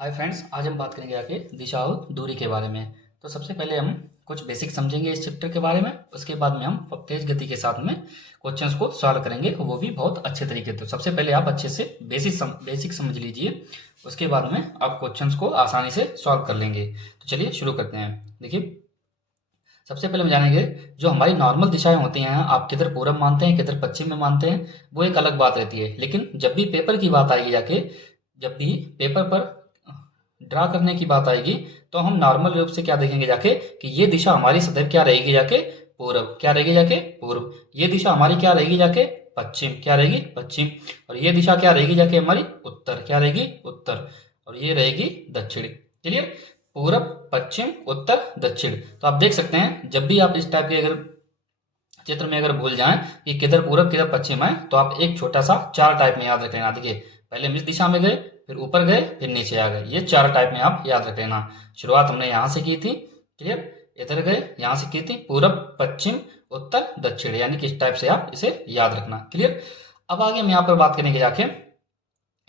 Hi friends, आज हम बात करेंगे आगे दिशा और दूरी के बारे में। तो सबसे पहले हम कुछ बेसिक समझेंगे इस चैप्टर के बारे में। उसके बाद में हम तेज गति के साथ में क्वेश्चंस को सॉल्व करेंगे, वो भी बहुत अच्छे तरीके से। तो सबसे पहले आप अच्छे से बेसिक समझ लीजिए, उसके बाद में आप क्वेश्चंस को आसानी से सॉल्व कर लेंगे। तो चलिए शुरू करते हैं। देखिए, सबसे पहले हम जानेंगे जो हमारी नॉर्मल दिशाएं होती हैं, आप किधर पूरब मानते हैं किधर पश्चिम में मानते हैं, वो एक अलग बात रहती है। लेकिन जब भी पेपर की बात आएगी जाके, जब भी पेपर पर ड्रा करने की बात आएगी, तो हम नॉर्मल रूप से क्या देखेंगे जाके कि ये दिशा हमारी सदैव क्या रहेगी जाके, पूर्व। क्या रहेगी जाके, पूर्व। ये दिशा हमारी क्या रहेगी जाके, पश्चिम। क्या रहेगी, पश्चिम। और ये दिशा क्या रहेगी जाके हमारी, उत्तर। क्या रहेगी, उत्तर। और ये रहेगी दक्षिण। क्लियर। पूरब, पश्चिम, उत्तर, दक्षिण। तो आप देख सकते हैं, जब भी आप इस टाइप के अगर चित्र में अगर भूल जाएं कि किधर पूरब किधर पश्चिम है, तो आप एक छोटा सा चार टाइप में याद रख लेना। देखिए, पहले हम इस दिशा में गए, फिर ऊपर गए, फिर नीचे आ गए। ये चार टाइप में आप याद रख लेना। शुरुआत हमने यहाँ से की थी। क्लियर। इधर गए, यहाँ से की थी, पूरब, पश्चिम, उत्तर, दक्षिण, यानी कि इस टाइप से आप इसे याद रखना। क्लियर। अब आगे हम यहाँ पर बात करेंगे जाके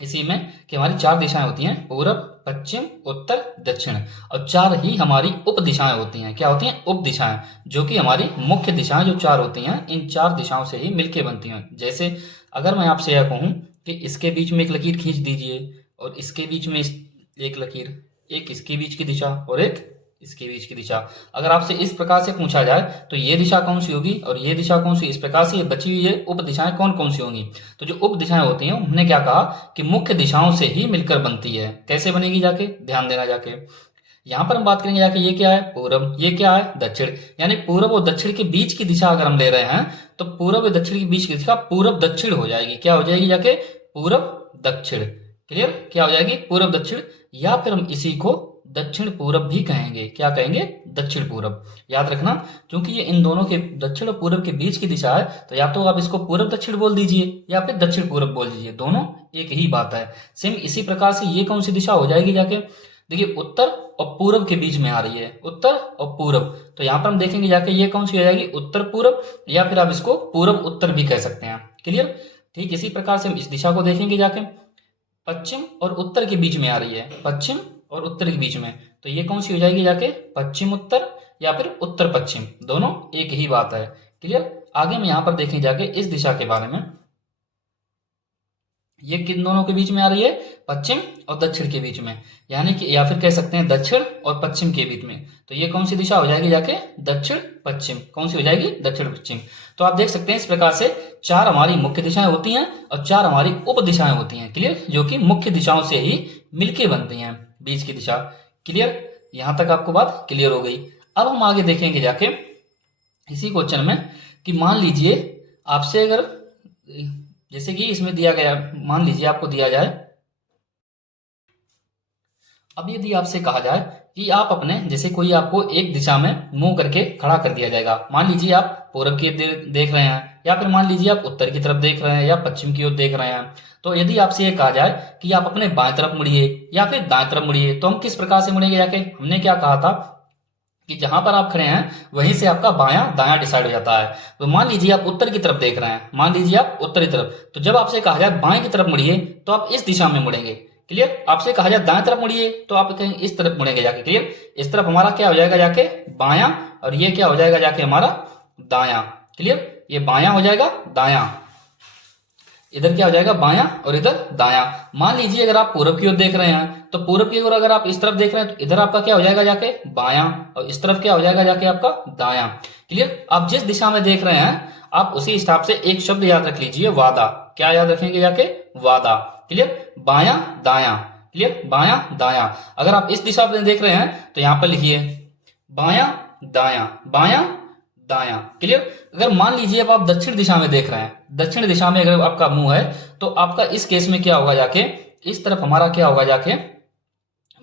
इसी में कि हमारी चार दिशाएं होती हैं, पूरब, पश्चिम, उत्तर, दक्षिण। और चार ही हमारी उप दिशाएं होती हैं। क्या होती हैं, उप दिशाएं, जो कि हमारी मुख्य दिशाएं जो चार होती हैं, इन चार दिशाओं से ही मिलके बनती हैं। जैसे अगर मैं आपसे यह कहूं कि इसके बीच में एक लकीर खींच दीजिए, और इसके बीच में एक लकीर, एक इसके बीच की दिशा और एक इसके बीच की दिशा। अगर आपसे इस प्रकार से पूछा जाए तो ये दिशा कौन सी होगी और ये दिशा कौन सी, इस प्रकार से ये बची हुई है उप दिशाएं कौन कौन सी होंगी। तो जो उप दिशाएं होती हैं, हमने क्या कहा कि मुख्य दिशाओं से ही मिलकर बनती है। कैसे बनेगी जाके, ध्यान देना जाके। यहाँ पर हम बात करेंगे जाके, ये क्या है, पूरब, ये क्या है, दक्षिण। यानी पूरब और दक्षिण के बीच की दिशा अगर हम ले रहे हैं, तो पूरब और दक्षिण के बीच की दिशा पूरब दक्षिण हो जाएगी। क्या हो जाएगी जाके, पूरब दक्षिण। क्लियर। क्या हो जाएगी, पूरब दक्षिण। या फिर हम इसी को दक्षिण पूरब भी कहेंगे। क्या कहेंगे, दक्षिण पूरब। याद रखना, क्योंकि ये इन दोनों के दक्षिण और पूरब के बीच की दिशा है, तो या तो आप इसको पूरब दक्षिण बोल दीजिए या फिर दक्षिण पूरब बोल दीजिए, दोनों एक ही बात है। सेम इसी प्रकार से ये कौन सी दिशा हो जाएगी जाके, देखिए, उत्तर और पूरब के बीच में आ रही है, उत्तर और पूरब। तो यहाँ पर हम देखेंगे जाके ये कौन सी हो जाएगी, उत्तर पूरब, या फिर आप इसको पूरब उत्तर भी कह सकते हैं। क्लियर। ठीक इसी प्रकार से हम इस दिशा को देखेंगे जाके, पश्चिम और उत्तर के बीच में आ रही है, पश्चिम और उत्तर के बीच में, तो ये कौन सी हो जाएगी जाके, पश्चिम उत्तर या फिर उत्तर पश्चिम, दोनों एक ही बात है। क्लियर। आगे हम यहाँ पर देखें जाके इस दिशा के बारे में, ये किन दोनों के बीच में आ रही है, पश्चिम और दक्षिण के बीच में, यानी कि या फिर कह सकते हैं दक्षिण और पश्चिम के बीच में। तो ये कौन सी दिशा हो जाएगी जाके, दक्षिण पश्चिम। कौन सी हो जाएगी, दक्षिण पश्चिम। तो आप देख सकते हैं इस प्रकार से चार हमारी मुख्य दिशाएं होती हैं और चार हमारी उप दिशाएं होती हैं। क्लियर। जो कि मुख्य दिशाओं से ही मिलके बनती हैं, बीच की दिशा। क्लियर। यहां तक आपको बात क्लियर हो गई। अब हम आगे देखेंगे जाके इसी क्वेश्चन में कि मान लीजिए आपसे अगर, जैसे कि इसमें दिया गया, मान लीजिए आपको दिया जाए, अब यदि आपसे कहा जाए कि आप अपने, जैसे कोई आपको एक दिशा में मुंह करके खड़ा कर दिया जाएगा, मान लीजिए आप पूरब की देख रहे हैं, या फिर मान लीजिए आप उत्तर की तरफ देख रहे हैं या पश्चिम की ओर देख रहे हैं। तो यदि आपसे ये कहा जाए कि आप अपने बाएं तरफ मुड़िए या फिर दाएं तरफ मुड़िए, तो हम किस प्रकार से मुड़ेंगे जाके, हमने क्या कहा था कि जहां पर आप खड़े हैं वहीं से आपका बायां दायां डिसाइड हो जाता है। तो मान लीजिए आप उत्तर की तरफ देख रहे हैं, मान लीजिए आप उत्तरी तरफ, तो जब आपसे कहा जाए बाएं की तरफ मुड़िए, तो आप इस दिशा में मुड़ेंगे। क्लियर। आपसे कहा जाए दाएं तरफ मुड़िए, तो आप कहीं इस तरफ मुड़ेंगे जाके। क्लियर। इस तरफ हमारा क्या हो जाएगा जाके, बायां, और ये क्या हो जाएगा जाके हमारा दायां। क्लियर। ये बायां हो जाएगा, दायां, इधर क्या हो जाएगा, बायां, और इधर दायां। मान लीजिए अगर आप पूरब की ओर देख रहे हैं, तो पूरब की ओर अगर आप इस तरफ देख रहे हैं, तो इधर आपका क्या हो जाएगा जाके, बायां, और इस तरफ क्या हो जाएगा जाके आपका दायां। क्लियर। आप जिस दिशा में देख रहे हैं, आप उसी हिसाब से एक शब्द याद रख लीजिए, वादा। क्या याद रखेंगे जाके, वादा। क्लियर। बायां दायां। क्लियर। बायां दायां। अगर आप इस दिशा में देख रहे हैं, तो यहां पर लिखिए बायां दायां, बायां दायां। क्लियर। अगर मान लीजिए अब आप दक्षिण दिशा में देख रहे हैं, दक्षिण दिशा में अगर आपका मुंह है, तो आपका इस केस में क्या होगा जाके, इस तरफ हमारा क्या होगा जाके,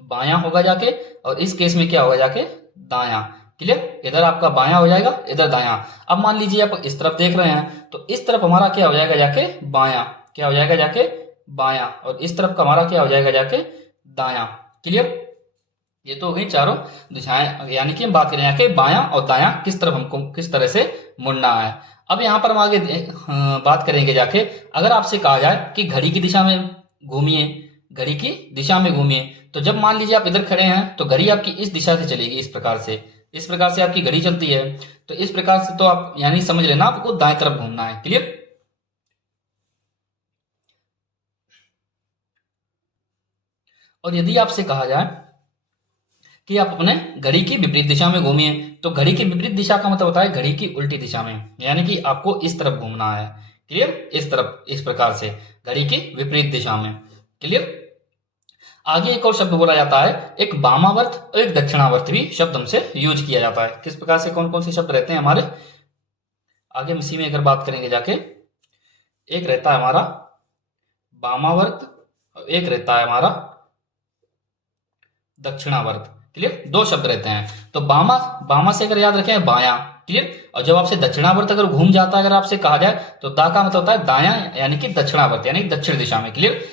बायां होगा जाके, और इस केस में क्या होगा जाके, दायां। क्लियर। इधर आपका बायां हो जाएगा, इधर दायां। अब मान लीजिए आप इस तरफ देख रहे हैं, तो इस तरफ हमारा क्या हो जाएगा जाके, बायां। क्या हो जाएगा जाके, बायां, और इस तरफ का हमारा क्या हो जाएगा जाके, दायां। क्लियर। ये तो हो गई चारों दिशाएं, यानी कि हम बात करें यहाँ के बायां और दायां किस तरफ हमको किस तरह से मुड़ना है। अब यहाँ पर हम आगे बात करेंगे जाके, अगर आपसे कहा जाए कि घड़ी की दिशा में घूमिए, घड़ी की दिशा में घूमिए, तो जब मान लीजिए आप इधर खड़े हैं तो घड़ी आपकी इस दिशा से चलेगी, इस प्रकार से आपकी घड़ी चलती है। तो इस प्रकार से तो आप यानी समझ लेना आपको दाएं तरफ घूमना है। क्लियर? और यदि आपसे कहा जाए कि आप अपने घड़ी की विपरीत दिशा में घूमिए, तो घड़ी की विपरीत दिशा का मतलब होता है घड़ी की उल्टी दिशा में, यानी कि आपको इस तरफ घूमना है। क्लियर? इस तरफ, इस प्रकार से घड़ी की विपरीत दिशा में। क्लियर? आगे एक और शब्द बोला जाता है, एक वामावर्त और एक दक्षिणावर्त भी शब्द हमसे यूज किया जाता है। किस प्रकार से, कौन कौन से शब्द रहते हैं हमारे, आगे हम इसी में अगर बात करेंगे जाके। एक रहता है हमारा वामावर्त और एक रहता है हमारा दक्षिणावर्त। क्लियर? दो शब्द रहते हैं। तो बामा से अगर याद रखें बायां। क्लियर? और जब आपसे दक्षिणावर्त अगर घूम जाता है, अगर आपसे कहा जाए, तो दा का मतलब होता है दायां, यानी कि दक्षिणावर्त, यानी दक्षिण दिशा में। क्लियर?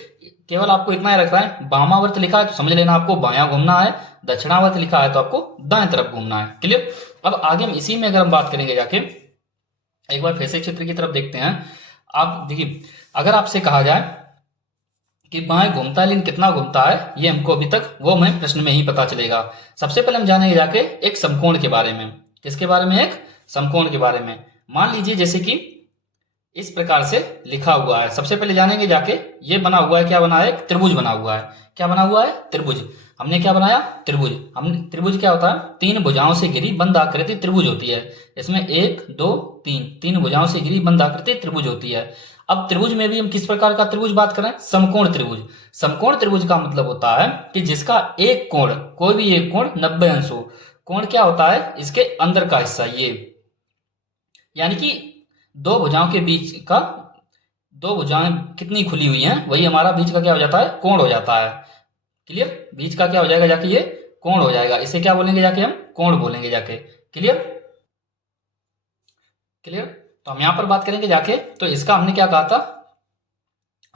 केवल आपको इतना ही रखना है, वामावर्त लिखा है तो समझ लेना आपको बायां घूमना है, दक्षिणावर्त लिखा है तो आपको दाएं तरफ घूमना है। क्लियर? अब आगे हम इसी में अगर हम बात करेंगे जाके, एक बार फिर से चित्र की तरफ देखते हैं। आप देखिए, अगर आपसे कहा जाए कि बाएं घूमता है लेकिन कितना घूमता है, ये हमको अभी तक वो हमें प्रश्न में ही पता चलेगा। सबसे पहले हम जानेंगे जाके एक समकोण के बारे में। किसके बारे में? एक समकोण के बारे में। मान लीजिए जैसे कि इस प्रकार से लिखा हुआ है। सबसे पहले जानेंगे जाके, ये बना हुआ है, क्या बना है? एक त्रिभुज बना हुआ है। क्या बना हुआ है? त्रिभुज। हमने क्या बनाया? त्रिभुज। हम त्रिभुज क्या होता है? तीन भुजाओं से घिरी बंद आकृति त्रिभुज होती है। इसमें एक, दो, तीन भुजाओं से घिरी बंद आकृति त्रिभुज होती है। अब त्रिभुज में भी हम किस प्रकार का त्रिभुज बात करें? समकोण त्रिभुज। समकोण त्रिभुज का मतलब होता है कि जिसका एक कोण, कोई भी एक कोण 90 अंश हो। कोण क्या होता है? इसके अंदर का हिस्सा, ये यानी कि दो भुजाओं के बीच का, दो भुजाएं कितनी खुली हुई हैं, वही हमारा बीच का क्या हो जाता है? कोण हो जाता है। क्लियर? बीच का क्या हो जाएगा जाके? ये कोण हो जाएगा। इसे क्या बोलेंगे जाके? हम कोण बोलेंगे जाके। क्लियर? क्लियर? तो हम यहां पर बात करेंगे जाके, तो इसका हमने क्या कहा था?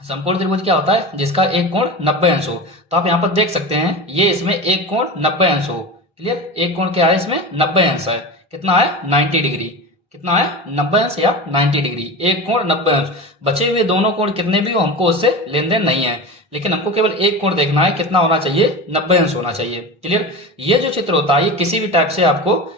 समकोण त्रिभुज क्या होता है? जिसका एक कोण 90 अंश हो। तो आप यहां पर देख सकते हैं, ये इसमें एक कोण 90 अंश हो। क्लियर? एक कोण क्या है? इसमें 90 अंश है। कितना है? 90 डिग्री। कितना है? 90 अंश या 90 डिग्री। एक कोण 90 अंश। बचे हुए दोनों कोण कितने भी हो, हमको उससे लेन देन नहीं है, लेकिन हमको केवल एक कोण देखना है। कितना होना चाहिए? 90 अंश होना चाहिए। क्लियर? ये जो चित्र होता है, ये किसी भी टाइप से आपको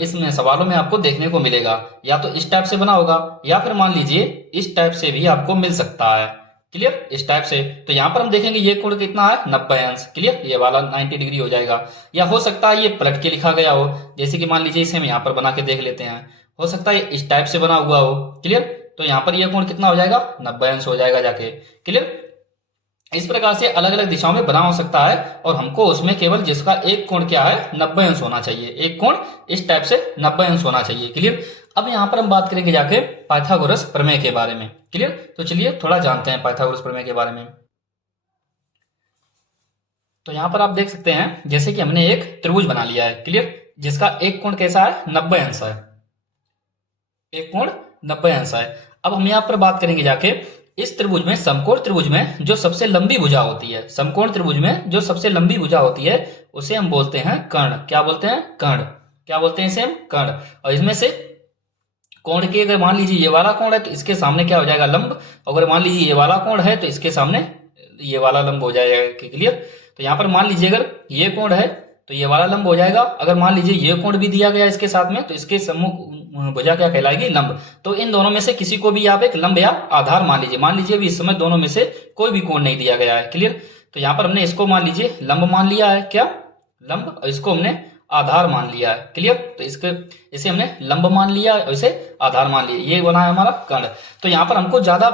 इसमें सवालों में आपको देखने को मिलेगा। या तो इस टाइप से बना होगा, या फिर मान लीजिए इस टाइप से भी आपको मिल सकता है। क्लियर? इस टाइप से। तो यहां पर हम देखेंगे ये कोण कितना है? 90 अंश। क्लियर? ये वाला 90 डिग्री हो जाएगा। या हो सकता है ये पलट के लिखा गया हो, जैसे कि मान लीजिए इसे हम यहाँ पर बना के देख लेते हैं। हो सकता है इस टाइप से बना हुआ हो। क्लियर? तो यहाँ पर ये कोण कितना हो जाएगा? 90 अंश हो जाएगा जाके। क्लियर? इस प्रकार से अलग अलग दिशाओं में बना हो सकता है, और हमको उसमें केवल जिसका एक कोण क्या है? 90 अंश होना चाहिए। एक कोण इस टाइप से 90 अंश होना चाहिए। क्लियर? अब यहां पर हम बात करेंगे जाके पाइथागोरस प्रमेय के बारे में। क्लियर? तो चलिए थोड़ा जानते हैं पाइथागोरस प्रमेय के बारे में। तो यहां पर आप देख सकते हैं, जैसे कि हमने एक त्रिभुज बना लिया है। क्लियर? जिसका एक कोण कैसा है? 90 अंश है। एक कोण 90 अंश है। अब हम यहां पर बात करेंगे जाके, इस त्रिभुज में, समकोण त्रिभुज में जो सबसे लंबी भुजा होती है, समकोण त्रिभुज में जो सबसे लंबी भुजा होती है, उसे हम बोलते हैं कर्ण। क्या बोलते हैं? कर्ण। क्या बोलते हैं इसे हम? कर्ण। और इसमें से कोण के, अगर मान लीजिए ये वाला कोण है तो इसके सामने क्या हो जाएगा? लंब। अगर मान लीजिए ये वाला कोण है तो इसके सामने ये वाला लंब हो जाएगा। क्लियर? तो यहाँ पर मान लीजिए अगर ये कोण है तो ये वाला लंब हो जाएगा। अगर मान लीजिए ये कोण भी दिया गया इसके साथ में, तो इसके सम्मुख भुजा क्या कहलाएगी? लंब। तो इन दोनों में से किसी को भी आप एक लंब या आधार मान लीजिए। मान लीजिए अभी इस समय दोनों में से कोई भी कोण नहीं दिया गया है। क्लियर? तो यहाँ पर हमने इसको मान लीजिए लंब मान लिया है। क्या? लंब। और इसको हमने आधार मान लिया है। क्लियर? तो इसे हमने लंब मान लिया और इसे आधार मान लिया। ये बना है हमारा कर्ण। तो यहाँ पर हमको ज्यादा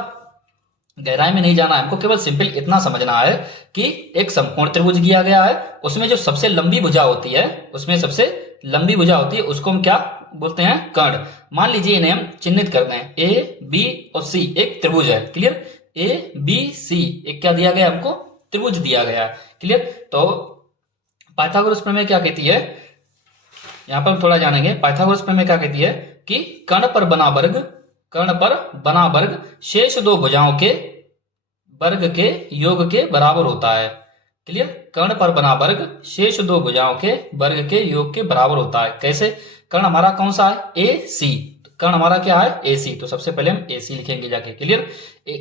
गहराई में नहीं जाना है, हमको केवल सिंपल इतना समझना है कि एक समकोण त्रिभुज दिया गया है, उसमें जो सबसे लंबी भुजा होती है, उसमें सबसे लंबी भुजा होती है, उसको हम क्या बोलते हैं? कर्ण। मान लीजिए इन्हें हम चिन्हित करते हैं। ए, बी और सी एक त्रिभुज है। क्लियर? ए, बी, सी एक क्या दिया गया हमको? त्रिभुज दिया गया है। क्लियर? तो पाइथागोरस प्रमेय क्या कहती है, यहां पर हम थोड़ा जानेंगे। पाइथागोरस प्रमेय क्या कहती है कि कर्ण पर बना वर्ग शेष दो भुजाओं के वर्ग के योग के बराबर होता है। क्लियर? कर्ण पर बना वर्ग शेष दो भुजाओं के वर्ग के योग के बराबर होता है। कैसे? कर्ण हमारा कौन सा है? ए सी। कर्ण हमारा क्या है? ए सी। तो सबसे पहले हम ए सी लिखेंगे जाके। क्लियर?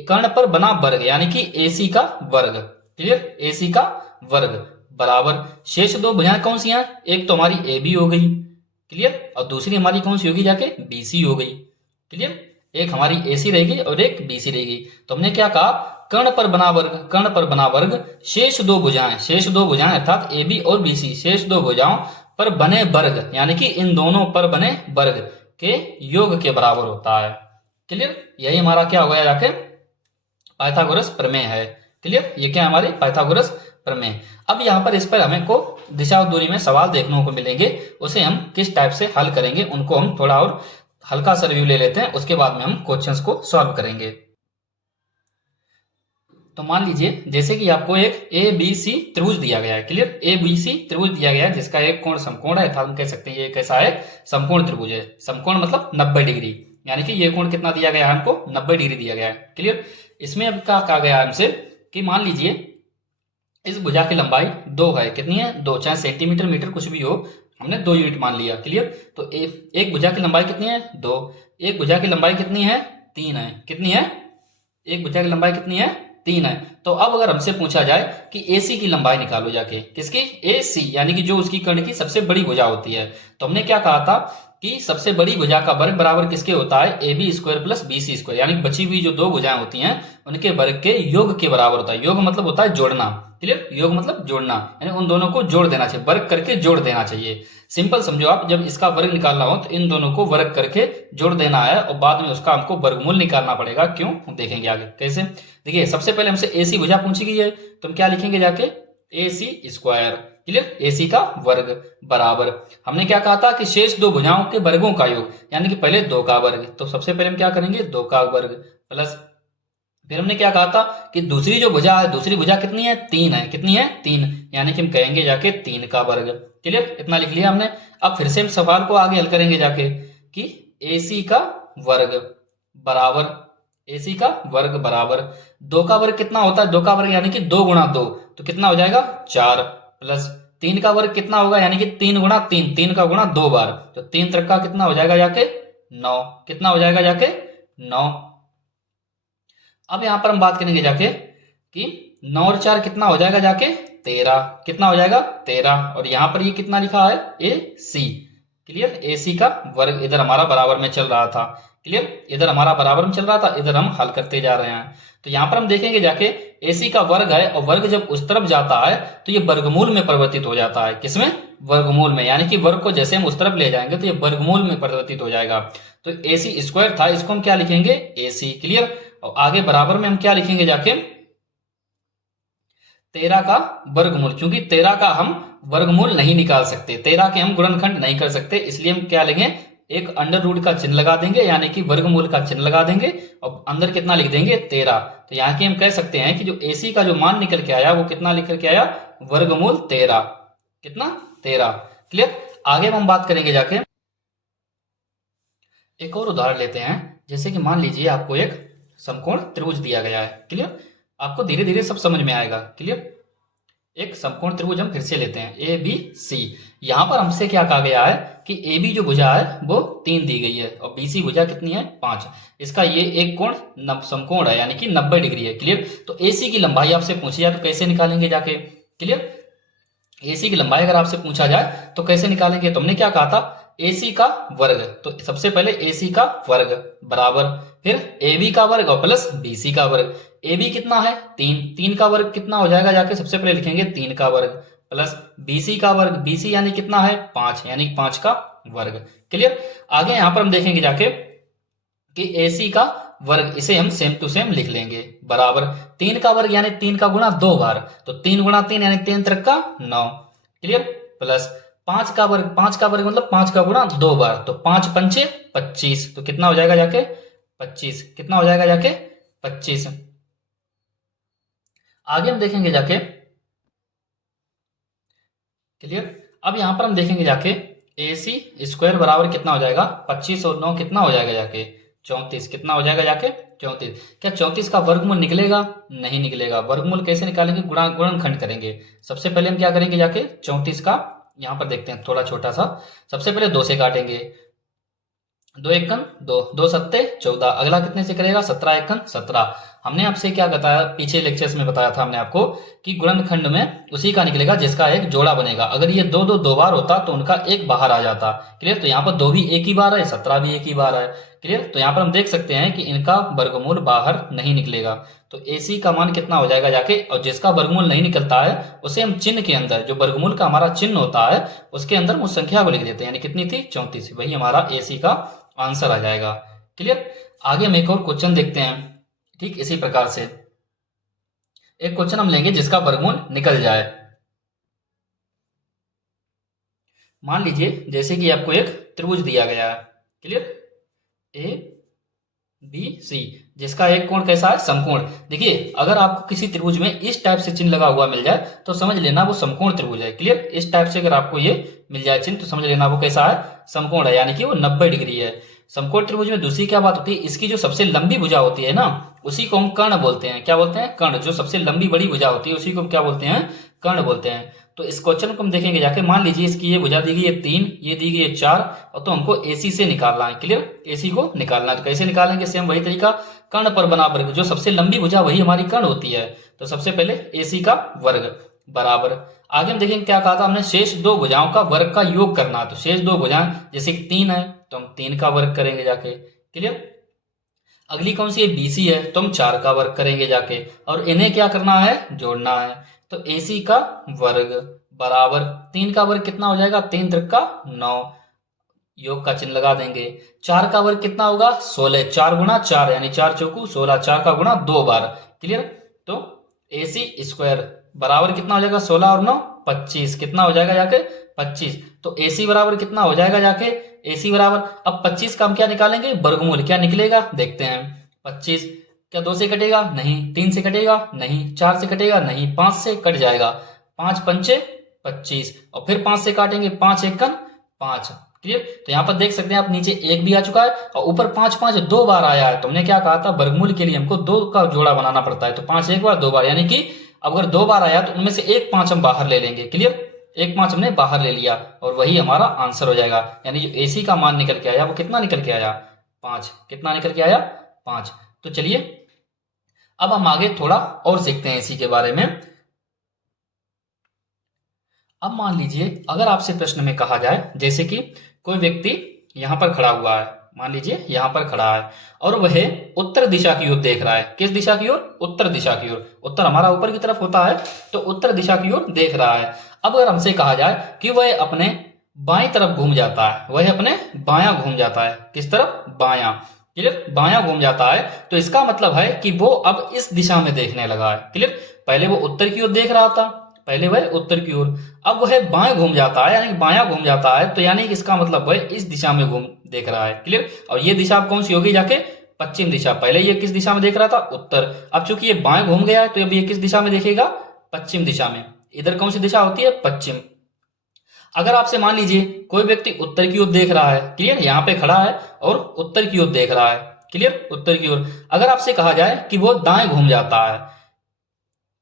कर्ण पर बना वर्ग यानी कि ए सी का वर्ग। क्लियर? ए सी का वर्ग बराबर शेष दो भुजाएं कौन सी हैं? एक तो हमारी ए बी हो गई, क्लियर, और दूसरी हमारी कौन सी होगी जाके बी सी हो गई, क्लियर। एक हमारी ए सी रहेगी और एक बी सी रहेगी। तो हमने क्या कहा, कर्ण पर बना वर्ग, कर्ण पर बना वर्ग शेष दो भुजाएं अर्थात ए बी और बी सी, शेष दो भुजाओं पर बने वर्ग यानी कि इन दोनों पर बने वर्ग के योग के बराबर होता है, क्लियर। यही हमारा क्या हो गया जाके पाइथागोरस प्रमेय है, क्लियर। ये क्या है हमारी पाइथागोरस प्रमेय। अब यहाँ पर इस पर हमें को दिशा और दूरी में सवाल देखने को मिलेंगे, उसे हम किस टाइप से हल करेंगे उनको हम थोड़ा और हल्का सा रिव्यू ले लेते हैं, उसके बाद में हम क्वेश्चंस को सॉल्व करेंगे। तो मान लीजिए जैसे कि आपको एक ए बी सी त्रिभुज दिया गया है, क्लियर, ए बी सी त्रिभुज दिया गया है जिसका एक कोण समकोण है, अर्थात हम कह सकते हैं ये कैसा है, समकोण त्रिभुज है। समकोण मतलब 90 डिग्री, यानी कि ये कोण कितना दिया गया है हमको, 90 डिग्री दिया गया है, क्लियर। इसमें अब क्या कहा गया है हमसे कि मान लीजिए इस भुजा की लंबाई 2 है, कितनी है 2, चाहे सेंटीमीटर मीटर कुछ भी हो, हमने 2 यूनिट मान लिया, क्लियर। तो एक भुजा की लंबाई कितनी है 2, एक भुजा की लंबाई कितनी है 3 है, कितनी है, एक भुजा की लंबाई कितनी है 3 है। तो अब अगर हमसे पूछा जाए कि AC की लंबाई निकालो जाके, किसकी, AC यानी कि जो उसकी कर्ण की सबसे बड़ी भुजा होती है। तो हमने क्या कहा था कि सबसे बड़ी भुजा का वर्ग बराबर किसके होता है, AB square plus BC square, यानी बची हुई जो दो भुजाएं होती हैं उनके वर्ग के योग के बराबर होता है। योग मतलब होता है जोड़ना, क्लियर, योग मतलब जोड़ना, यानी उन दोनों को जोड़ देना चाहिए, वर्ग करके जोड़ देना चाहिए। सिंपल समझो आप, जब इसका वर्ग निकालना हो तो इन दोनों को वर्ग करके जोड़ देना है और बाद में उसका हमको वर्गमूल निकालना पड़ेगा। क्यों, हम देखेंगे आगे कैसे। देखिए सबसे पहले हमसे AC भुजा पूछी गई है, तो हम क्या लिखेंगे जाके AC स्क्वायर, क्लियर, AC का वर्ग बराबर, हमने क्या कहा था कि शेष दो भुजाओं के वर्गों का योग, यानी कि पहले 2 का वर्ग, तो सबसे पहले हम क्या करेंगे 2 का वर्ग प्लस, फिर हमने क्या कहा था कि दूसरी जो भुजा है, दूसरी भुजा कितनी है 3 है, कितनी है 3, यानी कि हम कहेंगे जाके 3 का वर्ग, क्लियर, इतना लिख लिया हमने। अब फिर से हम सवाल को आगे हल करेंगे जाके कि AC का वर्ग बराबर, AC का वर्ग बराबर 2 का वर्ग कितना होता है, 2 का वर्ग यानी कि 2 गुणा 2, तो कितना हो जाएगा 4, प्लस 3 का वर्ग कितना होगा, यानी कि 3 गुणा 3, 3 का गुणा 2 बार, तो 3 त्रिक का कितना हो जाएगा जाके 9, कितना हो जाएगा जाके 9। अब यहां पर हम बात करेंगे जाके कि 9 और 4 कितना हो जाएगा जाके 13, कितना हो जाएगा 13, और यहां पर ये कितना लिखा है AC, क्लियर, AC का वर्ग इधर हमारा बराबर में चल रहा था, क्लियर, इधर हमारा बराबर में चल रहा था, इधर हम हल करते जा रहे हैं। तो यहां पर हम देखेंगे जाके AC का वर्ग है और वर्ग जब उस तरफ जाता है तो ये वर्गमूल में परिवर्तित हो जाता है, किसमें, वर्गमूल में, यानी कि वर्ग को जैसे हम उस तरफ ले जाएंगे तो ये वर्गमूल में परिवर्तित हो जाएगा। तो AC स्क्वायर था, इसको हम क्या लिखेंगे AC, क्लियर, और आगे बराबर में हम क्या लिखेंगे जाके 13 का वर्गमूल, क्योंकि 13 का हम वर्गमूल नहीं निकाल सकते, 13 के हम गुणनखंड नहीं कर सकते, इसलिए हम क्या लेंगे एक अंडर रूट का चिन्ह लगा देंगे, यानी कि वर्गमूल का चिन्ह लगा देंगे और अंदर कितना लिख देंगे 13। तो यहाँ की हम कह सकते हैं कि जो AC का जो मान निकल के आया वो कितना निकल के आया, वर्गमूल 13, कितना 13, क्लियर। आगे हम बात करेंगे जाके एक और उदाहरण लेते हैं, जैसे कि मान लीजिए आपको एक समकोण त्रिभुज दिया गया है, क्लियर, आपको धीरे धीरे सब समझ में आएगा, क्लियर। एक समकोण त्रिभुज हम फिर से लेते हैं ABC, यहां पर हमसे क्या कहा गया है कि AB जो भुजा है वो 3 दी गई है और BC भुजा कितनी है 5, इसका ये एक कोण समकोण है यानी कि 90 डिग्री है, क्लियर। तो AC की लंबाई आपसे पूछी जाए तो कैसे निकालेंगे जाके, क्लियर, AC की लंबाई अगर आपसे पूछा जाए तो कैसे निकालेंगे, तो हमने क्या कहा था AC का वर्ग, तो सबसे पहले AC का वर्ग बराबर, फिर AB का वर्ग और प्लस BC का वर्ग, AB कितना है 3, 3 का वर्ग कितना हो जाएगा जाके सबसे पहले लिखेंगे 3 का वर्ग प्लस BC का वर्ग, BC यानी कितना है 5, यानी 5 का वर्ग, क्लियर। आगे यहां पर हम देखेंगे जाके कि AC का वर्ग, इसे हम सेम टू सेम लिख लेंगे बराबर 3 का वर्ग यानी 3 का गुणा 2 बार, तो 3 गुणा 3 यानी 3 त्रिक का 9, क्लियर, प्लस 5 का वर्ग, 5 का वर्ग मतलब 5 का गुणा 2 बार, तो 5 पंचे 25, तो कितना हो जाएगा जाके 25, कितना हो जाएगा जाके 25। आगे हम देखेंगे जाके, क्लियर, अब यहां पर हम देखेंगे जाके AC स्क्वायर बराबर कितना हो जाएगा 25 और 9 कितना हो जाएगा जाके 34, कितना हो जाएगा जाके 34। क्या 34 का वर्गमूल निकलेगा, नहीं निकलेगा। वर्गमूल कैसे निकालेंगे, गुणनखंड करेंगे। सबसे पहले हम क्या करेंगे जाके 34 का, यहां पर देखते हैं थोड़ा छोटा सा, सबसे पहले 2 से काटेंगे, दो एकन दो, दो सत्ते 14, अगला कितने से करेगा 17 एकन 17। हमने आपसे क्या बताया, पीछे लेक्चर्स में बताया था हमने आपको कि गुणनखंड में उसी का निकलेगा जिसका एक जोड़ा बनेगा। अगर ये दो दो दो बार होता तो उनका एक बाहर आ जाता। क्लियर। तो यहाँ पर दो भी एक ही बार है, 17 भी एक ही बार है। क्लियर। तो यहाँ पर हम देख सकते हैं कि इनका वर्गमूल बाहर नहीं निकलेगा। तो AC का मान कितना हो जाएगा जाके, और जिसका वर्गमूल नहीं निकलता है उसे हम चिन्ह के अंदर, जो वर्गमूल का हमारा चिन्ह होता है उसके अंदर उस संख्या को लिख देते हैं। यानी कितनी थी 34, वही हमारा AC का आंसर आ जाएगा। क्लियर। आगे हम एक और क्वेश्चन देखते हैं। ठीक इसी प्रकार से एक क्वेश्चन हम लेंगे जिसका वर्गमूल निकल जाए। मान लीजिए जैसे कि आपको एक त्रिभुज दिया गया है। क्लियर। ABC, जिसका एक कोण कैसा है समकोण। देखिए अगर आपको किसी त्रिभुज में इस टाइप से चिन्ह लगा हुआ मिल जाए तो समझ लेना वो समकोण त्रिभुज है। क्लियर। इस टाइप से अगर आपको ये मिल जाए चिन्ह तो समझ लेना वो कैसा है समकोण है, यानी कि वो 90 डिग्री है। समकोण त्रिभुज में दूसरी क्या बात होती है, इसकी जो सबसे लंबी भुजा होती है ना उसी को हम कर्ण बोलते हैं। क्या बोलते हैं, कर्ण। जो सबसे लंबी बड़ी भुजा होती है उसी को हम क्या बोलते हैं, कर्ण बोलते हैं। तो इस क्वेश्चन को हम देखेंगे जाके, मान लीजिए इसकी ये भुजा दी गई है 3, ये दी गई है 4, और तो हमको AC से निकालना है। क्लियर। AC को निकालना है तो कैसे निकालेंगे, सेम वही तरीका, कर्ण पर बना वर्ग। जो सबसे लंबी भुजा वही हमारी कर्ण होती है। तो सबसे पहले AC का वर्ग बराबर, आगे हम देखेंगे क्या कहा था हमने, शेष दो भुजाओं का वर्ग का योग करना है। तो शेष दो भुजाएं जैसे कि 3 है तो हम 3 का वर्ग करेंगे जाके। क्लियर। अगली कौन सी है, BC है, तो हम 4 का वर्ग करेंगे जाके, और इन्हें क्या करना है, जोड़ना है। तो AC का वर्ग बराबर 3 का वर्ग कितना हो जाएगा, 3 त्रिक का 9, योग का चिन्ह लगा देंगे। 4 का वर्ग कितना होगा 16, 4 गुणा 4 यानी 4 चौकू 16, 4 का गुणा 2 बार। क्लियर। तो AC स्क्वायर बराबर कितना हो जाएगा 16 और 9 25, कितना हो जाएगा जाके 25। तो AC बराबर कितना हो जाएगा जाके, AC बराबर, अब 25 का हम क्या निकालेंगे, वर्गमूल। क्या निकलेगा देखते हैं। 25 क्या 2 से कटेगा, नहीं। 3 से कटेगा, नहीं। 4 से कटेगा, नहीं। 5 से कट जाएगा, 5 पंचे 25, और फिर 5 से काटेंगे, 5 एकन 5। क्लियर। तो यहाँ पर देख सकते हैं आप, नीचे 1 भी आ चुका है और ऊपर 5 5 2 बार आया है। तुमने क्या कहा था, वर्गमूल के लिए हमको 2 का जोड़ा बनाना पड़ता है। तो 5 एक बार 2 बार, यानी कि अगर 2 बार आया तो उनमें से 1 5 हम बाहर ले लेंगे। क्लियर। 1 5 हमने बाहर ले लिया और वही हमारा आंसर हो जाएगा। यानी जो AC का मान निकल के आया वो कितना निकल के आया, 5। कितना निकल के आया, 5। तो चलिए अब हम आगे थोड़ा और सीखते हैं AC के बारे में। अब मान लीजिए अगर आपसे प्रश्न में कहा जाए जैसे कि कोई व्यक्ति यहाँ पर खड़ा हुआ है, मान लीजिए यहाँ पर खड़ा है और वह उत्तर दिशा की ओर देख रहा है। किस दिशा की ओर, उत्तर दिशा की ओर। उत्तर हमारा ऊपर की तरफ होता है तो उत्तर दिशा की ओर देख रहा है। अब अगर हमसे कहा जाए कि वह अपने बाएं तरफ घूम जाता है, वह अपने बायां घूम जाता है। किस तरफ, बायां। क्लियर। बायां घूम जाता है तो इसका मतलब है कि वो अब इस दिशा में देखने लगा है। क्लियर। पहले वो उत्तर की ओर देख रहा था, पहले वह उत्तर की ओर, अब वह बाएं घूम जाता है, यानी बायां घूम जाता है। तो यानी कि इसका मतलब वह इस दिशा में घूम देख रहा है। क्लियर। और ये दिशा अब कौन सी होगी जाके, पश्चिम दिशा। पहले ये किस दिशा में देख रहा था, उत्तर। अब चूंकि ये बाएं घूम गया है तो अब ये किस दिशा में देखेगा, पश्चिम दिशा में। इधर कौन सी दिशा होती है, पश्चिम। अगर आपसे मान लीजिए कोई व्यक्ति उत्तर की ओर देख रहा है, क्लियर, यहाँ पे खड़ा है और उत्तर की ओर देख रहा है। क्लियर। उत्तर की ओर अगर आपसे कहा जाए कि वो दाएं घूम जाता है,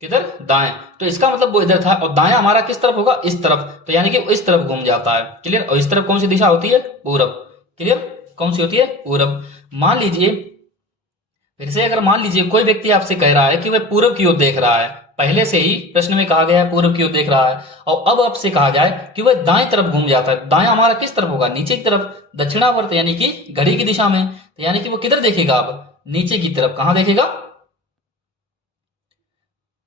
किधर, दाएं, तो इसका मतलब वो इधर था और दाएं हमारा किस तरफ होगा, इस तरफ। तो यानी कि वो इस तरफ घूम जाता है। क्लियर। और इस तरफ कौन सी दिशा होती है, पूरब। क्लियर। कौन सी होती है, पूरब। मान लीजिए फिर से अगर मान लीजिए कोई व्यक्ति आपसे कह रहा है कि वह पूरब की ओर देख रहा है, पहले से ही प्रश्न में कहा गया है पूरब की ओर देख रहा है, और अब आपसे कहा जाए कि वह दाएं तरफ घूम जाता है। दाएं हमारा किस तरफ होगा, नीचे की तरफ, दक्षिणावर्त, यानी कि घड़ी की दिशा में। तो यानी कि वो किधर देखेगा, अब नीचे की तरफ। कहां देखेगा,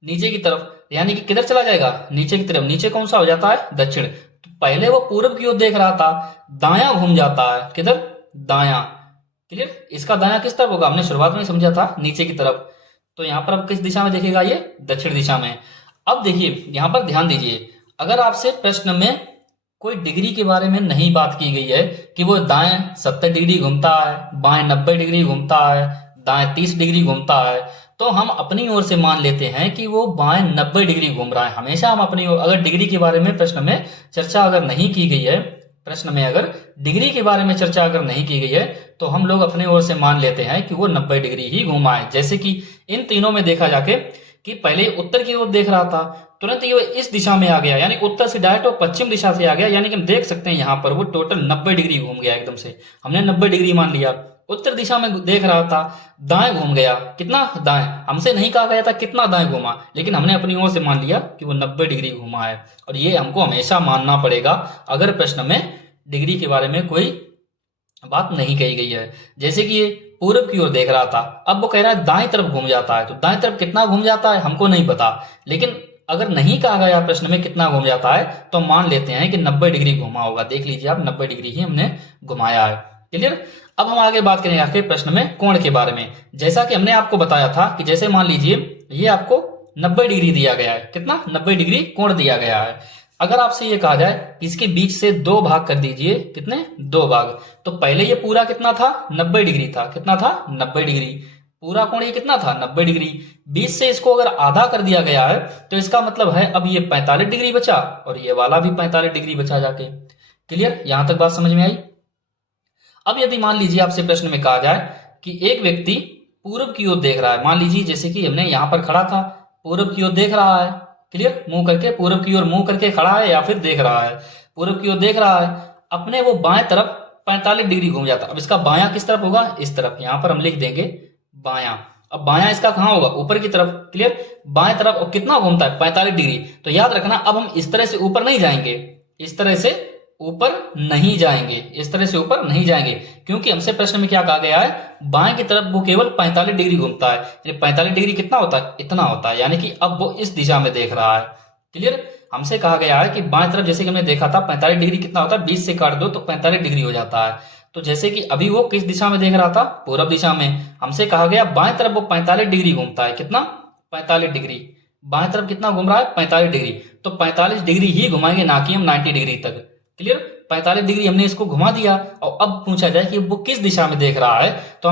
नीचे की तरफ, यानी कि किधर चला जाएगा, नीचे की तरफ। नीचे कौन सा हो जाता है, दक्षिण। तो पहले वो पूरब की ओर देख रहा था, दायां घूम जाता है, किधर, दायां। क्लियर। इसका दायां किस तरफ होगा, हमने शुरुआत में समझा था, नीचे की तरफ। तो यहां पर अब किस दिशा में देखेगा, ये दक्षिण दिशा में। अब देखिए यहां पर ध्यान दीजिए, अगर आपसे प्रश्न में कोई डिग्री के बारे में नहीं बात की गई है कि वो दाएं 70 डिग्री घूमता है, बाएं 90 डिग्री घूमता है, दाएं 30 डिग्री घूमता है, तो हम अपनी ओर से मान लेते हैं कि वो बाएं 90 डिग्री घूम रहा है। हमेशा हम अपनी ओर, अगर डिग्री के बारे में प्रश्न में चर्चा अगर नहीं की गई है, प्रश्न में अगर डिग्री के बारे में चर्चा अगर नहीं की गई है तो हम लोग अपने ओर से मान लेते हैं कि वो 90 डिग्री ही घूमा है। जैसे कि इन तीनों में देखा जाके कि पहले ये उत्तर की ओर देख रहा था, तुरंत ये इस दिशा में आ गया, यानी उत्तर से डायरेक्ट वो पश्चिम दिशा से आ गया, यानी कि हम देख सकते हैं यहाँ पर वो टोटल 90 डिग्री घूम गया एकदम से। हमने 90 डिग्री मान लिया। उत्तर दिशा में देख रहा था, दाएं घूम गया। कितना दाएं? हमसे नहीं कहा गया था कितना दाएं घूमा, लेकिन हमने अपनी ओर से मान लिया कि वो 90 डिग्री घूमा है। और ये हमको हमेशा मानना पड़ेगा अगर प्रश्न में डिग्री के बारे में कोई बात नहीं कही गई है। जैसे कि ये पूरब की ओर देख रहा था, अब वो कह रहा है दाएं तरफ घूम जाता है, तो दाएं तरफ कितना घूम जाता है हमको नहीं पता, लेकिन अगर नहीं कहा गया प्रश्न में कितना घूम जाता है तो मान लेते हैं कि 90 डिग्री घुमा होगा। देख लीजिए आप, 90 डिग्री ही हमने घुमाया है। क्लियर? अब हम आगे बात करेंगे आखिर प्रश्न में कोण के बारे में। जैसा कि हमने आपको बताया था कि जैसे मान लीजिए ये आपको 90 डिग्री दिया गया है, कितना? 90 डिग्री कोण दिया गया है। अगर आपसे ये कहा जाए कि इसके बीच से 2 भाग कर दीजिए, कितने? 2 भाग। तो पहले ये पूरा कितना था? 90 डिग्री था। कितना था? 90 डिग्री। पूरा कोण ये कितना था? 90 डिग्री। बीच से इसको अगर आधा कर दिया गया है तो इसका मतलब है अब ये 45 डिग्री बचा और ये वाला भी 45 डिग्री बचा जाके। क्लियर? यहां तक बात समझ में आई? अब यदि मान लीजिए आपसे प्रश्न में कहा जाए कि एक व्यक्ति पूरब की ओर देख रहा है, मान लीजिए जैसे कि हमने यहां पर खड़ा था, पूरब की ओर देख रहा है। क्लियर? मुंह करके, पूरब की ओर मुंह करके खड़ा है या फिर देख रहा है, पूरब की ओर देख रहा है। अपने वो बाएं तरफ 45 डिग्री घूम जाता। अब इसका बायां किस तरफ होगा? इस तरफ। यहां पर हम लिख देंगे बायां। अब बायां इसका कहां होगा? ऊपर की तरफ। क्लियर? बाएं तरफ। और कितना घूमता है? 45 डिग्री। तो याद रखना, अब हम इस तरह से ऊपर नहीं जाएंगे, इस तरह से ऊपर नहीं जाएंगे, इस तरह से ऊपर नहीं जाएंगे, क्योंकि हमसे प्रश्न में क्या कहा गया है? बाएं की तरफ वो केवल 45 डिग्री घूमता है। यानी 45 डिग्री कितना होता है? इतना होता है, यानी कि अब वो इस दिशा में देख रहा है। क्लियर? हमसे कहा गया है कि बाएं तरफ जैसे कि हमने देखा था 45 डिग्री कितना होता है? 20 से काट दो तो 45 डिग्री हो जाता है। तो जैसे कि अभी वो किस दिशा में देख रहा था? पूरब दिशा में। हमसे कहा गया बाएं तरफ वो 45 डिग्री घूमता है। कितना? 45 डिग्री। बाएं तरफ कितना घूम रहा है? 45 डिग्री। तो 45 डिग्री ही घुमाएंगे, ना कि हम 90 डिग्री तक। क्लियर? 45 डिग्री हमने इसको घुमा दिया। और अब पूछा जाए कि वो किस दिशा में देख रहा है, तो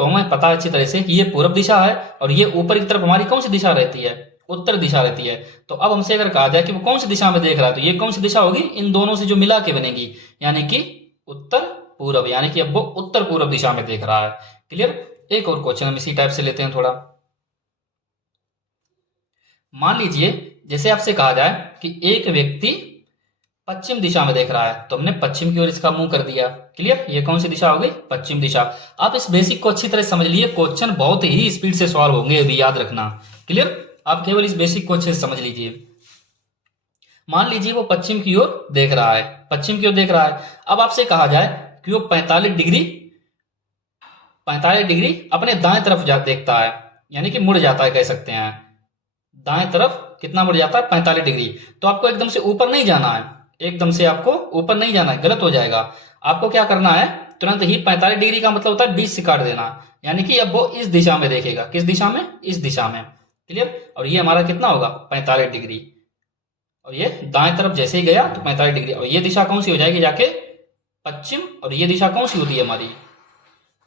हमें पता है अच्छी तरह से कि ये पूरब दिशा है और ये ऊपर की तरफ हमारी कौन सी दिशा रहती है? उत्तर दिशा रहती है। तो अब हमसे अगर कहा जाए कि वो कौन सी दिशा में देख रहा है, तो ये कौन सी दिशा होगी? इन दोनों से जो मिला के बनेगी, यानी कि उत्तर पूरब, यानी कि अब वो उत्तर पूरब दिशा में देख रहा है। क्लियर? एक और क्वेश्चन हम इसी टाइप से लेते हैं थोड़ा। मान लीजिए जैसे आपसे कहा जाए कि एक व्यक्ति पश्चिम दिशा में देख रहा है, तो हमने पश्चिम की ओर इसका मुंह कर दिया। क्लियर? ये कौन सी दिशा हो गई? पश्चिम दिशा। आप इस बेसिक को अच्छी तरह समझ लिए, क्वेश्चन बहुत ही स्पीड से सॉल्व होंगे, अभी याद रखना। क्लियर? आप केवल इस बेसिक को अच्छे से समझ लीजिए। मान लीजिए वो पश्चिम की ओर देख रहा है, पश्चिम की ओर देख रहा है। अब आपसे कहा जाए कि वो 45 डिग्री अपने दाएं तरफ देखता है, यानी कि मुड़ जाता है, कह सकते हैं दाएं तरफ कितना मुड़ जाता है? 45 डिग्री। तो आपको एकदम से ऊपर नहीं जाना है, एकदम से आपको ऊपर नहीं जाना है, गलत हो जाएगा। आपको क्या करना है? तुरंत ही 45 डिग्री का मतलब होता है 20 से काट देना, यानी कि अब वो इस दिशा में देखेगा। किस दिशा में? इस दिशा में। क्लियर? और ये हमारा कितना होगा? 45 डिग्री। और ये दाएं तरफ जैसे ही गया तो 45 डिग्री। और ये दिशा कौन सी हो जाएगी? जाके पश्चिम। और ये दिशा कौन सी होती है हमारी?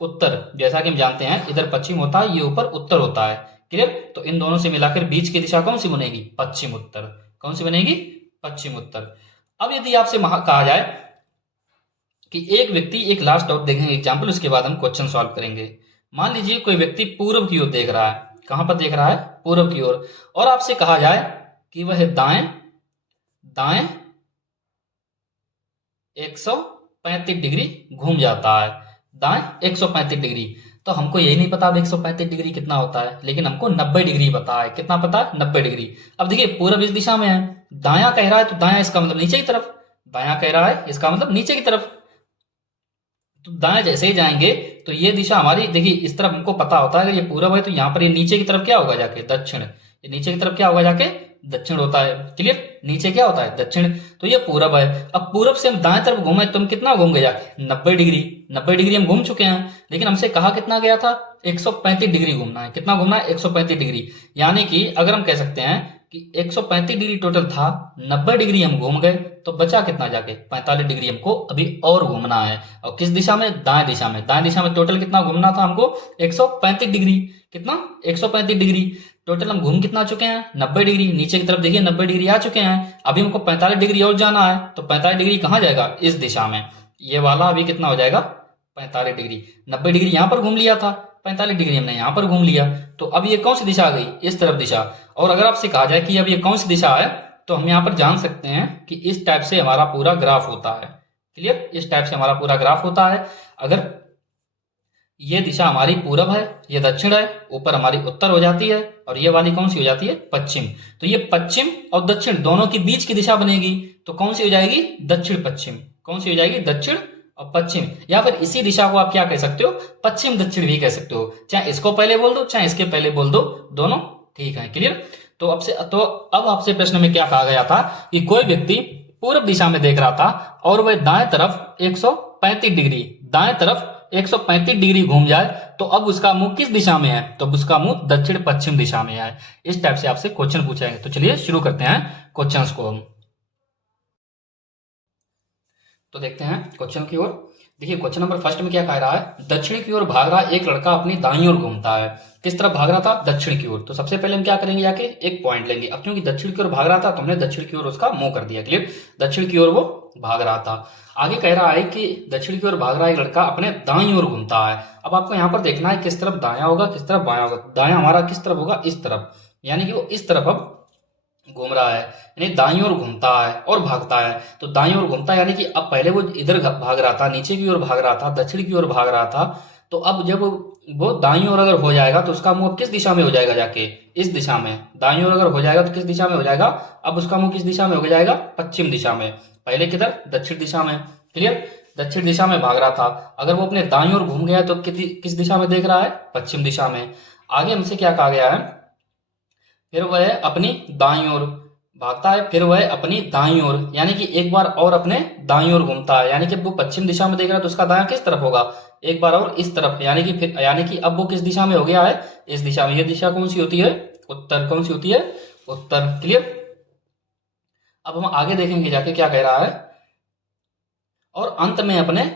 उत्तर। जैसा कि हम जानते हैं इधर पश्चिम होता है, ये ऊपर उत्तर होता है। क्लियर? तो इन दोनों से मिलाकर बीच की दिशा कौन सी बनेगी? पश्चिम उत्तर। कौन सी बनेगी? पश्चिम उत्तर। अब यदि आपसे कहा जाए कि एक व्यक्ति, एक लास्ट डाउट देखेंगे एग्जाम्पल, उसके बाद हम क्वेश्चन सॉल्व करेंगे। मान लीजिए कोई व्यक्ति पूर्व की ओर देख रहा है। कहां पर देख रहा है? पूर्व की ओर। और आपसे कहा जाए कि वह दाएं 135 डिग्री घूम जाता है, दाएं 135 डिग्री। तो हमको यही नहीं पता अब 135 डिग्री कितना होता है, लेकिन हमको 90 डिग्री पता है। कितना पता है? 90 डिग्री। अब देखिए पूरब इस दिशा में है, दायां कह रहा है तो दायां इसका मतलब नीचे की तरफ, दायां कह रहा है इसका मतलब नीचे की तरफ। तो दाएं जैसे ही जाएंगे तो ये दिशा हमारी, देखिए इस तरफ हमको पता होता है अगर ये पूरब है तो यहाँ पर ये नीचे की तरफ क्या होगा? जाके दक्षिण। ये नीचे की तरफ क्या होगा? जाके दक्षिण होता है। क्लियर? नीचे क्या होता है? दक्षिण। तो ये पूरब है। अब पूरब से हम दाएं तरफ घूमे तो हम कितना घूम गए? जाके 90 डिग्री। 90 डिग्री हम घूम चुके हैं, लेकिन हमसे कहा कितना गया था? 135 डिग्री घूमना है। कितना घूमना है? 135 डिग्री। यानी कि अगर हम कह सकते हैं कि 135 डिग्री टोटल था, 90 डिग्री हम घूम गए, तो बचा कितना? जाके 45 डिग्री हमको अभी और घूमना है। और किस दिशा में? दाएं दिशा में। दाएं दिशा में टोटल कितना घूमना था हमको? 135 डिग्री। कितना? 135 डिग्री। टोटल हम घूम कितना चुके हैं? 90 डिग्री। नीचे की तरफ देखिए 90 डिग्री आ चुके हैं। अभी हमको 45 डिग्री और जाना है, तो 45 डिग्री कहाँ जाएगा? इस दिशा में। ये वाला अभी कितना हो जाएगा? 45 डिग्री। 90 डिग्री यहाँ पर घूम लिया था, 45 डिग्री हमने यहाँ पर घूम लिया। तो अब ये कौन सी दिशा आ गई, इस तरफ दिशा। और अगर आपसे कहा जाए कि अब ये कौन सी दिशा है, तो हम यहाँ पर जान सकते हैं कि इस टाइप से हमारा पूरा ग्राफ होता है। क्लियर, इस टाइप से हमारा पूरा ग्राफ होता है। अगर ये दिशा हमारी पूरब है, ये दक्षिण है, ऊपर हमारी उत्तर हो जाती है, और ये वाली कौन सी हो जाती है, पश्चिम। तो ये पश्चिम और दक्षिण दोनों के बीच की दिशा बनेगी, तो कौन सी हो जाएगी, दक्षिण पश्चिम। कौन सी हो जाएगी, दक्षिण और पश्चिम। या फिर इसी दिशा को आप क्या कह सकते हो, पश्चिम दक्षिण भी कह सकते हो। चाहे इसको पहले बोल दो, चाहे इसके पहले बोल दो, दोनों ठीक है। क्लियर। तो अब आपसे प्रश्न में क्या कहा गया था कि कोई व्यक्ति पूर्व दिशा में देख रहा था और वह दाएं तरफ 135 डिग्री, दाएं तरफ 135 डिग्री घूम जाए, तो अब उसका मुंह किस दिशा में है, तो उसका मुंह दक्षिण पश्चिम दिशा में है। इस टाइप से आपसे क्वेश्चन पूछा है। तो चलिए शुरू करते हैं क्वेश्चंस को हम। तो देखते हैं क्वेश्चन की ओर। देखिए क्वेश्चन नंबर फर्स्ट में क्या कह रहा है, दक्षिण की ओर भाग रहा एक लड़का अपनी दाईं ओर घूमता है। किस तरफ भाग रहा था, दक्षिण की ओर। तो सबसे पहले हम क्या करेंगे, जाके एक पॉइंट लेंगे। अब क्योंकि दक्षिण की ओर भाग रहा था तो हमने दक्षिण की ओर उसका मुंह कर दिया। क्लियर, दक्षिण की ओर वो भाग रहा था। आगे कह रहा है कि दक्षिण की ओर भाग रहा एक लड़का अपने दाईं ओर घूमता है। अब आपको यहाँ पर देखना है किस तरफ दायां होगा, किस तरफ बायां होगा। दायां हमारा किस तरफ होगा, इस तरफ, यानी कि वो इस तरफ अब घूम रहा है, यानी दाईं ओर घूमता है और भागता है। तो दाईं ओर घूमता है यानी कि अब पहले वो इधर भाग रहा था, नीचे की ओर भाग रहा था, दक्षिण की ओर भाग रहा था। तो अब जब वो दाईं ओर अगर हो जाएगा तो उसका मुंह किस दिशा में हो जाएगा, जाके इस दिशा में। दाईं ओर अगर हो जाएगा तो किस दिशा में हो जाएगा, अब उसका मुंह किस दिशा में हो जाएगा, पश्चिम दिशा में। पहले किधर, दक्षिण दिशा में। क्लियर, दक्षिण दिशा में भाग रहा था, अगर वो अपने दाईं ओर घूम गया तो किस दिशा में देख रहा है, पश्चिम दिशा में। आगे हमसे क्या कहा गया है, फिर वह अपनी दाईं ओर भागता है, फिर वह अपनी दाईं ओर, यानी कि एक बार और अपने दाईं ओर घूमता है। यानी कि वो पश्चिम दिशा में देख रहा है तो उसका दायां किस तरफ होगा, एक बार और इस तरफ। यानी कि अब वो किस दिशा में हो गया है, इस दिशा में। ये दिशा कौन सी होती है, उत्तर। कौन सी होती है, उत्तर। क्लियर। अब हम आगे देखेंगे जाके क्या कह रहा है, और अंत में अपने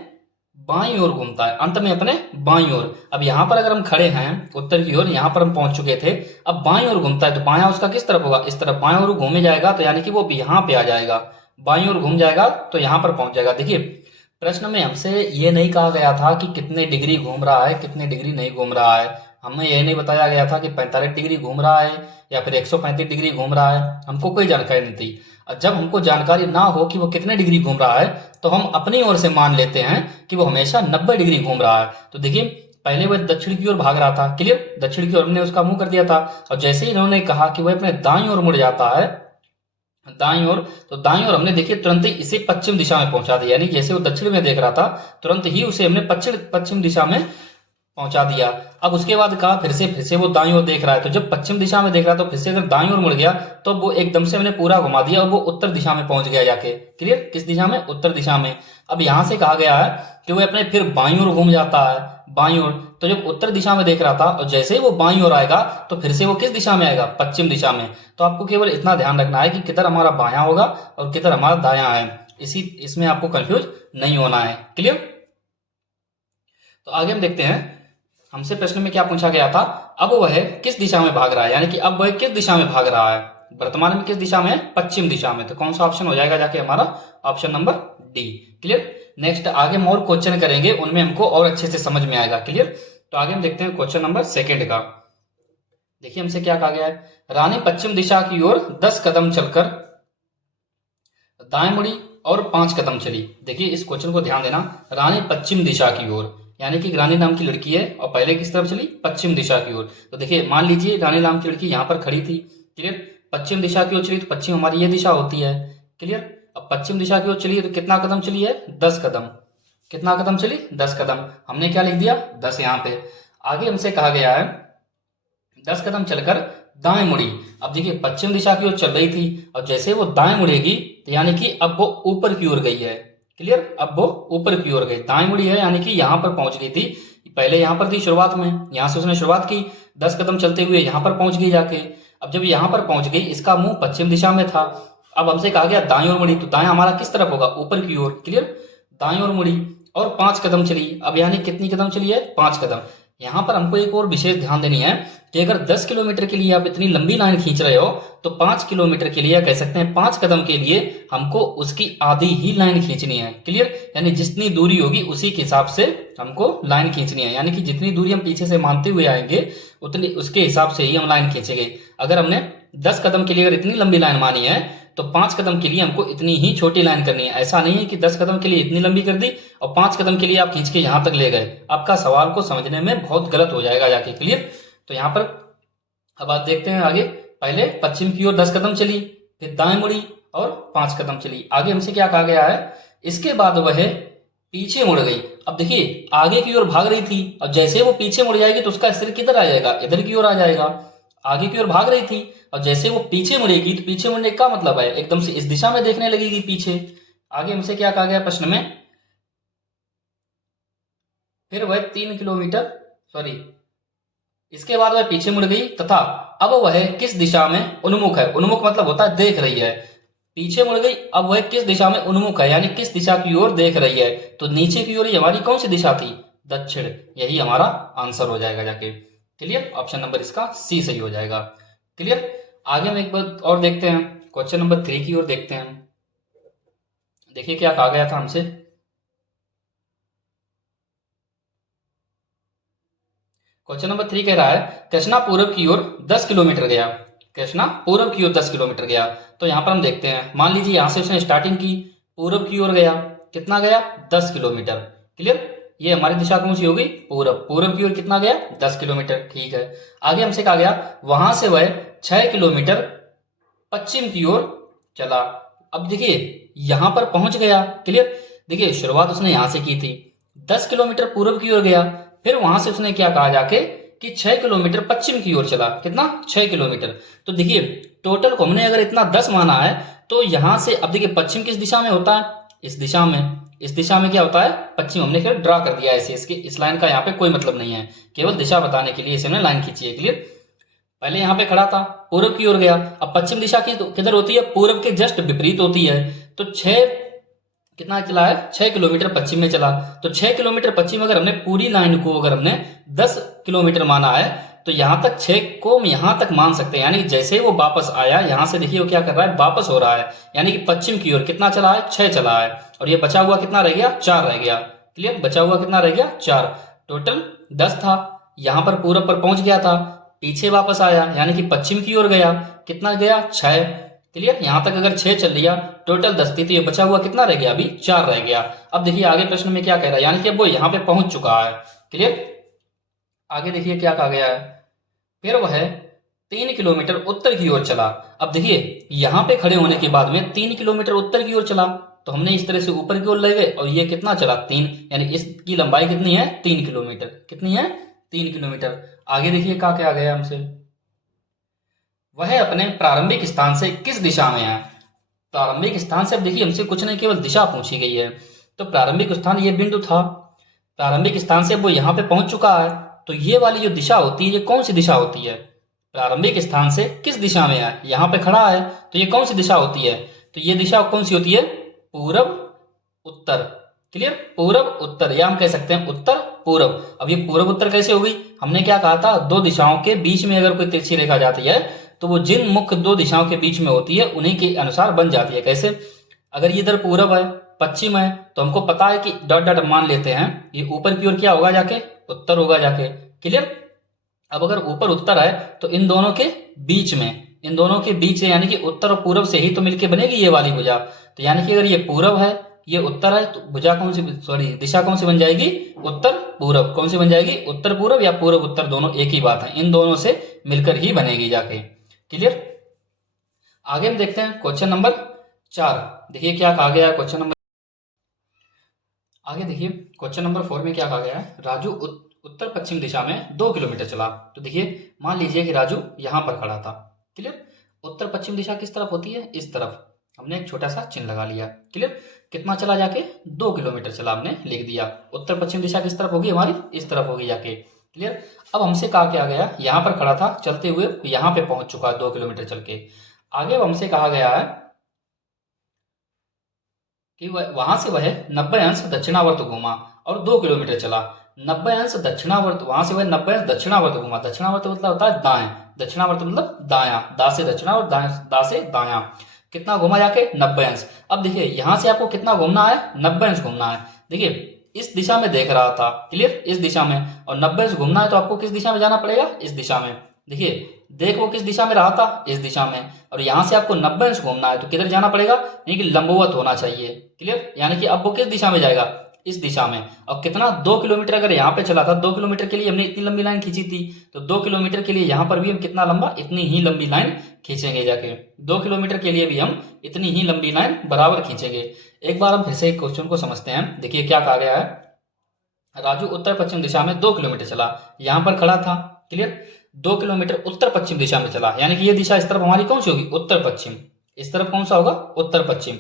बाईं ओर घूमता है, अंत में अपने बाईं ओर। अब यहां पर अगर हम खड़े हैं उत्तर की ओर, यहां पर हम पहुंच चुके थे, अब बाईं ओर घूमता है तो बायां उसका किस तरफ होगा, इस तरफ। बाईं ओर घूमे जाएगा तो यानी कि वो यहां पे आ जाएगा, बाईं ओर घूम जाएगा तो यहां पर पहुंच जाएगा। देखिए प्रश्न में हमसे ये नहीं कहा गया था कि कितने डिग्री घूम रहा है, कितने डिग्री नहीं घूम रहा है। हमें यह नहीं बताया गया था कि 45 डिग्री घूम रहा है या फिर 135 डिग्री घूम रहा है, हमको कोई जानकारी नहीं थी। जब हमको जानकारी ना हो कि वो कितने डिग्री घूम रहा है, तो हम अपनी ओर से मान लेते हैं कि वो हमेशा 90 डिग्री घूम रहा है। तो देखिए पहले वह दक्षिण की ओर भाग रहा था। क्लियर, दक्षिण की ओर हमने उसका मुंह कर दिया था, और जैसे ही इन्होंने कहा कि वह अपने दाईं ओर मुड़ जाता है, दाईं ओर, तो दाईं ओर हमने देखिए तुरंत ही इसे पश्चिम दिशा में पहुंचा दिया। यानी जैसे वो दक्षिण में देख रहा था, तुरंत ही उसे हमने पश्चिम दिशा में पहुंचा दिया। अब उसके बाद कहा फिर से वो दाईं ओर देख रहा है, तो जब पश्चिम दिशा में देख रहा है तो फिर से अगर दाईं ओर मुड़ गया तो वो एकदम से हमने पूरा घुमा दिया और वो उत्तर दिशा में पहुंच गया जाके। क्लियर, किस दिशा में, उत्तर दिशा में। अब यहां से कहा गया है कि वो अपने फिर बाईं ओर घूम जाता है, बाईं ओर। तो जब उत्तर दिशा में देख रहा था और जैसे ही वो बाईं ओर आएगा तो फिर से वो किस दिशा में आएगा, पश्चिम दिशा में। तो आपको केवल इतना ध्यान रखना है कि किधर हमारा बायां होगा और किधर हमारा दायां है, इसमें आपको कंफ्यूज नहीं होना है। क्लियर। तो आगे हम देखते हैं, हमसे प्रश्न में क्या पूछा गया था, अब वह किस दिशा में भाग रहा है, यानी कि अब वह किस दिशा में भाग रहा है, वर्तमान में किस दिशा में है, पश्चिम दिशा में। तो कौन सा ऑप्शन हो जाएगा जाके हमारा, option number D. Clear. Next आगे हम और क्वेश्चन करेंगे, उनमें हमको और अच्छे से समझ में आएगा। क्लियर। तो आगे हम देखते हैं क्वेश्चन नंबर सेकेंड का। देखिए हमसे क्या कहा गया है, रानी पश्चिम दिशा की ओर 10 कदम चलकर दाएं मुड़ी और 5 कदम चली। देखिए इस क्वेश्चन को ध्यान देना, रानी पश्चिम दिशा की ओर, यानी कि रानी नाम की लड़की है और पहले किस तरफ चली, पश्चिम दिशा की ओर। तो देखिए मान लीजिए रानी नाम की लड़की यहाँ पर खड़ी थी। क्लियर, पश्चिम दिशा की ओर चली, तो पश्चिम हमारी ये दिशा होती है। क्लियर, अब पश्चिम दिशा की ओर चली तो कितना कदम चली है, 10 कदम। कितना कदम चली, 10 कदम। हमने क्या लिख दिया, 10 यहाँ पे। आगे हमसे कहा गया है 10 कदम चलकर दाएं मुड़ी। अब देखिए पश्चिम दिशा की ओर चल रही थी और जैसे वो दाएं मुड़ेगी तो यानी कि अब वो ऊपर की ओर गई है। क्लियर, अब वो ऊपर की ओर गई, दाएं मुड़ी है यानी कि यहां पर पहुंच गई थी। पहले यहां पर थी शुरुआत में, यहां से उसने शुरुआत की, 10 कदम चलते हुए यहां पर पहुंच गई जाके। अब जब यहां पर पहुंच गई, इसका मुंह पश्चिम दिशा में था। अब हमसे कहा गया दाएं ओर मुड़ी, तो दाएं हमारा किस तरफ होगा, ऊपर की ओर। क्लियर, दाएं ओर मुड़ी और 5 कदम चली। अब यानी कितनी कदम चली है, 5 कदम। यहाँ पर हमको एक और विशेष ध्यान देनी है कि अगर 10 किलोमीटर के लिए आप इतनी लंबी लाइन खींच रहे हो तो 5 किलोमीटर के लिए, या कह सकते हैं 5 कदम के लिए, हमको उसकी आधी ही लाइन खींचनी है। क्लियर? यानी जितनी दूरी होगी उसी के हिसाब से हमको लाइन खींचनी है, यानी कि जितनी दूरी हम पीछे से मानते हुए आएंगे उतनी उसके हिसाब से ही हम लाइन खींचेंगे। अगर हमने 10 कदम के लिए अगर इतनी लंबी लाइन मानी है तो 5 कदम के लिए हमको इतनी ही छोटी लाइन करनी है। ऐसा नहीं है कि 10 कदम के लिए इतनी लंबी कर दी और 5 कदम के लिए आप खींच के यहां तक ले गए। आपका सवाल को समझने में बहुत गलत हो जाएगा जाके। क्लियर? तो यहाँ पर अब आप देखते हैं आगे। पहले पश्चिम की ओर 10 कदम चली, फिर दाएं मुड़ी और 5 कदम चली। आगे हमसे क्या कहा गया है? इसके बाद वह पीछे मुड़ गई। अब देखिए आगे की ओर भाग रही थी और जैसे वो पीछे मुड़ जाएगी तो उसका सिर किधर आ जाएगा? इधर की ओर आ जाएगा। आगे की ओर भाग रही थी और जैसे वो पीछे मुड़ेगी तो पीछे मुड़ने का मतलब है एकदम से इस दिशा में देखने लगेगी पीछे। आगे हमसे क्या कहा गया प्रश्न में? फिर वह 3 किलोमीटर, सॉरी, इसके बाद वह पीछे मुड़ गई तथा अब वह किस दिशा में उन्मुख है? उन्मुख मतलब होता है देख रही है। पीछे मुड़ गई, अब वह किस दिशा में उन्मुख है, यानी किस दिशा की ओर देख रही है। तो नीचे की ओर हमारी कौन सी दिशा थी? दक्षिण। यही हमारा आंसर हो जाएगा जाके। क्लियर? ऑप्शन नंबर इसका सी सही हो जाएगा। क्लियर? आगे हम एक बार और देखते हैं, क्वेश्चन नंबर 3 की ओर देखते हैं। देखिए क्या कहा गया था हमसे। क्वेश्चन नंबर 3 कह रहा है कृष्णा पूरब की ओर 10 किलोमीटर गया। कृष्णा पूरब की ओर 10 किलोमीटर गया। तो यहां पर हम देखते हैं, मान लीजिए यहां से उसने स्टार्टिंग की, पूरब की ओर गया। कितना गया? 10 किलोमीटर। क्लियर? ये हमारी दिशा कौन सी हो गई? पूरब। पूरब की ओर कितना गया? 10 किलोमीटर। ठीक है। आगे हमसे कहा गया वहां से वह 6 किलोमीटर पश्चिम की ओर चला। अब देखिए यहां पर पहुंच गया। क्लियर? देखिए शुरुआत उसने यहां से की थी, 10 किलोमीटर पूरब की ओर गया, फिर वहां से उसने क्या कहा जाके कि 6 किलोमीटर पश्चिम की ओर चला। कितना? 6 किलोमीटर। तो देखिए टोटल को हमने अगर इतना 10 माना है तो यहां से, अब देखिए पश्चिम किस दिशा में होता है? इस दिशा में। इस दिशा में क्या होता है? पश्चिम। हमने फिर ड्रा कर दिया ऐसे, इसके इस लाइन का यहाँ पे कोई मतलब नहीं है, केवल दिशा बताने के लिए इसे हमने लाइन खींची है। क्लियर? पहले यहाँ पे खड़ा था, पूरब की ओर गया। अब पश्चिम दिशा की किधर होती है? पूरब के जस्ट विपरीत होती है। तो 6 कितना चला है? 6 किलोमीटर पश्चिम में चला। तो 6 किलोमीटर पश्चिम, अगर हमने पूरी लाइन को अगर हमने 10 किलोमीटर माना है तो यहां तक 6 को हम यहां तक मान सकते हैं। यानी जैसे ही वो वापस आया, यहां से देखिए वो क्या कर रहा है? वापस हो रहा है। यानी कि पश्चिम की ओर कितना चला है? 6 चला है। और ये बचा हुआ कितना रह गया? 4 रह गया। क्लियर? बचा हुआ कितना रह गया? 4। टोटल 10 था। यहां पर पूरब पर पहुंच गया था, पीछे वापस आया यानी कि पश्चिम की ओर गया। कितना गया? 6। क्लियर? यहां तक अगर 6 चल लिया, टोटल 10 थी, तो ये बचा हुआ कितना रह गया? अभी 4 रह गया। अब देखिए आगे प्रश्न में क्या कह रहा है, यानी कि अब वो यहाँ पे पहुंच चुका है। क्लियर? आगे देखिए क्या कहा गया है। फिर वह 3 किलोमीटर उत्तर की ओर चला। अब देखिए यहाँ पे खड़े होने के बाद में 3 किलोमीटर उत्तर की ओर चला, तो हमने इस तरह से ऊपर की ओर ले गए और ये कितना चला? 3। यानी इसकी लंबाई कितनी है? 3 किलोमीटर। कितनी है? 3 किलोमीटर। आगे देखिए क्या क्या गया हमसे। वह अपने प्रारंभिक स्थान से किस दिशा में है? प्रारंभिक स्थान से अब देखिए हमसे कुछ नहीं, केवल दिशा पूछी गई है। तो प्रारंभिक स्थान ये बिंदु था, प्रारंभिक स्थान से वो यहाँ पे पहुंच चुका है। तो ये वाली जो दिशा होती है, ये कौन सी दिशा होती है? प्रारंभिक स्थान से किस दिशा में है? यहाँ पे खड़ा है, तो ये कौन सी दिशा होती है? तो ये दिशा कौन सी होती है? पूरब उत्तर। क्लियर? पूरब उत्तर, या हम कह सकते हैं उत्तर पूरब। अब ये पूरब उत्तर कैसे होगी? हमने क्या कहा था? दो दिशाओं के बीच में अगर कोई तिरछी रेखा जाती है तो वो जिन मुख्य दो दिशाओं के बीच में होती है उन्हीं के अनुसार बन जाती है। कैसे? अगर ये इधर पूरब है, पश्चिम है, तो हमको पता है कि डॉट डॉट मान लेते हैं, ये ऊपर की ओर क्या होगा जाके? उत्तर होगा जाके। क्लियर? अब अगर ऊपर उत्तर है तो इन दोनों के बीच में, इन दोनों के बीच है, यानी कि उत्तर और पूरब से ही तो मिलके बनेगी ये वाली भुजा। तो यानी कि अगर ये पूरब है, ये उत्तर है, तो भुजा कौन सी, सॉरी दिशा कौन सी बन जाएगी? उत्तर पूरब। कौन सी बन जाएगी? उत्तर पूरब या पूरब उत्तर, दोनों एक ही बात है, इन दोनों से मिलकर ही बनेगी जाके। क्लियर? आगे हम देखते हैं क्वेश्चन नंबर 4। देखिए क्या कहा गया है क्वेश्चन नंबर, आगे देखिए क्वेश्चन नंबर 4 में क्या कहा गया है। राजू उत्तर पश्चिम दिशा में 2 किलोमीटर चला। तो देखिए मान लीजिए कि राजू यहां पर खड़ा था। क्लियर? उत्तर पश्चिम दिशा किस तरफ होती है? इस तरफ। हमने एक छोटा सा चिन्ह लगा लिया। क्लियर? कितना चला जाके? 2 किलोमीटर चला, हमने लिख दिया। उत्तर पश्चिम दिशा किस तरफ होगी? हमारी इस तरफ होगी जाके। क्लियर? अब हमसे कहा क्या गया, यहाँ पर खड़ा था चलते हुए, यहाँ पे पहुंच चुका 2 किलोमीटर चल के। आगे अब हमसे कहा गया है कि वहां से वह 90 अंश दक्षिणावर्त घूमा और 2 किलोमीटर चला। 90 अंश दक्षिणावर्त, वहां से वह 90 अंश दक्षिणावर्त घुमा। दक्षिणावर्त मतलब होता है दाएं, दक्षिणावर्त मतलब दाया, दा से दक्षिणा और दा से दाया। कितना घुमा जाके 90 अंश। अब देखिए यहां से आपको कितना घूमना है, 90 अंश घूमना है। देखिए इस दिशा में देख रहा था, क्लियर, इस दिशा में, और 90 अंश घूमना है तो आपको किस दिशा में जाना पड़ेगा, इस दिशा में। देखिए देख वो किस दिशा में रहा था, इस दिशा में, और यहां से आपको 90 अंश घूमना है तो किधर जाना पड़ेगा, यानी कि लंबवत होना चाहिए, क्लियर। यानी कि अब वो किस दिशा में जाएगा, इस दिशा में। और कितना, 2 किलोमीटर अगर यहाँ पे चला था, 2 किलोमीटर के लिए हमने इतनी लंबी लाइन खींची थी, तो 2 किलोमीटर के लिए यहाँ पर भी हम कितना लंबा, इतनी ही लंबी लाइन खींचेंगे जाके। 2 किलोमीटर के लिए भी हम इतनी ही लंबी लाइन बराबर खींचेंगे। एक बार हम फिर से एक क्वेश्चन को समझते हैं। देखिए क्या कहा गया है, राजू उत्तर पश्चिम दिशा में 2 किलोमीटर चला, यहां पर खड़ा था, क्लियर। 2 किलोमीटर उत्तर पश्चिम दिशा में चला, यानी कि ये दिशा इस तरफ हमारी कौन सी होगी, उत्तर पश्चिम। इस तरफ कौन सा होगा, उत्तर पश्चिम।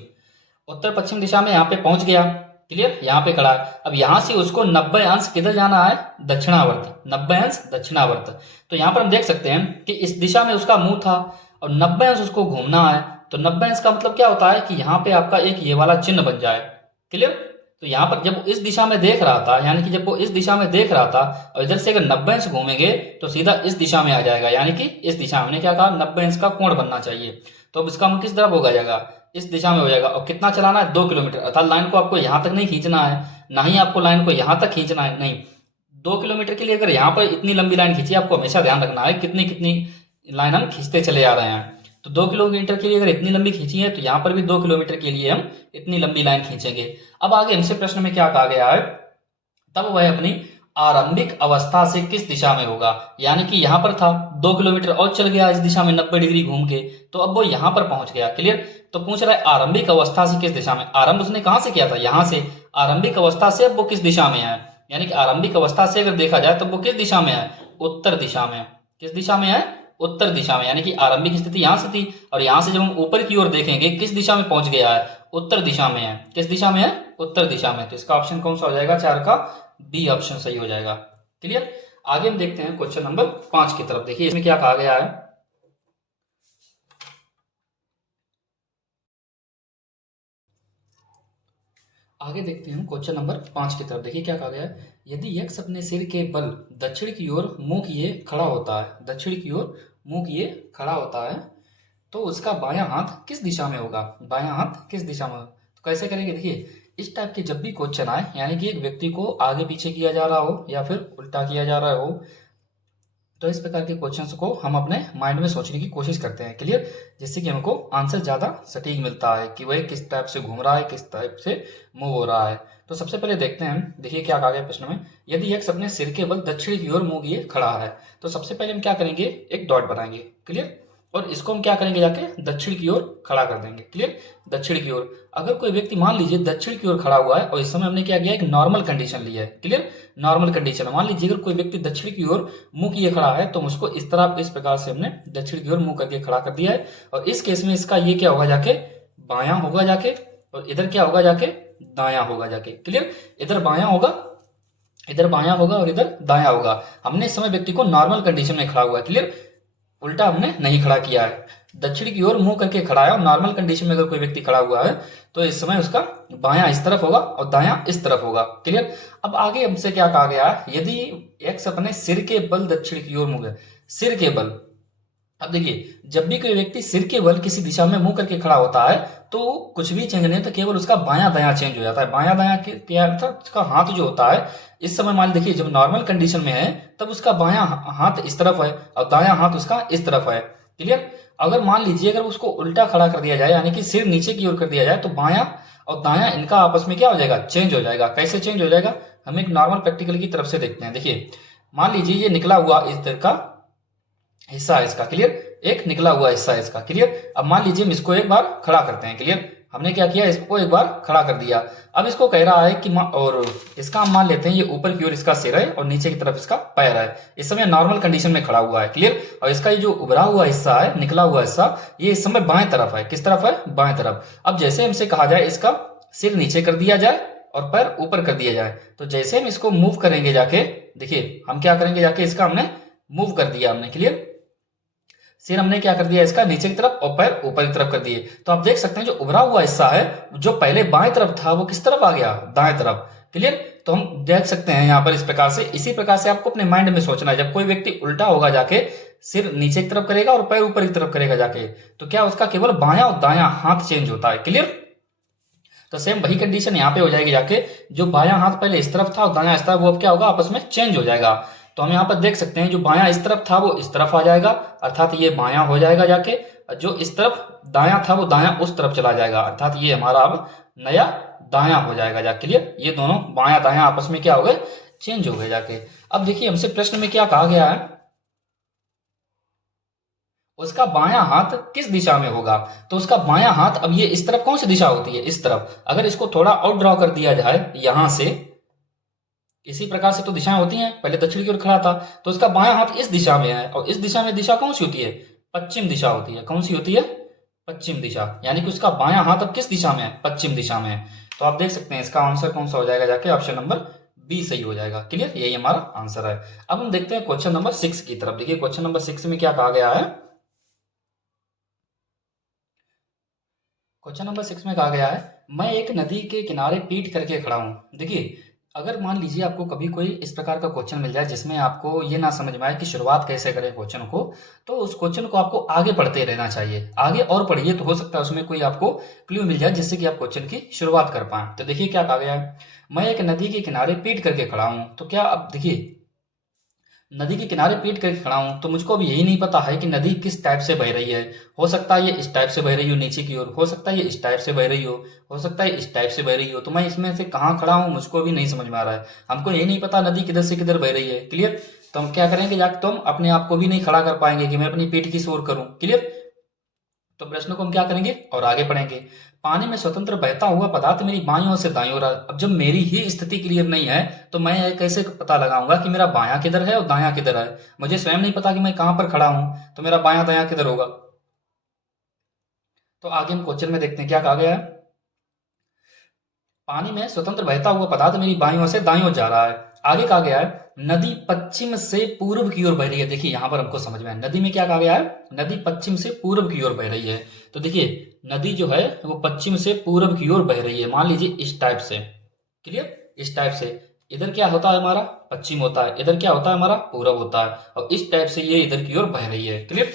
उत्तर पश्चिम दिशा में यहाँ पे पहुंच गया, क्लियर, यहाँ पे खड़ा है। अब यहाँ से उसको 90 अंश किधर जाना है, दक्षिणावर्त, 90 अंश दक्षिणावर्त। तो यहाँ पर हम देख सकते हैं कि इस दिशा में उसका मुंह था और 90 अंश उसको घूमना है। तो 90 अंश का मतलब क्या होता है कि यहाँ पे आपका एक ये वाला चिन्ह बन जाए, क्लियर। तो यहाँ पर जब वो इस दिशा में देख रहा था, यानी कि जब वो इस दिशा में देख रहा था और इधर से अगर 90 अंश घूमेंगे तो सीधा इस दिशा में आ जाएगा, यानी कि इस दिशा में। हमने क्या कहा, 90 अंश का कोण बनना चाहिए। तो अब इसका मुंह किस तरफ होगा जाएगा, इस दिशा में हो जाएगा। और कितना चलाना है, 2 किलोमीटर, अर्थात लाइन को आपको यहाँ तक नहीं खींचना है, ना ही आपको लाइन को यहाँ तक खींचना है, नहीं। 2 किलोमीटर के लिए अगर यहाँ पर इतनी लंबी लाइन खींची, आपको हमेशा ध्यान रखना है कितनी कितनी लाइन हम खींचते चले आ रहे हैं। तो 2 किलोमीटर के लिए अगर इतनी लंबी खींची है तो यहाँ पर भी 2 किलोमीटर के लिए हम इतनी लंबी लाइन खींचेंगे। अब आगे हमसे प्रश्न में क्या कहा गया है, तब वह अपनी आरंभिक अवस्था से किस दिशा में होगा। यानी कि यहाँ पर था, 2 किलोमीटर और चल गया इस दिशा में 90 डिग्री घूम के, तो अब वो यहाँ पर पहुंच गया, क्लियर। तो पूछ रहा है आरंभिक अवस्था से किस दिशा में, आरंभ उसने कहां से किया था, यहाँ से। आरंभिक अवस्था से अब वो किस दिशा में है, यानी कि आरंभिक अवस्था से अगर देखा जाए तो वो किस दिशा में है, उत्तर दिशा में। किस दिशा में है, उत्तर दिशा में। यानी कि आरंभिक स्थिति यहां से थी और यहां से जब हम ऊपर की ओर देखेंगे किस दिशा में पहुंच गया है, उत्तर दिशा में है। किस दिशा में है, उत्तर दिशा में। तो इसका ऑप्शन कौन सा हो जाएगा, 4 का बी ऑप्शन सही हो जाएगा, क्लियर। आगे हम देखते हैं क्वेश्चन नंबर 5 की तरफ। देखिए इसमें क्या कहा गया है, आगे देखते हैं क्वेश्चन नंबर 5 की तरफ। देखिए क्या कहा गया है, यदि यक्ष अपने सिर के बल दक्षिण की ओर मुंह किए खड़ा होता है, दक्षिण की ओर मुंह किए खड़ा होता है, तो उसका बायां हाथ किस दिशा में होगा, बायां हाथ किस दिशा में होगा। तो कैसे करेंगे, देखिए इस टाइप के जब भी क्वेश्चन आए, यानी कि एक व्यक्ति को आगे पीछे किया जा रहा हो या फिर उल्टा किया जा रहा हो, तो इस प्रकार के क्वेश्चंस को हम अपने माइंड में सोचने की कोशिश करते हैं, क्लियर, जिससे कि हमको आंसर ज्यादा सटीक मिलता है कि वह किस टाइप से घूम रहा है, किस टाइप से मूव हो रहा है। तो सबसे पहले देखते हैं, देखिए क्या कहा गया प्रश्न में, यदि यक्ष अपने सिर के बल दक्षिण की ओर मुंह किए खड़ा है, तो सबसे पहले हम क्या करेंगे, एक डॉट बनाएंगे, क्लियर, और इसको हम क्या करेंगे, जाके दक्षिण की ओर खड़ा कर देंगे, क्लियर, दक्षिण की ओर। अगर कोई व्यक्ति मान लीजिए दक्षिण की ओर खड़ा हुआ है और इस समय हमने क्या किया, एक नॉर्मल कंडीशन ली है, क्लियर, नॉर्मल कंडीशन। मान लीजिए अगर कोई व्यक्ति दक्षिण की ओर मुंह किए खड़ा है तो उसको इस तरह, इस प्रकार से हमने दक्षिण की ओर मुंह करके खड़ा कर दिया है। और इस केस में इसका ये क्या होगा, जाके बायां होगा जाके, और इधर क्या होगा, जाके दायां होगा जाके, क्लियर। इधर बायां होगा, इधर बायां होगा और इधर दायां होगा। हमने इस समय व्यक्ति को नॉर्मल कंडीशन में खड़ा हुआ है, क्लियर, उल्टा हमने नहीं खड़ा किया है। दक्षिण की ओर मुंह करके खड़ा है और नॉर्मल कंडीशन में अगर कोई व्यक्ति खड़ा हुआ है तो इस समय उसका बायां इस तरफ होगा और दायां इस तरफ होगा, क्लियर। अब आगे हमसे क्या कहा गया है, यदि एक्स अपने सिर के बल दक्षिण की ओर मुंह, सिर के बल। अब देखिए जब भी कोई व्यक्ति सिर के बल किसी दिशा में मुंह करके खड़ा होता है तो कुछ भी चेंज नहीं, तो केवल उसका बायां दायां चेंज हो जाता है। बायां दायां क्या अर्थात उसका हाथ जो होता है, इस समय मान देखिए जब नॉर्मल कंडीशन में है तब उसका बायां हाथ इस तरफ है और दायां हाथ उसका इस तरफ है, क्लियर। अगर मान लीजिए अगर उसको उल्टा खड़ा कर दिया जाए, यानी कि सिर नीचे की ओर कर दिया जाए, तो बायां और दायां इनका आपस में क्या हो जाएगा, चेंज हो जाएगा। कैसे चेंज हो जाएगा, हम एक नॉर्मल प्रैक्टिकल की तरफ से देखते हैं। देखिए मान लीजिए ये निकला हुआ इस तरह का हिस्सा है इसका, क्लियर, एक निकला हुआ हिस्सा है इसका, क्लियर। अब मान लीजिए हम इसको एक बार खड़ा करते हैं, क्लियर, हमने क्या किया, इसको एक बार खड़ा कर दिया। अब इसको कह रहा है कि और इसका हम मान लेते हैं ये ऊपर की ओर इसका सिर है और नीचे की तरफ इसका पैर है। इस समय नॉर्मल कंडीशन में खड़ा हुआ है, क्लियर, और इसका ये जो उभरा हुआ हिस्सा है, निकला हुआ हिस्सा, ये इस समय बाएं तरफ है। किस तरफ है, बाएं तरफ। अब जैसे हमसे कहा जाए इसका सिर नीचे कर दिया जाए और पैर ऊपर कर दिया जाए, तो जैसे हम इसको मूव करेंगे जाके, देखिए हम क्या करेंगे, जाके इसका हमने मूव कर दिया हमने, क्लियर, सिर हमने क्या कर दिया इसका नीचे की तरफ और पैर ऊपर की तरफ कर दिए। तो आप देख सकते हैं जो उभरा हुआ हिस्सा है जो पहले बाएं तरफ था वो किस तरफ आ गया, दाएं तरफ, क्लियर। तो हम देख सकते हैं यहाँ पर इस प्रकार से, इसी प्रकार से आपको अपने माइंड में सोचना है। जब कोई व्यक्ति उल्टा होगा जाके, सिर नीचे की तरफ करेगा और पैर ऊपर की तरफ करेगा जाके, तो क्या उसका केवल बायां और दायां हाथ चेंज होता है। क्लियर। तो सेम वही कंडीशन यहाँ पे हो जाएगी जाके, जो बायां हाथ पहले इस तरफ था और दायां इस तरफ, वो अब क्या होगा, आपस में चेंज हो जाएगा। तो हम यहाँ पर देख सकते हैं, जो बायां इस तरफ था वो इस तरफ आ जाएगा, अर्थात ये बायां हो जाएगा जाके, जो इस तरफ दायां था वो दायां उस तरफ चला जाएगा, अर्थात ये हमारा अब नया दायां हो जाएगा जाके। क्लियर। ये दोनों बायां दायां आपस में क्या हो गए, चेंज हो गए जाके। अब देखिए हमसे प्रश्न में क्या कहा गया है, उसका बायां हाथ किस दिशा में होगा। तो उसका बायां हाथ, अब ये इस तरफ कौन सी दिशा होती है, इस तरफ। अगर इसको थोड़ा और ड्रॉ कर दिया जाए यहां से, इसी प्रकार से तो दिशाएं होती हैं, पहले दक्षिण की ओर खड़ा था, तो उसका बायां हाथ इस दिशा में है, और इस दिशा में दिशा कौन सी होती है, पश्चिम दिशा होती है। कौन सी होती है, पश्चिम दिशा, यानी कि उसका बायां हाथ अब किस दिशा में है, पश्चिम दिशा में है। तो आप देख सकते हैं इसका आंसर कौन सा हो जाएगा जाके, ऑप्शन नंबर बी सही हो जाएगा। क्लियर, यही हमारा आंसर है। अब हम देखते हैं क्वेश्चन नंबर 6 की तरफ। देखिए क्वेश्चन नंबर 6 में क्या कहा गया है। क्वेश्चन नंबर 6 में कहा गया है, मैं एक नदी के किनारे पीट करके खड़ा हूं। देखिए, अगर मान लीजिए आपको कभी कोई इस प्रकार का क्वेश्चन मिल जाए जिसमें आपको ये ना समझ में आए कि शुरुआत कैसे करें क्वेश्चन को, तो उस क्वेश्चन को आपको आगे पढ़ते रहना चाहिए। आगे और पढ़िए तो हो सकता है उसमें कोई आपको क्लू मिल जाए जिससे कि आप क्वेश्चन की शुरुआत कर पाए। तो देखिए क्या कहा गया है, मैं एक नदी के किनारे पीट करके खड़ा हूं। तो क्या, अब देखिए, नदी के किनारे पीट करके खड़ा हूं, तो मुझको अब यही नहीं पता है कि नदी किस टाइप से बह रही है। हो सकता है ये इस टाइप से बह रही हो नीचे की ओर, हो सकता है ये इस टाइप से बह रही हो सकता है इस टाइप से बह रही हो। तो मैं इसमें से कहाँ खड़ा हूँ मुझको भी नहीं समझ में आ रहा है। हमको यही नहीं पता नदी किधर से किधर बह रही है। क्लियर। तो हम क्या करेंगे जाके, तो हम अपने आप को भी नहीं खड़ा कर पाएंगे कि मैं अपनी पीठ किस ओर करूं। क्लियर। तो प्रश्न को हम क्या करेंगे और आगे पढ़ेंगे। पानी में स्वतंत्र बहता हुआ पदार्थ मेरी बाईं ओर से दाईं ओर अब जब मेरी ही स्थिति क्लियर नहीं है, तो मैं यह कैसे पता लगाऊंगा कि मेरा बायां किधर है और दायां किधर है। मुझे स्वयं नहीं पता कि मैं कहां पर खड़ा हूं, तो मेरा बायां दायां किधर होगा। तो आगे हम क्वेश्चन में देखते हैं क्या कहा गया है। पानी में स्वतंत्र बहता हुआ पदार्थ मेरी बाईं ओर से दाईं ओर जा रहा है। आगे कहा गया है, नदी पश्चिम से पूर्व की ओर बह रही है। देखिए यहां पर हमको समझ में आया, नदी में क्या कहा गया है, नदी पश्चिम से पूर्व की ओर बह रही है। तो देखिए नदी जो है वो पश्चिम से पूर्व की ओर बह रही है, मान लीजिए इस टाइप से। क्लियर, इस टाइप से। इधर क्या होता है हमारा, पश्चिम होता है, इधर क्या होता है हमारा, पूर्व होता है, और इस टाइप से ये इधर की ओर बह रही है। क्लियर,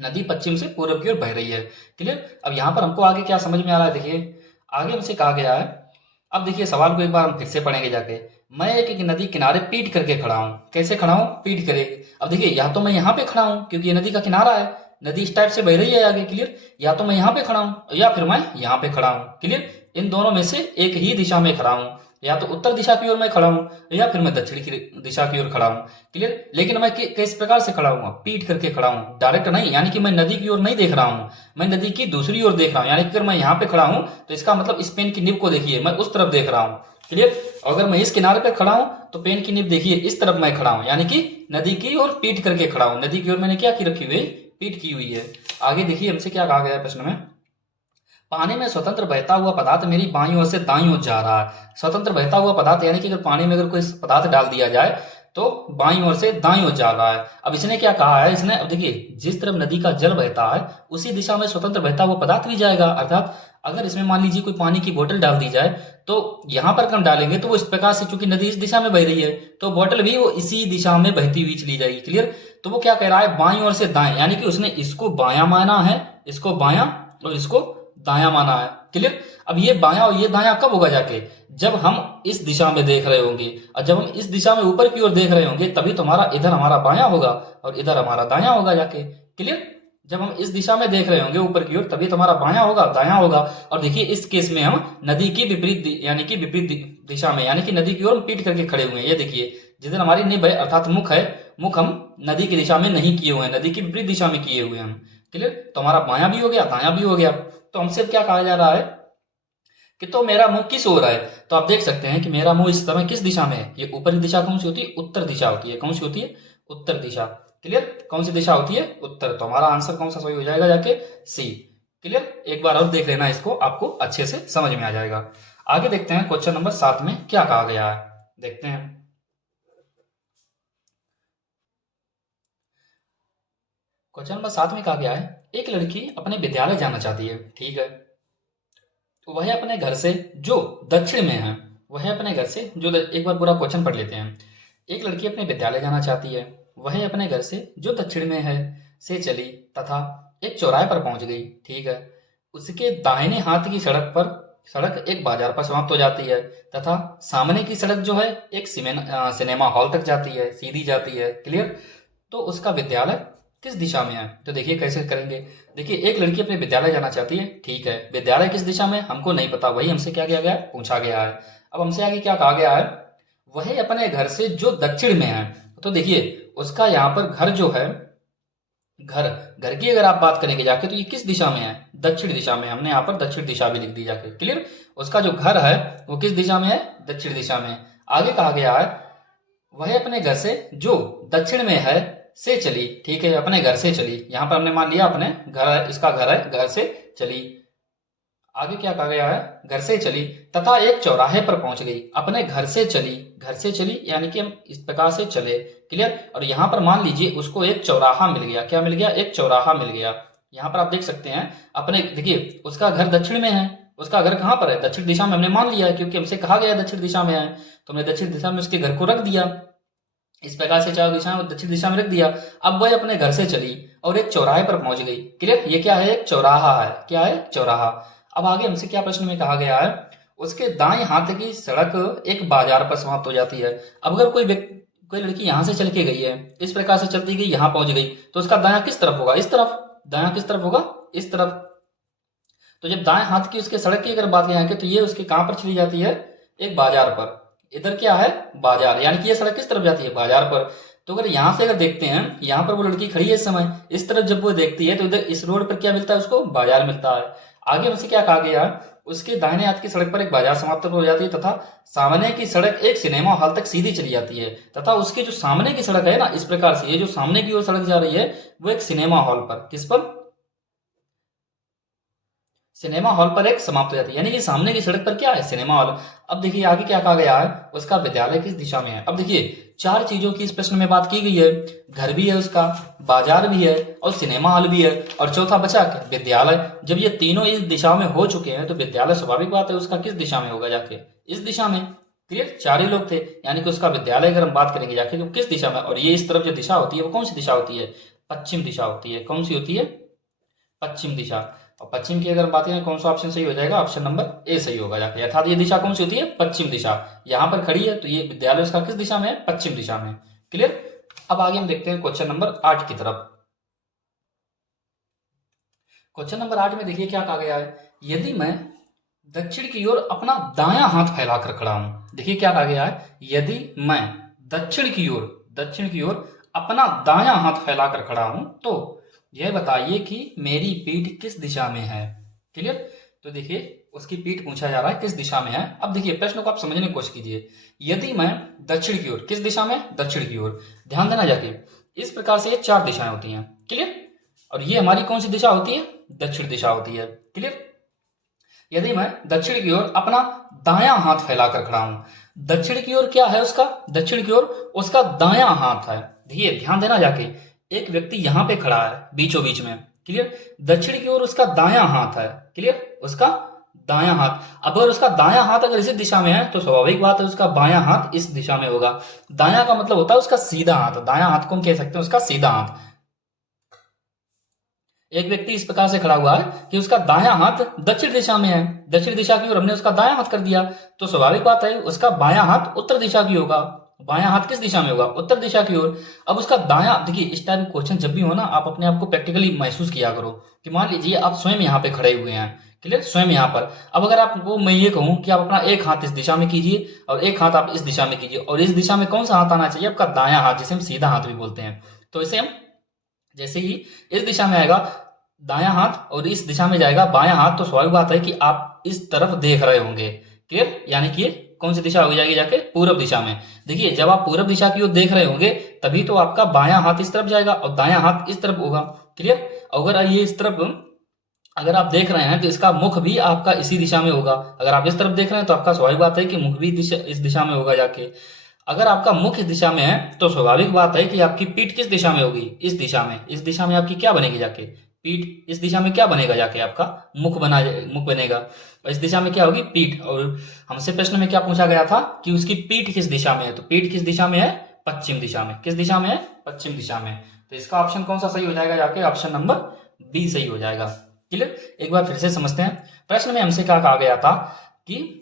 नदी पश्चिम से पूर्व की ओर बह रही है। क्लियर। अब यहाँ पर हमको आगे क्या समझ में आ रहा है, देखिए आगे हमसे कहा गया है, अब देखिए सवाल को एक बार हम फिर से पढ़ेंगे जाके। मैं एक नदी किनारे पीट करके खड़ा हूँ। कैसे खड़ा हूँ, पीट करे। अब देखिए या तो मैं यहाँ पे खड़ा हूँ क्योंकि ये नदी का किनारा है, नदी इस टाइप से बह रही है आगे। क्लियर। या तो मैं यहाँ पे खड़ा हूँ या फिर मैं यहाँ पे खड़ा हूँ। क्लियर। इन दोनों में से एक ही दिशा में खड़ा हूँ, या तो उत्तर दिशा की ओर मैं खड़ा हूँ या फिर मैं दक्षिण की दिशा की ओर खड़ा हूँ। क्लियर। लेकिन मैं किस प्रकार से खड़ा हूँ, पीट करके खड़ा हूँ, डायरेक्ट नहीं, यानी कि मैं नदी की ओर नहीं देख रहा हूँ, मैं नदी की दूसरी ओर देख रहा हूँ। यानी कि अगर मैं यहाँ पे खड़ा हूँ तो इसका मतलब इस पेन की निब को देखिए, मैं उस तरफ देख रहा हूँ। क्लियर। अगर मैं इस किनारे पे खड़ा हूँ तो पेन की निब देखिए इस तरफ मैं खड़ा हूँ, यानी कि नदी की ओर पीट करके खड़ा हूँ। नदी की ओर मैंने क्या की रखी हुई है, पीट की हुई है। आगे देखिए हमसे क्या कहा गया है प्रश्न में, पानी में स्वतंत्र बहता हुआ पदार्थ मेरी बाईं ओर से दाईं ओर जा रहा है। स्वतंत्र बहता हुआ पदार्थ यानी कि अगर पानी में अगर कोई पदार्थ डाल दिया जाए तो बाईं ओर से दाईं ओर जा रहा है। अब इसने क्या कहा है, इसने, अब देखिए जिस तरफ नदी का जल बहता है उसी दिशा में स्वतंत्र बहता हुआ पदार्थ भी जाएगा। अर्थात अगर इसमें मान लीजिए कोई पानी की बोतल डाल दी जाए तो यहाँ पर हम डालेंगे तो वो इस प्रकार से, चूंकि नदी इस दिशा में बह रही है तो बोतल भी वो इसी दिशा में बहती हुई चली जाएगी। क्लियर। तो वो क्या कह रहा है, बाईं ओर से दाएं, यानी कि उसने इसको बायां माना है, इसको बायां और इसको दायां माना है। क्लियर। अब ये बायां और ये दायां कब होगा जाके, जब हम इस दिशा में देख रहे होंगे, और जब हम इस दिशा में ऊपर की ओर देख रहे होंगे तभी तो हमारा इधर हमारा बायां होगा और इधर हमारा दायां होगा जाके। क्लियर। जब हम इस दिशा में देख रहे होंगे ऊपर की ओर तभी तो हमारा बायां होगा दायां होगा। और देखिए इस केस में हम नदी की विपरीत यानी कि विपरीत दिशा में, यानी कि नदी की ओर हम पीट करके खड़े हुए हैं। ये देखिए जिधर हमारी निब है अर्थात मुख है, मुख हम नदी की दिशा में नहीं किए हुए हैं, नदी की विपरीत दिशा में किए हुए हैं हम। क्लियर। तो हमारा बायां भी हो गया दायां भी हो गया। तो हमसे क्या कहा जा रहा है कि तो मेरा मुंह किस ओर है। तो आप देख सकते हैं कि मेरा मुंह इस समय किस दिशा में है, ये ऊपरी दिशा कौन सी होती है, उत्तर दिशा होती है। कौन सी होती है, उत्तर दिशा। क्लियर। कौन सी दिशा होती है, उत्तर। तो हमारा आंसर कौन सा सही हो जाएगा जाके, सी। क्लियर। एक बार और देख लेना इसको, आपको अच्छे से समझ में आ जाएगा। आगे देखते हैं क्वेश्चन नंबर 7 में क्या कहा गया है, देखते हैं। क्वेश्चन नंबर 7 में कहा गया है, एक लड़की अपने विद्यालय जाना चाहती है। ठीक है। वह अपने घर से जो दक्षिण में है वह अपने घर से जो एक बार पूरा क्वेश्चन पढ़ लेते हैं। एक लड़की अपने विद्यालय जाना चाहती है। वह अपने घर से जो दक्षिण में है से चली तथा एक चौराहे पर पहुंच गई। ठीक है। उसके दाहिने हाथ की सड़क एक बाजार पर समाप्त हो जाती है तथा सामने की सड़क जो है एक सिनेमा हॉल तक जाती है, सीधी जाती है। क्लियर। तो उसका विद्यालय किस दिशा में है? तो देखिए कैसे करेंगे। देखिए एक लड़की अपने विद्यालय जाना चाहती है। ठीक है। विद्यालय किस दिशा में हमको नहीं पता, वही हमसे क्या किया गया है, पूछा गया है। अब हमसे आगे क्या कहा गया है, वह अपने घर से जो दक्षिण में है। तो देखिए उसका यहाँ पर घर जो है, घर घर की अगर आप बात करेंगे जाके तो ये किस दिशा में है, दक्षिण दिशा में। हमने यहाँ पर दक्षिण दिशा भी लिख दी जाके। क्लियर। उसका जो घर है वो किस दिशा में है, दक्षिण दिशा में। आगे कहा गया है वह अपने घर से जो दक्षिण में है से चली। ठीक है। अपने घर से चली, यहाँ पर हमने मान लिया अपने घर है, इसका घर है, घर से चली। आगे क्या कहा गया है, घर से चली तथा एक चौराहे पर पहुंच गई। अपने घर से चली, घर से चली यानी कि हम इस प्रकार से चले। क्लियर। और यहाँ पर मान लीजिए उसको एक चौराहा मिल गया। क्या मिल गया, एक चौराहा मिल गया। यहाँ पर आप देख सकते हैं अपने, देखिए उसका घर दक्षिण में है। उसका घर कहाँ पर है, दक्षिण दिशा में हमने मान लिया है, क्योंकि हमसे कहा गया दक्षिण दिशा में है तो हमने दक्षिण दिशा में उसके घर को रख दिया। इस प्रकार से चारों दिशा में दक्षिण दिशा में रख दिया। अब वह अपने घर से चली और एक चौराहे पर पहुंच गई। क्लियर। ये क्या है, एक चौराहा है। क्या है, चौराहा। अब आगे हमसे क्या प्रश्न में कहा गया है, उसके दाएं हाथ की सड़क एक बाजार पर समाप्त हो जाती है। अब अगर कोई लड़की यहां से चल के गई है, इस प्रकार से चलती गई, यहां पहुंच गई, तो उसका दायां किस तरफ होगा, इस तरफ। दायां किस तरफ होगा, इस तरफ। तो जब दाएं हाथ की उसके सड़क की अगर बात यहाँ की तो ये उसके कहां पर चली जाती है, एक बाजार पर। इधर क्या है, बाजार, यानी कि ये सड़क किस तरफ जाती है, बाजार पर। तो अगर यहाँ से अगर देखते हैं, यहाँ पर वो लड़की खड़ी है इस समय, इस तरफ जब वो देखती है तो इधर इस रोड पर क्या मिलता है उसको, बाजार मिलता है। आगे हमसे क्या कहा गया, उसके दाहिने हाथ की सड़क पर एक बाजार समाप्त हो जाती है तथा सामने की सड़क एक सिनेमा हॉल तक सीधी चली जाती है तथा उसकी जो सामने की सड़क है ना, इस प्रकार से ये जो सामने की ओर सड़क जा रही है वो एक सिनेमा हॉल पर, किस पर, सिनेमा हॉल पर एक समाप्त हो जाती है। यानी कि सामने की सड़क पर क्या है, सिनेमा हॉल। अब देखिए आगे क्या कहा गया है, उसका विद्यालय किस दिशा में है। अब देखिए चार चीजों की इस प्रश्न में बात की गई है, घर भी है उसका, बाजार भी है और सिनेमा हॉल भी है, और चौथा बचा क्या, विद्यालय। जब ये तीनों इस दिशा में हो चुके हैं तो विद्यालय स्वाभाविक बात है उसका किस दिशा में होगा, जाके इस दिशा में। क्लियर। चार ही लोग थे, यानी कि उसका विद्यालय अगर हम बात करेंगे जाके तो किस दिशा में, और ये इस तरफ जो दिशा होती है वो कौन सी दिशा होती है, पश्चिम दिशा होती है। कौन सी होती है, पश्चिम दिशा। और पश्चिम की अगर बात करें कौन सा ऑप्शन सही हो जाएगा, ऑप्शन नंबर ए सही होगा जाके। अर्थात ये दिशा कौन सी होती है, पश्चिम दिशा। यहाँ पर खड़ी है तो ये विद्यालय उसका किस दिशा में है, पश्चिम दिशा में। क्लियर। अब आगे हम देखते हैं क्वेश्चन नंबर 8 की तरफ। क्वेश्चन नंबर 8 में देखिए क्या कहा गया है, यदि मैं दक्षिण की ओर अपना दायां हाथ फैलाकर खड़ा हूं। देखिए क्या कहा गया है, यदि मैं दक्षिण की ओर अपना दायां हाथ फैलाकर खड़ा हूं तो यह बताइए कि मेरी पीठ किस दिशा में है। क्लियर। तो देखिए उसकी पीठ पूछा जा रहा है किस दिशा में है। अब देखिए प्रश्न को आप समझने की कोशिश कीजिए, यदि मैं दक्षिण की ओर, किस दिशा में, दक्षिण की ओर। ध्यान देना जाके, इस प्रकार से ये चार दिशाएं होती हैं। क्लियर। और ये हमारी कौन सी दिशा होती है, दक्षिण दिशा होती है। क्लियर। यदि मैं दक्षिण की ओर अपना दायां हाथ फैलाकर खड़ा हूं, दक्षिण की ओर क्या है उसका, दक्षिण की ओर उसका दायां हाथ है। देखिए ध्यान देना जाके, एक व्यक्ति यहां पे खड़ा है बीचों बीच में। क्लियर। दक्षिण की ओर उसका दायां हाथ है। क्लियर। उसका दायां हाथ। अब अगर उसका दायां हाथ अगर इसी दिशा में है तो स्वाभाविक बात है उसका बायां हाथ इस दिशा में होगा। दायां का मतलब होता है उसका सीधा हाथ, दायां हाथ को हम कह सकते हैं उसका सीधा हाथ। एक व्यक्ति इस प्रकार से खड़ा हुआ है कि उसका दायां हाथ दक्षिण दिशा में है, दक्षिण दिशा की ओर हमने उसका दायां हाथ कर दिया तो स्वाभाविक बात है उसका बायां हाथ उत्तर दिशा की होगा। बायां हाथ किस दिशा में होगा, उत्तर दिशा की ओर। अब उसका दायां, देखिए इस टाइप के क्वेश्चन जब भी हो ना, आप अपने आप को प्रैक्टिकली महसूस किया करो कि मान लीजिए आप स्वयं यहाँ पे खड़े हुए हैं। क्लियर। स्वयं यहाँ पर, अब अगर आपको मैं ये कहूँ कि आप अपना एक हाथ इस दिशा में कीजिए और एक हाथ आप इस दिशा में कीजिए, और इस दिशा में कौन सा हाथ आना चाहिए, आपका दायां हाथ, जिसे हम सीधा हाथ भी बोलते हैं। तो इसे हम जैसे ही इस दिशा में आएगा दायां हाथ और इस दिशा में जाएगा बायां हाथ, तो स्वाभाविक बात है कि आप इस तरफ देख रहे होंगे। क्लियर। यानी कि ये कौन सी दिशा हो जाएगी, जाके पूरब दिशा में। देखिए जब आप पूरब दिशा की ओर देख रहे होंगे तभी तो आपका बायां हाथ इस तरफ जाएगा और दायां हाथ इस तरफ होगा। क्लियर। अगर ये इस तरफ अगर आप देख रहे हैं तो इसका मुख भी आपका इसी दिशा में होगा। अगर आप इस तरफ देख रहे हैं तो आपका स्वाभाविक बात है कि मुख भी इस दिशा में होगा जाके। अगर आपका मुख इस दिशा में है तो स्वाभाविक बात है कि आपकी पीठ किस दिशा में होगी, इस दिशा में। इस दिशा में आपकी क्या बनेगी, जाके पीठ इस दिशा में क्या बनेगा जाके आपका मुख बनेगा, और इस दिशा में क्या होगी पीठ। और हमसे प्रश्न में क्या पूछा गया था कि उसकी पीठ किस दिशा में है, तो पीठ किस दिशा में है, पश्चिम दिशा में। किस दिशा में है, पश्चिम दिशा में। तो इसका ऑप्शन कौन सा सही हो जाएगा जाके, ऑप्शन नंबर बी सही हो जाएगा। क्लियर। एक बार फिर से समझते हैं। प्रश्न में हमसे क्या कहा गया था कि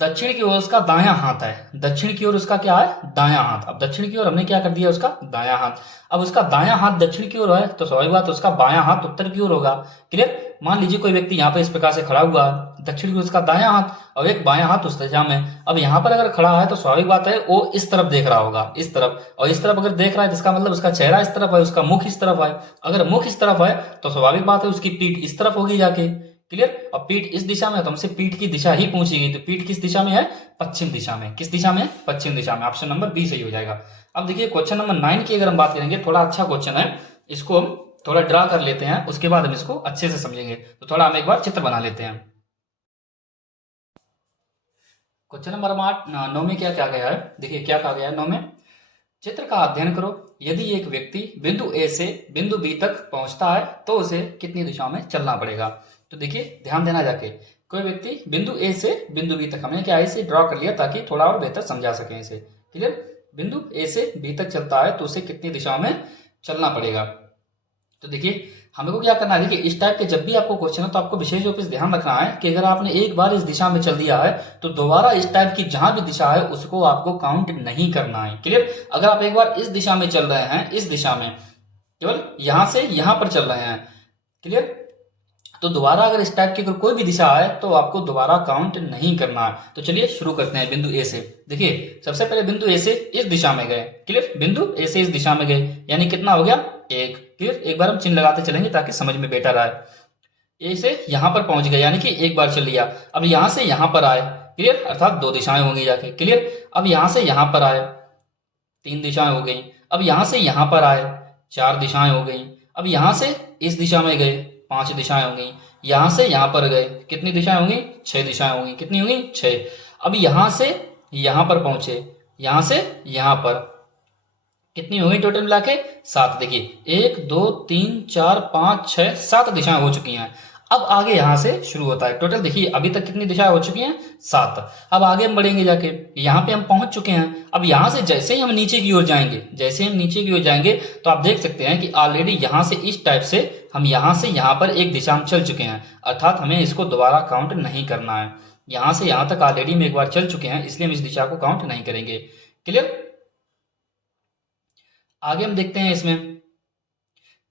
दक्षिण की ओर उसका दायां हाथ है, दक्षिण की ओर उसका क्या है, दायां हाथ। अब दक्षिण की ओर हमने क्या कर दिया, उसका दायां हाथ। अब उसका दायां हाथ दक्षिण की ओर है तो स्वाभाविक बात उसका बायां हाथ उत्तर की ओर होगा। क्लियर। मान लीजिए कोई व्यक्ति यहाँ पे इस प्रकार से खड़ा हुआ है, दक्षिण की ओर उसका दायां हाथ और एक बायां हाथ उस दिशा में। अब यहाँ पर अगर खड़ा है तो स्वाभाविक बात है वो इस तरफ देख रहा होगा, इस तरफ। और इस तरफ अगर देख रहा है तो इसका मतलब उसका चेहरा इस तरफ है, उसका मुख इस तरफ है। अगर मुख इस तरफ है तो स्वाभाविक बात है उसकी पीठ इस तरफ होगी जाके। क्लियर। और पीठ इस दिशा में है तो हमसे पीठ की दिशा ही पूछी गई, तो पीठ किस दिशा में है, पश्चिम दिशा में। किस दिशा में, पश्चिम दिशा में। ऑप्शन नंबर बी सही हो जाएगा। अब देखिए क्वेश्चन नंबर 9 की अगर हम बात करेंगे, थोड़ा अच्छा क्वेश्चन है, इसको हम थोड़ा ड्रा कर लेते हैं, उसके बाद हम इसको अच्छे से समझेंगे। तो थोड़ा हम एक बार चित्र बना लेते हैं। क्वेश्चन नंबर 9 में क्या क्या गया है, देखिए क्या कहा गया है 9 में। चित्र का अध्ययन करो। यदि एक व्यक्ति बिंदु ए से बिंदु बी तक पहुंचता है तो उसे कितनी दिशाओं में चलना पड़ेगा। तो देखिए ध्यान देना जाके, कोई व्यक्ति बिंदु ए से बिंदु बी तक, हमने क्या इसे ड्रॉ कर लिया ताकि थोड़ा और बेहतर समझा सकें इसे। क्लियर। बिंदु ए से बी तक चलता है तो उसे कितनी दिशाओं में चलना पड़ेगा। तो देखिए हमें को क्या करना है, देखिए इस टाइप के जब भी आपको क्वेश्चन हो तो आपको विशेष रूप से ध्यान रखना है कि अगर आपने एक बार इस दिशा में चल दिया है तो दोबारा इस टाइप की जहां भी दिशा है उसको आपको काउंट नहीं करना है। क्लियर। अगर आप एक बार इस दिशा में चल रहे हैं, इस दिशा में केवल यहां से यहां पर चल रहे हैं, क्लियर, तो दोबारा अगर इस टाइप की अगर कोई भी दिशा है तो आपको दोबारा काउंट नहीं करना है। तो चलिए शुरू करते हैं बिंदु ए से। देखिए सबसे पहले बिंदु ए से इस दिशा में गए। क्लियर। बिंदु ए से इस दिशा में गए यानी कितना हो गया, 1। क्लियर। एक बार हम चिन्ह लगाते चलेंगे ताकि समझ में बेटर आए। ए से यहां पर पहुंच गए यानी कि एक बार चल लिया। अब यहां से यहां पर आए। क्लियर। अर्थात 2 दिशाएं होंगी जाके। क्लियर। अब यहां से यहां पर आए, 3 दिशाएं हो गई। अब यहां से यहां पर आए, 4 दिशाएं हो गई। अब यहां से इस दिशा में गए, 5 दिशाएं हो गई। यहां से यहां पर गए, कितनी दिशाएं होंगी, 6 दिशाएं होंगी। कितनी होंगी, 6। अब यहां से यहां पर पहुंचे, यहां से यहां पर, कितनी होंगी टोटल मिला के, 7। देखिए 1 2 3 4 5 6 7 दिशाएं हो चुकी हैं। अब आगे यहां से शुरू होता है टोटल। देखिए अभी तक कितनी दिशाएं हो चुकी हैं, 7। अब आगे हम बढ़ेंगे जाके, यहाँ पे हम पहुंच चुके हैं। अब यहां से जैसे ही हम नीचे की ओर जाएंगे, जैसे हम नीचे की ओर जाएंगे तो आप देख सकते हैं कि ऑलरेडी यहां से इस टाइप से हम यहां से यहां पर एक दिशा में चल चुके हैं, अर्थात हमें इसको दोबारा काउंट नहीं करना है। यहां से यहां तक ऑलरेडी हम एक बार चल चुके हैं, इसलिए हम इस दिशा को काउंट नहीं करेंगे। क्लियर। आगे हम देखते हैं इसमें,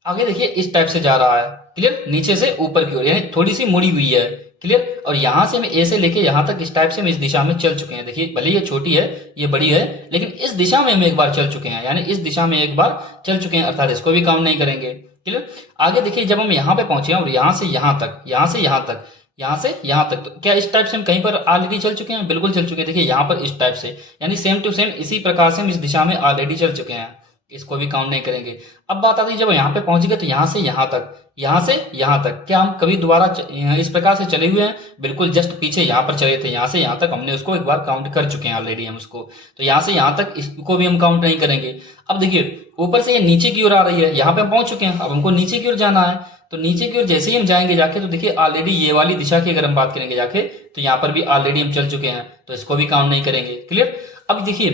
आगे देखिए इस टाइप से जा रहा है। क्लियर। नीचे से ऊपर की ओर यानी थोड़ी सी मुड़ी हुई है। क्लियर। और यहां से हम ए से लेके यहां तक इस टाइप से हम इस दिशा में चल चुके हैं। देखिए भले ये छोटी है, ये बड़ी है, लेकिन इस दिशा में हम एक बार चल चुके हैं, यानी इस दिशा में एक बार चल चुके हैं, अर्थात इसको भी काउंट नहीं करेंगे। क्लियर। आगे देखिए जब हम यहाँ पे पहुंचे हैं और यहां से यहां तक, यहां से यहां तक, यहां से यहां तक, तो क्या इस टाइप से हम कहीं पर ऑलरेडी चल चुके हैं, बिल्कुल चल चुके हैं। देखिए यहां पर इस टाइप से, यानी सेम टू सेम इसी प्रकार से हम इस दिशा में ऑलरेडी चल चुके हैं, इसको भी काउंट नहीं करेंगे। अब बात आती है जब यहाँ पे पहुंच गए तो यहाँ से यहाँ तक, यहाँ से यहाँ तक, क्या हम कभी दोबारा इस प्रकार से चले हुए हैं, बिल्कुल जस्ट पीछे यहाँ पर चले थे, यहाँ से यहाँ तक हमने उसको एक बार काउंट कर चुके हैं ऑलरेडी हम उसको, तो यहाँ से यहाँ तक इसको भी हम काउंट नहीं करेंगे। अब देखिए ऊपर से ये नीचे की ओर आ रही है, यहाँ पे हम पहुंच चुके हैं, अब हमको नीचे की ओर जाना है, तो नीचे की ओर जैसे ही हम जाएंगे जाके तो देखिए ऑलरेडी ये वाली दिशा की अगर हम बात करेंगे जाके तो यहाँ पर भी ऑलरेडी हम चल चुके हैं, तो इसको भी काउंट नहीं करेंगे। क्लियर। अब देखिए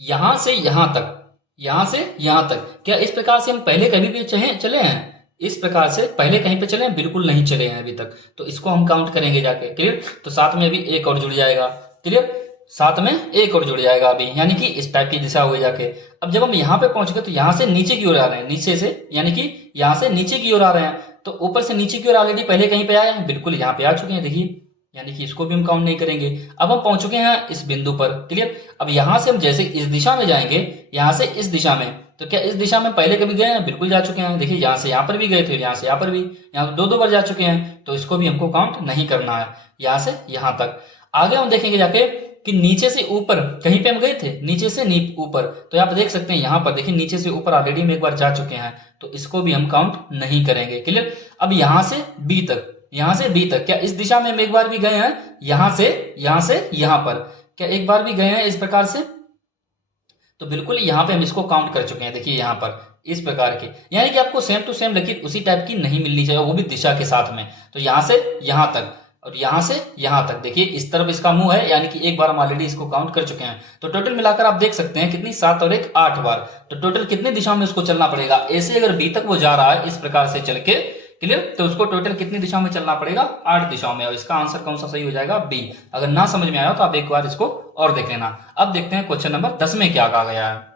यहां से यहां तक, यहां से यहां तक, क्या इस प्रकार से हम पहले कभी भी चले हैं, इस प्रकार से पहले कहीं पे चले हैं, बिल्कुल नहीं चले हैं अभी तक, तो इसको हम काउंट करेंगे जाके। क्लियर। तो साथ में भी एक और जुड़ जाएगा। क्लियर। साथ में एक और जुड़ जाएगा अभी, यानी कि इस टाइप की दिशा हो जाके। अब जब हम यहाँ पे पहुंच गए तो यहाँ से नीचे की ओर आ रहे हैं, नीचे से यानी कि यहाँ से नीचे की ओर आ रहे हैं, तो ऊपर से नीचे की ओर ऑलरेडी पहले कहीं पे आए हैं, बिल्कुल यहाँ पे आ चुके हैं देखिए, यानी कि इसको भी हम काउंट नहीं करेंगे। अब हम पहुंच चुके हैं इस बिंदु पर। क्लियर। अब यहां से हम जैसे इस दिशा में जाएंगे, यहां से इस दिशा में, तो क्या इस दिशा में पहले कभी गए हैं, बिल्कुल जा चुके हैं। देखिए यहां से यहां पर भी गए थे, यहां से यहां पर भी, यहां 2 बार जा चुके हैं, तो इसको भी हमको काउंट नहीं करना है। यहां से यहां तक आगे हम देखेंगे जाके कि नीचे से ऊपर कहीं पे हम गए थे, नीचे से ऊपर, तो आप देख सकते हैं यहाँ पर देखिए नीचे से ऊपर ऑलरेडी हम एक बार जा चुके हैं, तो इसको भी हम काउंट नहीं करेंगे। क्लियर। अब यहां से बी तक, यहां से बी तक, क्या इस दिशा में हम एक बार भी गए हैं, यहां से यहां पर, क्या एक बार भी गए हैं इस प्रकार से, तो बिल्कुल यहाँ पे हम इसको काउंट कर चुके हैं। देखिए यहाँ पर इस प्रकार की, यानी कि आपको सेम टू सेम लकीर उसी टाइप की नहीं मिलनी चाहिए, वो भी दिशा के साथ में। तो यहाँ से यहाँ तक और यहाँ से यहाँ तक, देखिए इस तरफ इसका मुंह है, यानी कि एक बार हम ऑलरेडी इसको काउंट कर चुके हैं। तो टोटल मिलाकर आप देख सकते हैं कितनी, 7 और 1 8 बार। तो टोटल कितनी दिशा में उसको चलना पड़ेगा, ऐसे अगर बी तक वो जा रहा है इस प्रकार से चल के, क्लियर, तो उसको टोटल कितनी दिशाओं में चलना पड़ेगा, 8 दिशाओं में। और इसका आंसर कौन सा सही हो जाएगा, बी। अगर ना समझ में आया तो आप एक बार इसको और देख लेना। अब देखते हैं क्वेश्चन नंबर 10 में क्या कहा गया है।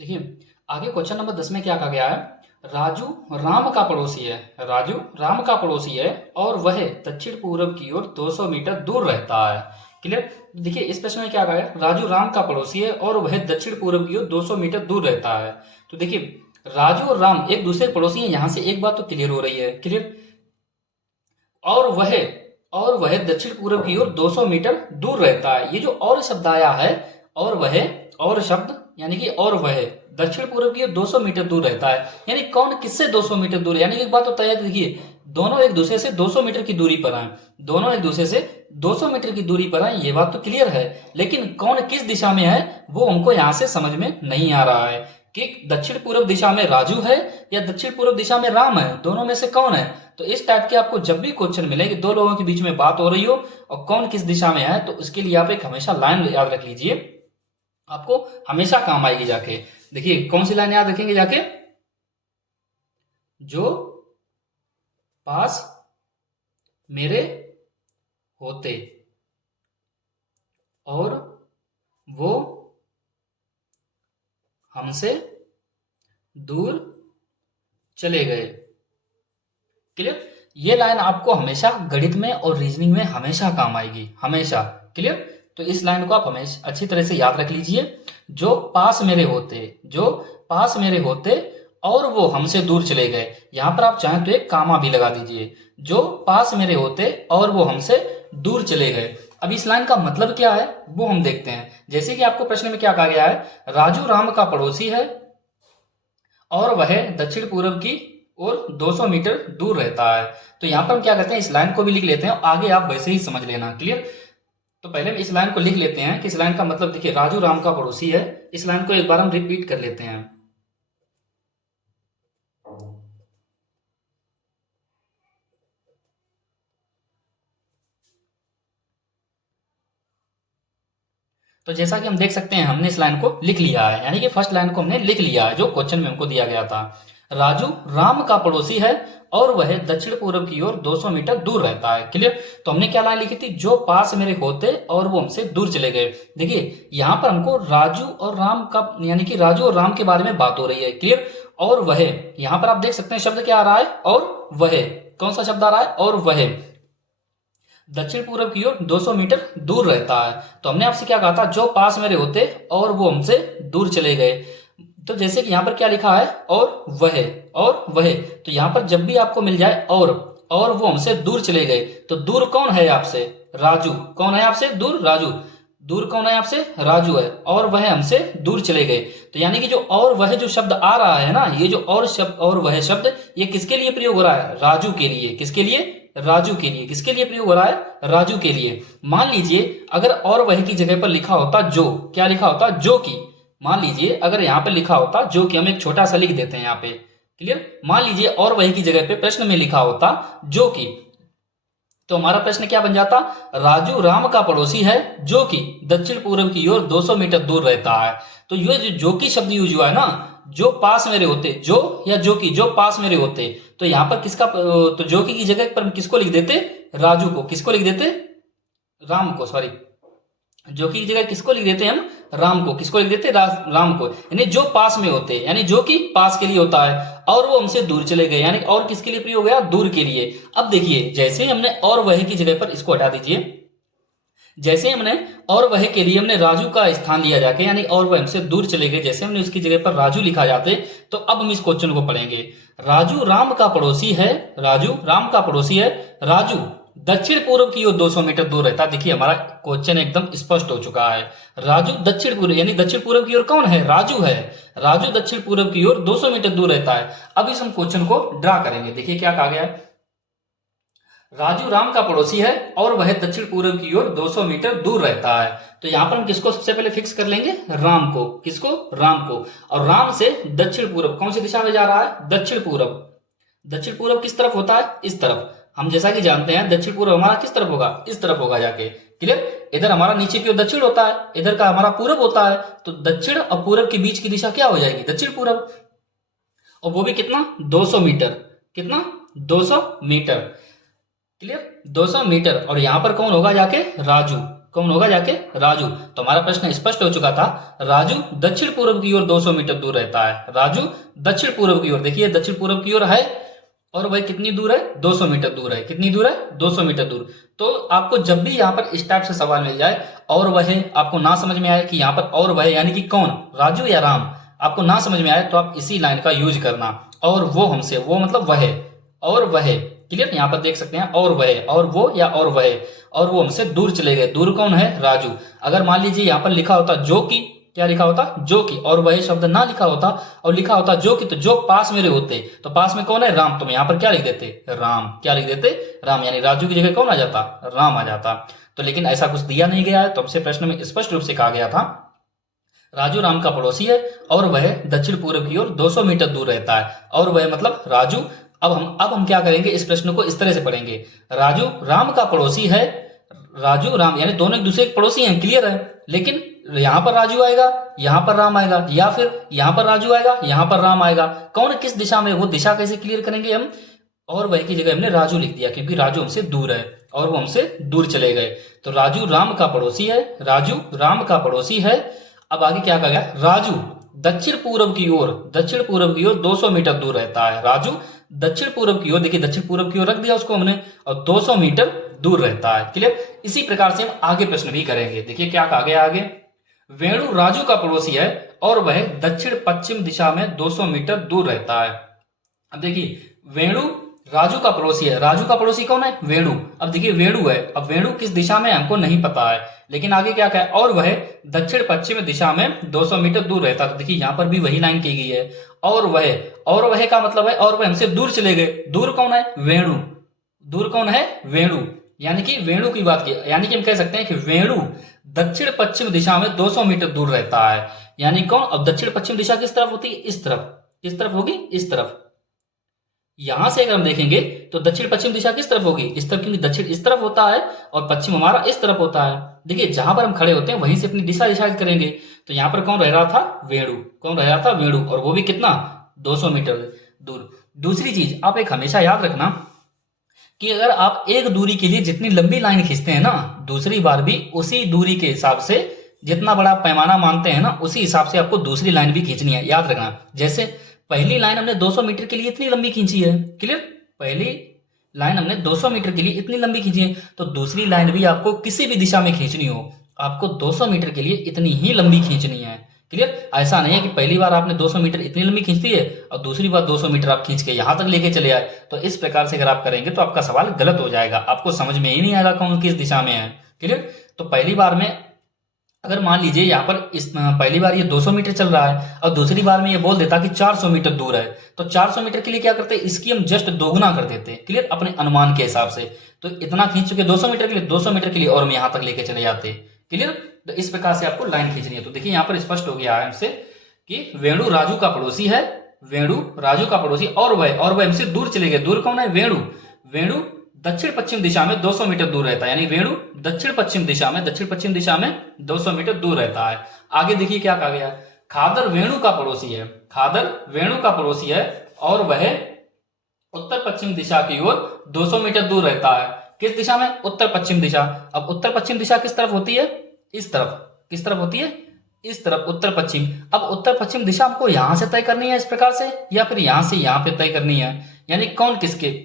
देखिए आगे क्वेश्चन नंबर 10 में क्या कहा गया है, राजू राम का पड़ोसी है, राजू राम का पड़ोसी है और वह दक्षिण पूर्व की ओर 200 मीटर दूर रहता है। क्लियर, देखिए इस प्रश्न में क्या कहा है, राजू राम का पड़ोसी है और वह दक्षिण पूर्व की ओर 200 मीटर दूर रहता है। तो देखिए राजू और राम एक दूसरे के पड़ोसी हैं, यहां से एक बात तो क्लियर हो रही है, क्लियर। और वह दक्षिण पूर्व की ओर 200 मीटर दूर रहता है। ये जो और शब्द आया है, और वह, और शब्द यानी कि और वह दक्षिण पूर्व की ओर 200 मीटर दूर रहता है, यानी कौन किससे 200 मीटर दूर है। यानी एक बात तो तय है, देखिए दोनों एक दूसरे से 200 मीटर की दूरी पर हैं, दोनों एक दूसरे से 200 मीटर की दूरी पर हैं, ये बात तो क्लियर है। लेकिन कौन किस दिशा में है वो हमको यहां से समझ में नहीं आ रहा है कि दक्षिण पूर्व दिशा में राजू है या दक्षिण पूर्व दिशा में राम है, दोनों में से कौन है। तो इस टाइप के आपको जब भी क्वेश्चन मिले कि दो लोगों के बीच में बात हो रही हो और कौन किस दिशा में है, तो उसके लिए आप एक हमेशा लाइन याद रख लीजिए, आपको हमेशा काम आएगी जाके। देखिए कौन सी लाइन याद रखेंगे जाके, जो पास मेरे होते और वो हमसे दूर चले गए। क्लियर, ये लाइन आपको हमेशा गणित में और रीजनिंग में हमेशा काम आएगी, हमेशा। क्लियर, तो इस लाइन को आप हमेशा अच्छी तरह से याद रख लीजिए, जो पास मेरे होते, जो पास मेरे होते और वो हमसे दूर चले गए। यहां पर आप चाहें तो एक कामा भी लगा दीजिए, जो पास मेरे होते और वो हमसे दूर चले गए। अब इस लाइन का मतलब क्या है वो हम देखते हैं। जैसे कि आपको प्रश्न में क्या कहा गया है, राजू राम का पड़ोसी है और वह दक्षिण पूर्व की और 200 मीटर दूर रहता है। तो यहां पर हम क्या करते हैं, इस लाइन को भी लिख लेते हैं, आगे आप वैसे ही समझ लेना। क्लियर, तो पहले हम इस लाइन को लिख लेते हैं कि इस लाइन का मतलब, देखिए राजू राम का पड़ोसी है, इस लाइन को एक बार हम रिपीट कर लेते हैं। तो जैसा कि हम देख सकते हैं हमने इस लाइन को लिख लिया है, यानी कि फर्स्ट लाइन को हमने लिख लिया है जो क्वेश्चन में हमको दिया गया था। राजू राम का पड़ोसी है और वह दक्षिण पूर्व की ओर 200 मीटर दूर रहता है। क्लियर, तो हमने क्या लाइन लिखी थी, जो पास मेरे होते और वो हमसे दूर चले गए। देखिए यहां पर हमको राजू और राम का, यानी कि राजू और राम के बारे में बात हो रही है। क्लियर, और वह, यहां पर आप देख सकते हैं शब्द क्या आ रहा है, और वह, कौन सा शब्द आ रहा है, और वह दक्षिण पूर्व की ओर 200 मीटर दूर रहता है। तो हमने आपसे क्या कहा था, जो पास मेरे होते और वो हमसे दूर चले गए। तो जैसे कि यहाँ पर क्या लिखा है, और वह, तो यहाँ पर जब भी आपको मिल जाए और वो हमसे दूर चले गए, तो दूर कौन है आपसे, राजू। कौन है आपसे दूर, राजू। दूर कौन है आपसे, राजू है, और वह हमसे दूर चले गए। तो यानी कि जो और वह जो शब्द आ रहा है ना, ये जो और शब्द और वह शब्द, ये किसके लिए प्रयोग हो रहा है, राजू के लिए। किसके लिए, राजू के लिए। किसके लिए प्रयोग हो रहा है, राजू के लिए। मान लीजिए अगर और वह की जगह पर लिखा होता जो, क्या लिखा होता, जो की। मान लीजिए अगर यहाँ पे लिखा होता जो कि, हम एक छोटा सा लिख देते हैं यहाँ पे। क्लियर, मान लीजिए और वह की जगह पे प्रश्न में लिखा होता जो की, तो हमारा प्रश्न क्या बन जाता, राजू राम का पड़ोसी है जो कि दक्षिण पूर्व की ओर 200 मीटर दूर रहता है। तो ये जो की शब्द यूज हुआ है ना, जो पास मेरे होते, जो या जो की, जो पास मेरे होते, तो यहां पर किसका, तो जो की जगह पर किसको लिख देते, राजू को। किसको लिख देते, राम को, सॉरी, जो की जगह किसको लिख देते हैं हम, राम को। किसको लिख देते, राम को, यानी जो पास में होते, यानी जो कि पास के लिए होता है, और वो हमसे दूर चले गए, यानी और किसके लिए प्रयोग हो गया, दूर के लिए। अब देखिए जैसे ही हमने और वह की जगह पर, इसको हटा दीजिए, जैसे हमने और वह के लिए हमने राजू का स्थान लिया जाके, यानी और वह हमसे दूर चले गए, जैसे हमने उसकी जगह पर राजू लिखा जाते, तो अब हम इस क्वेश्चन को पढ़ेंगे। राजू राम का पड़ोसी है, राजू राम का पड़ोसी है, राजू दक्षिण पूर्व की ओर 200 मीटर दूर रहता है। देखिए हमारा क्वेश्चन एकदम स्पष्ट हो चुका है। राजू दक्षिण पूर्व, यानी दक्षिण पूर्व की ओर कौन है, राजू है। राजू दक्षिण पूर्व की ओर 200 मीटर दूर रहता है। अब इस हम क्वेश्चन को ड्रा करेंगे। देखिए क्या कहा गया है, राजू राम का पड़ोसी है और वह दक्षिण पूर्व की ओर 200 मीटर दूर रहता है। तो यहाँ पर हम किसको सबसे पहले फिक्स कर लेंगे, राम को। किसको, राम को। और राम से दक्षिण पूर्व कौन सी दिशा में जा रहा है, दक्षिण पूर्व। दक्षिण पूर्व किस तरफ होता है, इस तरफ। हम जैसा कि जानते हैं दक्षिण पूर्व हमारा किस तरफ होगा, इस तरफ होगा जाके। क्लियर। इधर हमारा नीचे की ओर दक्षिण होता है, इधर का हमारा पूर्व होता है। तो दक्षिण और पूर्व के बीच की दिशा क्या हो जाएगी, दक्षिण पूर्व। और वो भी कितना, 200 मीटर। कितना, 200 मीटर। Clear, 200 metre. और यहां पर कौन होगा जाके, राजू। कौन होगा जाके, राजू। तो हमारा प्रश्न स्पष्ट हो चुका था। राजू दक्षिण पूर्व की ओर 200 मीटर दूर रहता है। राजू दक्षिण पूर्व की ओर, देखिए दक्षिण पूर्व की ओर है और वह कितनी दूर है, 200 मीटर दूर है। कितनी दूर है, 200 मीटर दूर। तो आपको जब भी यहाँ पर इस टाइप से सवाल मिल जाए और वह आपको ना समझ में आए कि यहाँ पर और वह यानी कि कौन, राजू या राम, आपको ना समझ में आए तो आप इसी लाइन का यूज करना। और वो हमसे, वो मतलब वह, और वह। क्लियर, यहाँ पर देख सकते हैं और वह, और वो या और वह। और वो हमसे दूर चले गए। दूर कौन है, राजू। अगर मान लीजिए यहाँ पर लिखा होता जो कि, क्या लिखा होता, जो कि, और वह शब्द ना लिखा होता और लिखा होता जो कि, तो जो पास मेरे होते, तो पास में कौन है, राम। तो मैं यहाँ पर क्या लिख देते, राम। क्या लिख देते, राम। यानी राजू की जगह कौन आ जाता, राम आ जाता। तो लेकिन ऐसा कुछ दिया नहीं गया है। तो हमसे प्रश्न में स्पष्ट रूप से कहा गया था राजू राम का पड़ोसी है और वह दक्षिण पूर्व की ओर 200 मीटर दूर रहता है। और वह मतलब राजू। अब हम क्या करेंगे, इस प्रश्न को इस तरह से पढ़ेंगे। राजू राम का पड़ोसी है। राजू राम यानी दोनों एक दूसरे के पड़ोसी हैं, क्लियर है। लेकिन यहां पर राजू आएगा, यहां पर राम आएगा, या फिर यहां पर राजू आएगा, यहां पर राम आएगा। कौन किस दिशा में, वो दिशा कैसे क्लियर करेंगे हम। और वह की जगह हमने राजू लिख दिया क्योंकि राजू हमसे दूर है और वो हमसे दूर चले गए। तो राजू राम का पड़ोसी है। राजू राम का पड़ोसी है। अब आगे क्या कहा गया, राजू दक्षिण पूर्व की ओर, दक्षिण पूर्व की ओर 200 मीटर दूर रहता है। राजू दक्षिण पूर्व की ओर, देखिए दक्षिण पूर्व की ओर रख दिया उसको हमने, और 200 मीटर दूर रहता है। क्लियर। इसी प्रकार से हम आगे प्रश्न भी करेंगे। देखिए क्या कहा गया आगे, वेणु राजू का पड़ोसी है और वह दक्षिण पश्चिम दिशा में 200 मीटर दूर रहता है। अब देखिए वेणु राजू का पड़ोसी है। राजू का पड़ोसी कौन है, वेणु। अब देखिए वेणु है, अब वेणु किस दिशा में हमको नहीं पता है, लेकिन आगे क्या कहा, और वह दक्षिण पश्चिम दिशा में 200 मीटर दूर रहता है। तो देखिए यहाँ पर भी वही लाइन की गई है, और वह का मतलब है और वह हमसे दूर चले गए। दूर कौन है, वेणु। दूर कौन है, वेणु। यानी कि वेणु की बात की, यानी कि हम कह सकते हैं कि वेणु दक्षिण पश्चिम दिशा में 200 मीटर दूर रहता है। यानी कौन, अब दक्षिण पश्चिम दिशा किस तरफ होती है, इस तरफ। किस तरफ होगी, इस तरफ। यहां से अगर हम देखेंगे तो दक्षिण पश्चिम दिशा किस तरफ होगी, इस तरफ, क्योंकि दक्षिण इस तरफ होता है और पश्चिम हमारा इस तरफ होता है। देखिए जहां पर हम खड़े होते हैं वहीं से अपनी दिशा डिसाइड करेंगे। तो यहां पर कौन रह रहा था, वेणु। कौन रह रहा था, वेणु। और वो भी कितना, 200 मीटर दूर। दूसरी चीज आप एक हमेशा याद रखना कि अगर आप एक दूरी के लिए जितनी लंबी लाइन खींचते हैं ना, दूसरी बार भी उसी दूरी के हिसाब से, जितना बड़ा पैमाना मानते हैं ना, उसी हिसाब से आपको दूसरी लाइन भी खींचनी है। याद रखना, जैसे पहली लाइन हमने 200 मीटर के लिए इतनी लंबी खींची है। क्लियर। पहली लाइन हमने 200 मीटर के लिए इतनी लंबी खींची है, तो दूसरी लाइन भी आपको किसी भी दिशा में खींचनी हो, आपको 200 मीटर के लिए इतनी ही लंबी खींचनी है। क्लियर। ऐसा नहीं है कि पहली बार आपने 200 मीटर इतनी लंबी खींच दी है और दूसरी बार 200 मीटर आप खींच के यहां तक लेके चले आए। तो इस प्रकार से अगर आप करेंगे तो आपका सवाल गलत हो जाएगा, आपको समझ में ही नहीं आएगा कौन किस दिशा में है। क्लियर। तो पहली बार में अगर मान लीजिए यहाँ पर इस पहली बार ये 200 मीटर चल रहा है और दूसरी बार में ये बोल देता कि 400 मीटर दूर है, तो 400 मीटर के लिए क्या करते, इसकी हम जस्ट दोगुना कर देते। क्लियर। अपने अनुमान के हिसाब से तो इतना खींच चुके 200 मीटर के लिए, 200 मीटर के लिए और हम यहाँ तक लेके चले जाते। क्लियर। तो इस प्रकार से आपको लाइन खींचनी है। तो देखिए यहाँ पर स्पष्ट हो गया है हमसे कि वेणु राजू का पड़ोसी है। वेणु राजू का पड़ोसी और वह हमसे दूर चले गए। दूर कौन है, वेणु। वेणु दक्षिण पश्चिम दिशा में 200 मीटर दूर रहता है। यानी वेणु दक्षिण पश्चिम दिशा में 200 मीटर दूर रहता है। आगे देखिए क्या कहा गया, खादर वेणु का पड़ोसी है। खादर वेणु का पड़ोसी है और वह उत्तर पश्चिम दिशा की ओर 200 मीटर दूर रहता है। किस दिशा में, उत्तर पश्चिम दिशा। अब उत्तर पश्चिम दिशा किस तरफ होती है, इस तरफ। किस तरफ होती है, इस तरफ, उत्तर पश्चिम। अब उत्तर पश्चिम दिशा हमको यहां से तय करनी है इस प्रकार से, या फिर यहां से यहां पे तय करनी है। यानी कौन किसके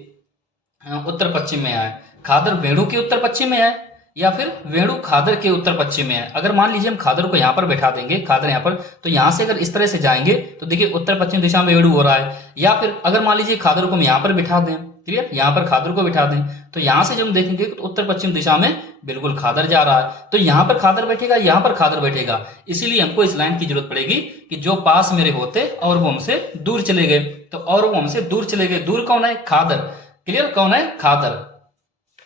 उत्तर पश्चिम में है, खादर वेणु के उत्तर पश्चिम में है या फिर वेणु खादर के उत्तर पश्चिम में है। अगर मान लीजिए हम खादर को यहां पर बैठा देंगे, खादर यहां पर, तो यहां से अगर इस तरह से जाएंगे तो देखिए उत्तर पश्चिम दिशा में वेणु हो रहा है। या फिर अगर मान लीजिए खादर को हम यहां पर बिठा दें, क्लियर, यहां पर खादर को बिठा दें, तो यहां से जब हम देखेंगे तो उत्तर पश्चिम दिशा में बिल्कुल खादर जा रहा है। तो यहां पर खादर बैठेगा, यहां पर खादर बैठेगा। इसीलिए हमको इस लाइन की जरूरत पड़ेगी कि जो पास मेरे होते और वो हमसे दूर चले गए। तो और वो हमसे दूर चले गए, दूर कौन है, खादर। क्लियर, कौन है, खादर।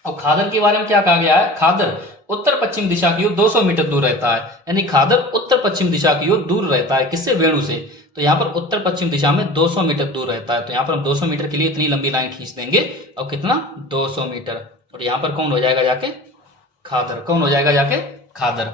और खादर के बारे में क्या कहा गया है, खादर उत्तर पश्चिम दिशा की ओर 200 मीटर दूर रहता है, यानी खादर उत्तर पश्चिम दिशा की ओर दूर रहता है, किससे, वेणु से। तो यहाँ पर उत्तर पश्चिम दिशा में 200 मीटर दूर रहता है, तो यहाँ पर हम 200 मीटर के लिए इतनी लंबी लाइन खींच देंगे, और कितना, 200 मीटर। और यहाँ पर कौन हो जाएगा जाके, खादर, कौन हो जाएगा जाके, खादर।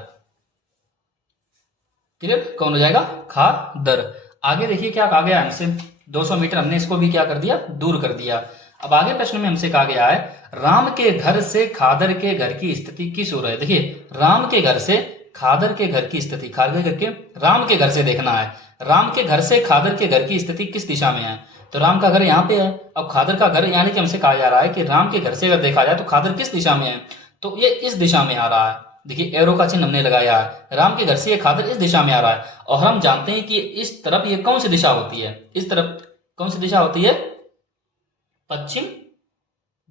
क्लियर, कौन हो जाएगा, खादर। आगे देखिए क्या कहा गया हमसे, 200 मीटर हमने इसको भी क्या कर दिया, दूर कर दिया। अब आगे प्रश्न में हमसे कहा गया है, राम के घर से खादर के घर की स्थिति किस ओर है। देखिए, राम के घर से खादर के घर की स्थिति, खादर के घर के, राम के घर से देखना है, राम के घर से खादर के घर की स्थिति किस दिशा में है। तो राम का घर यहाँ पे है, अब खादर का घर, यानी कि हमसे कहा जा रहा है कि राम के घर से अगर देखा जाए तो खादर किस दिशा में है, तो ये इस दिशा में आ रहा है। देखिए एरो का चिन्ह हमने लगाया है, राम के घर से ये खादर इस दिशा में आ रहा है, और हम जानते हैं कि इस तरफ ये कौन सी दिशा होती है, इस तरफ कौन सी दिशा होती है, पश्चिम